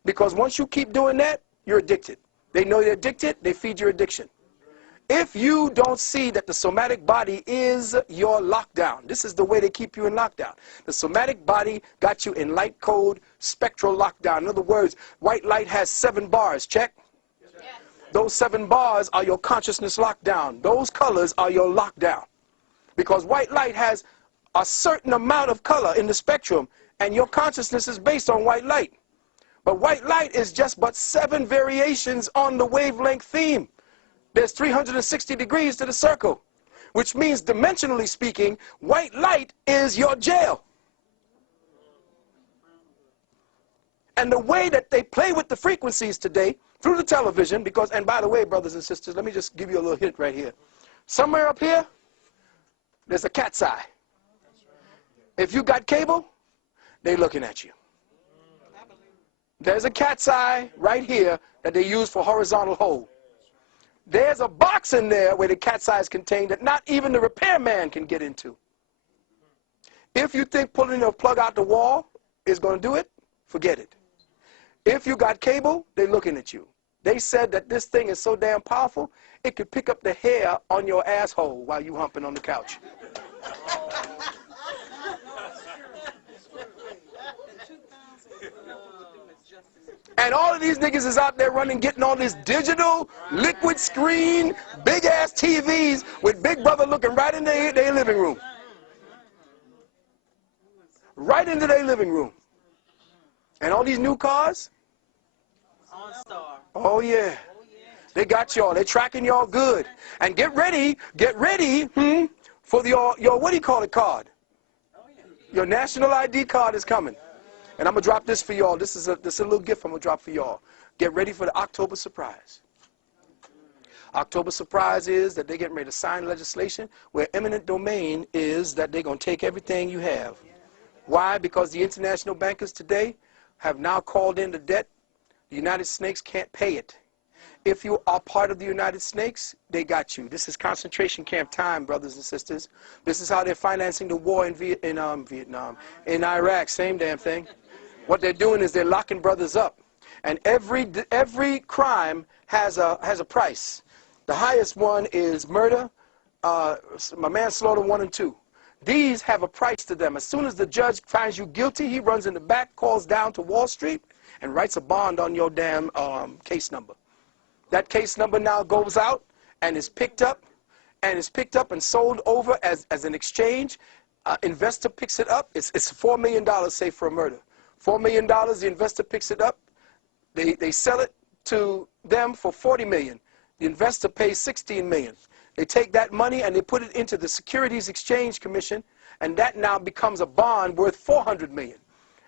Because once you keep doing that, you're addicted. They know you're addicted, they feed your addiction. If you don't see that the somatic body is your lockdown, this is the way they keep you in lockdown. The somatic body got you in light code spectral lockdown. In other words, white light has 7 bars, check? Yes. Those 7 bars are your consciousness lockdown. Those colors are your lockdown. Because white light has a certain amount of color in the spectrum, and your consciousness is based on white light. But white light is just but 7 variations on the wavelength theme. There's 360 degrees to the circle, which means dimensionally speaking, white light is your jail. And the way that they play with the frequencies today through the television, because, and by the way, brothers and sisters, let me just give you a little hint right here. Somewhere up here, there's a cat's eye. If you got cable, they're looking at you. There's a cat's eye right here that they use for horizontal hold. There's a box in there where the cat's eye is contained that not even the repairman can get into. If you think pulling your plug out the wall is going to do it, forget it. If you got cable, they're looking at you. They said that this thing is so damn powerful, it could pick up the hair on your asshole while you humping on the couch. And all of these niggas is out there running, getting all this digital, liquid screen, big-ass TVs with Big Brother looking right in their living room. Right into their living room. And all these new cars? Oh, yeah. They got y'all. They're tracking y'all good. And get ready for your what do you call it, card? Your national ID card is coming. And I'm going to drop this for y'all. This is a little gift I'm going to drop for y'all. Get ready for the October surprise. October surprise is that they're getting ready to sign legislation where eminent domain is that they're going to take everything you have. Why? Because the international bankers today have now called in the debt. The United States can't pay it. If you are part of the United States, they got you. This is concentration camp time, brothers and sisters. This is how they're financing the war in Vietnam, in Iraq, same damn thing. What they're doing is they're locking brothers up. And every crime has a price. The highest one is murder, manslaughter 1 and 2. These have a price to them. As soon as the judge finds you guilty, he runs in the back, calls down to Wall Street, and writes a bond on your damn case number. That case number now goes out and is picked up and sold over as an exchange. Investor picks it up. It's $4 million, say, for a murder. $4 million, the investor picks it up. They sell it to them for $40 million. The investor pays $16 million. They take that money and they put it into the Securities Exchange Commission, and that now becomes a bond worth $400 million.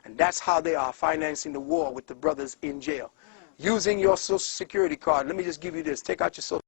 And that's how they are financing the war with the brothers in jail. Using your Social Security card. Let me just give you this. Take out your Social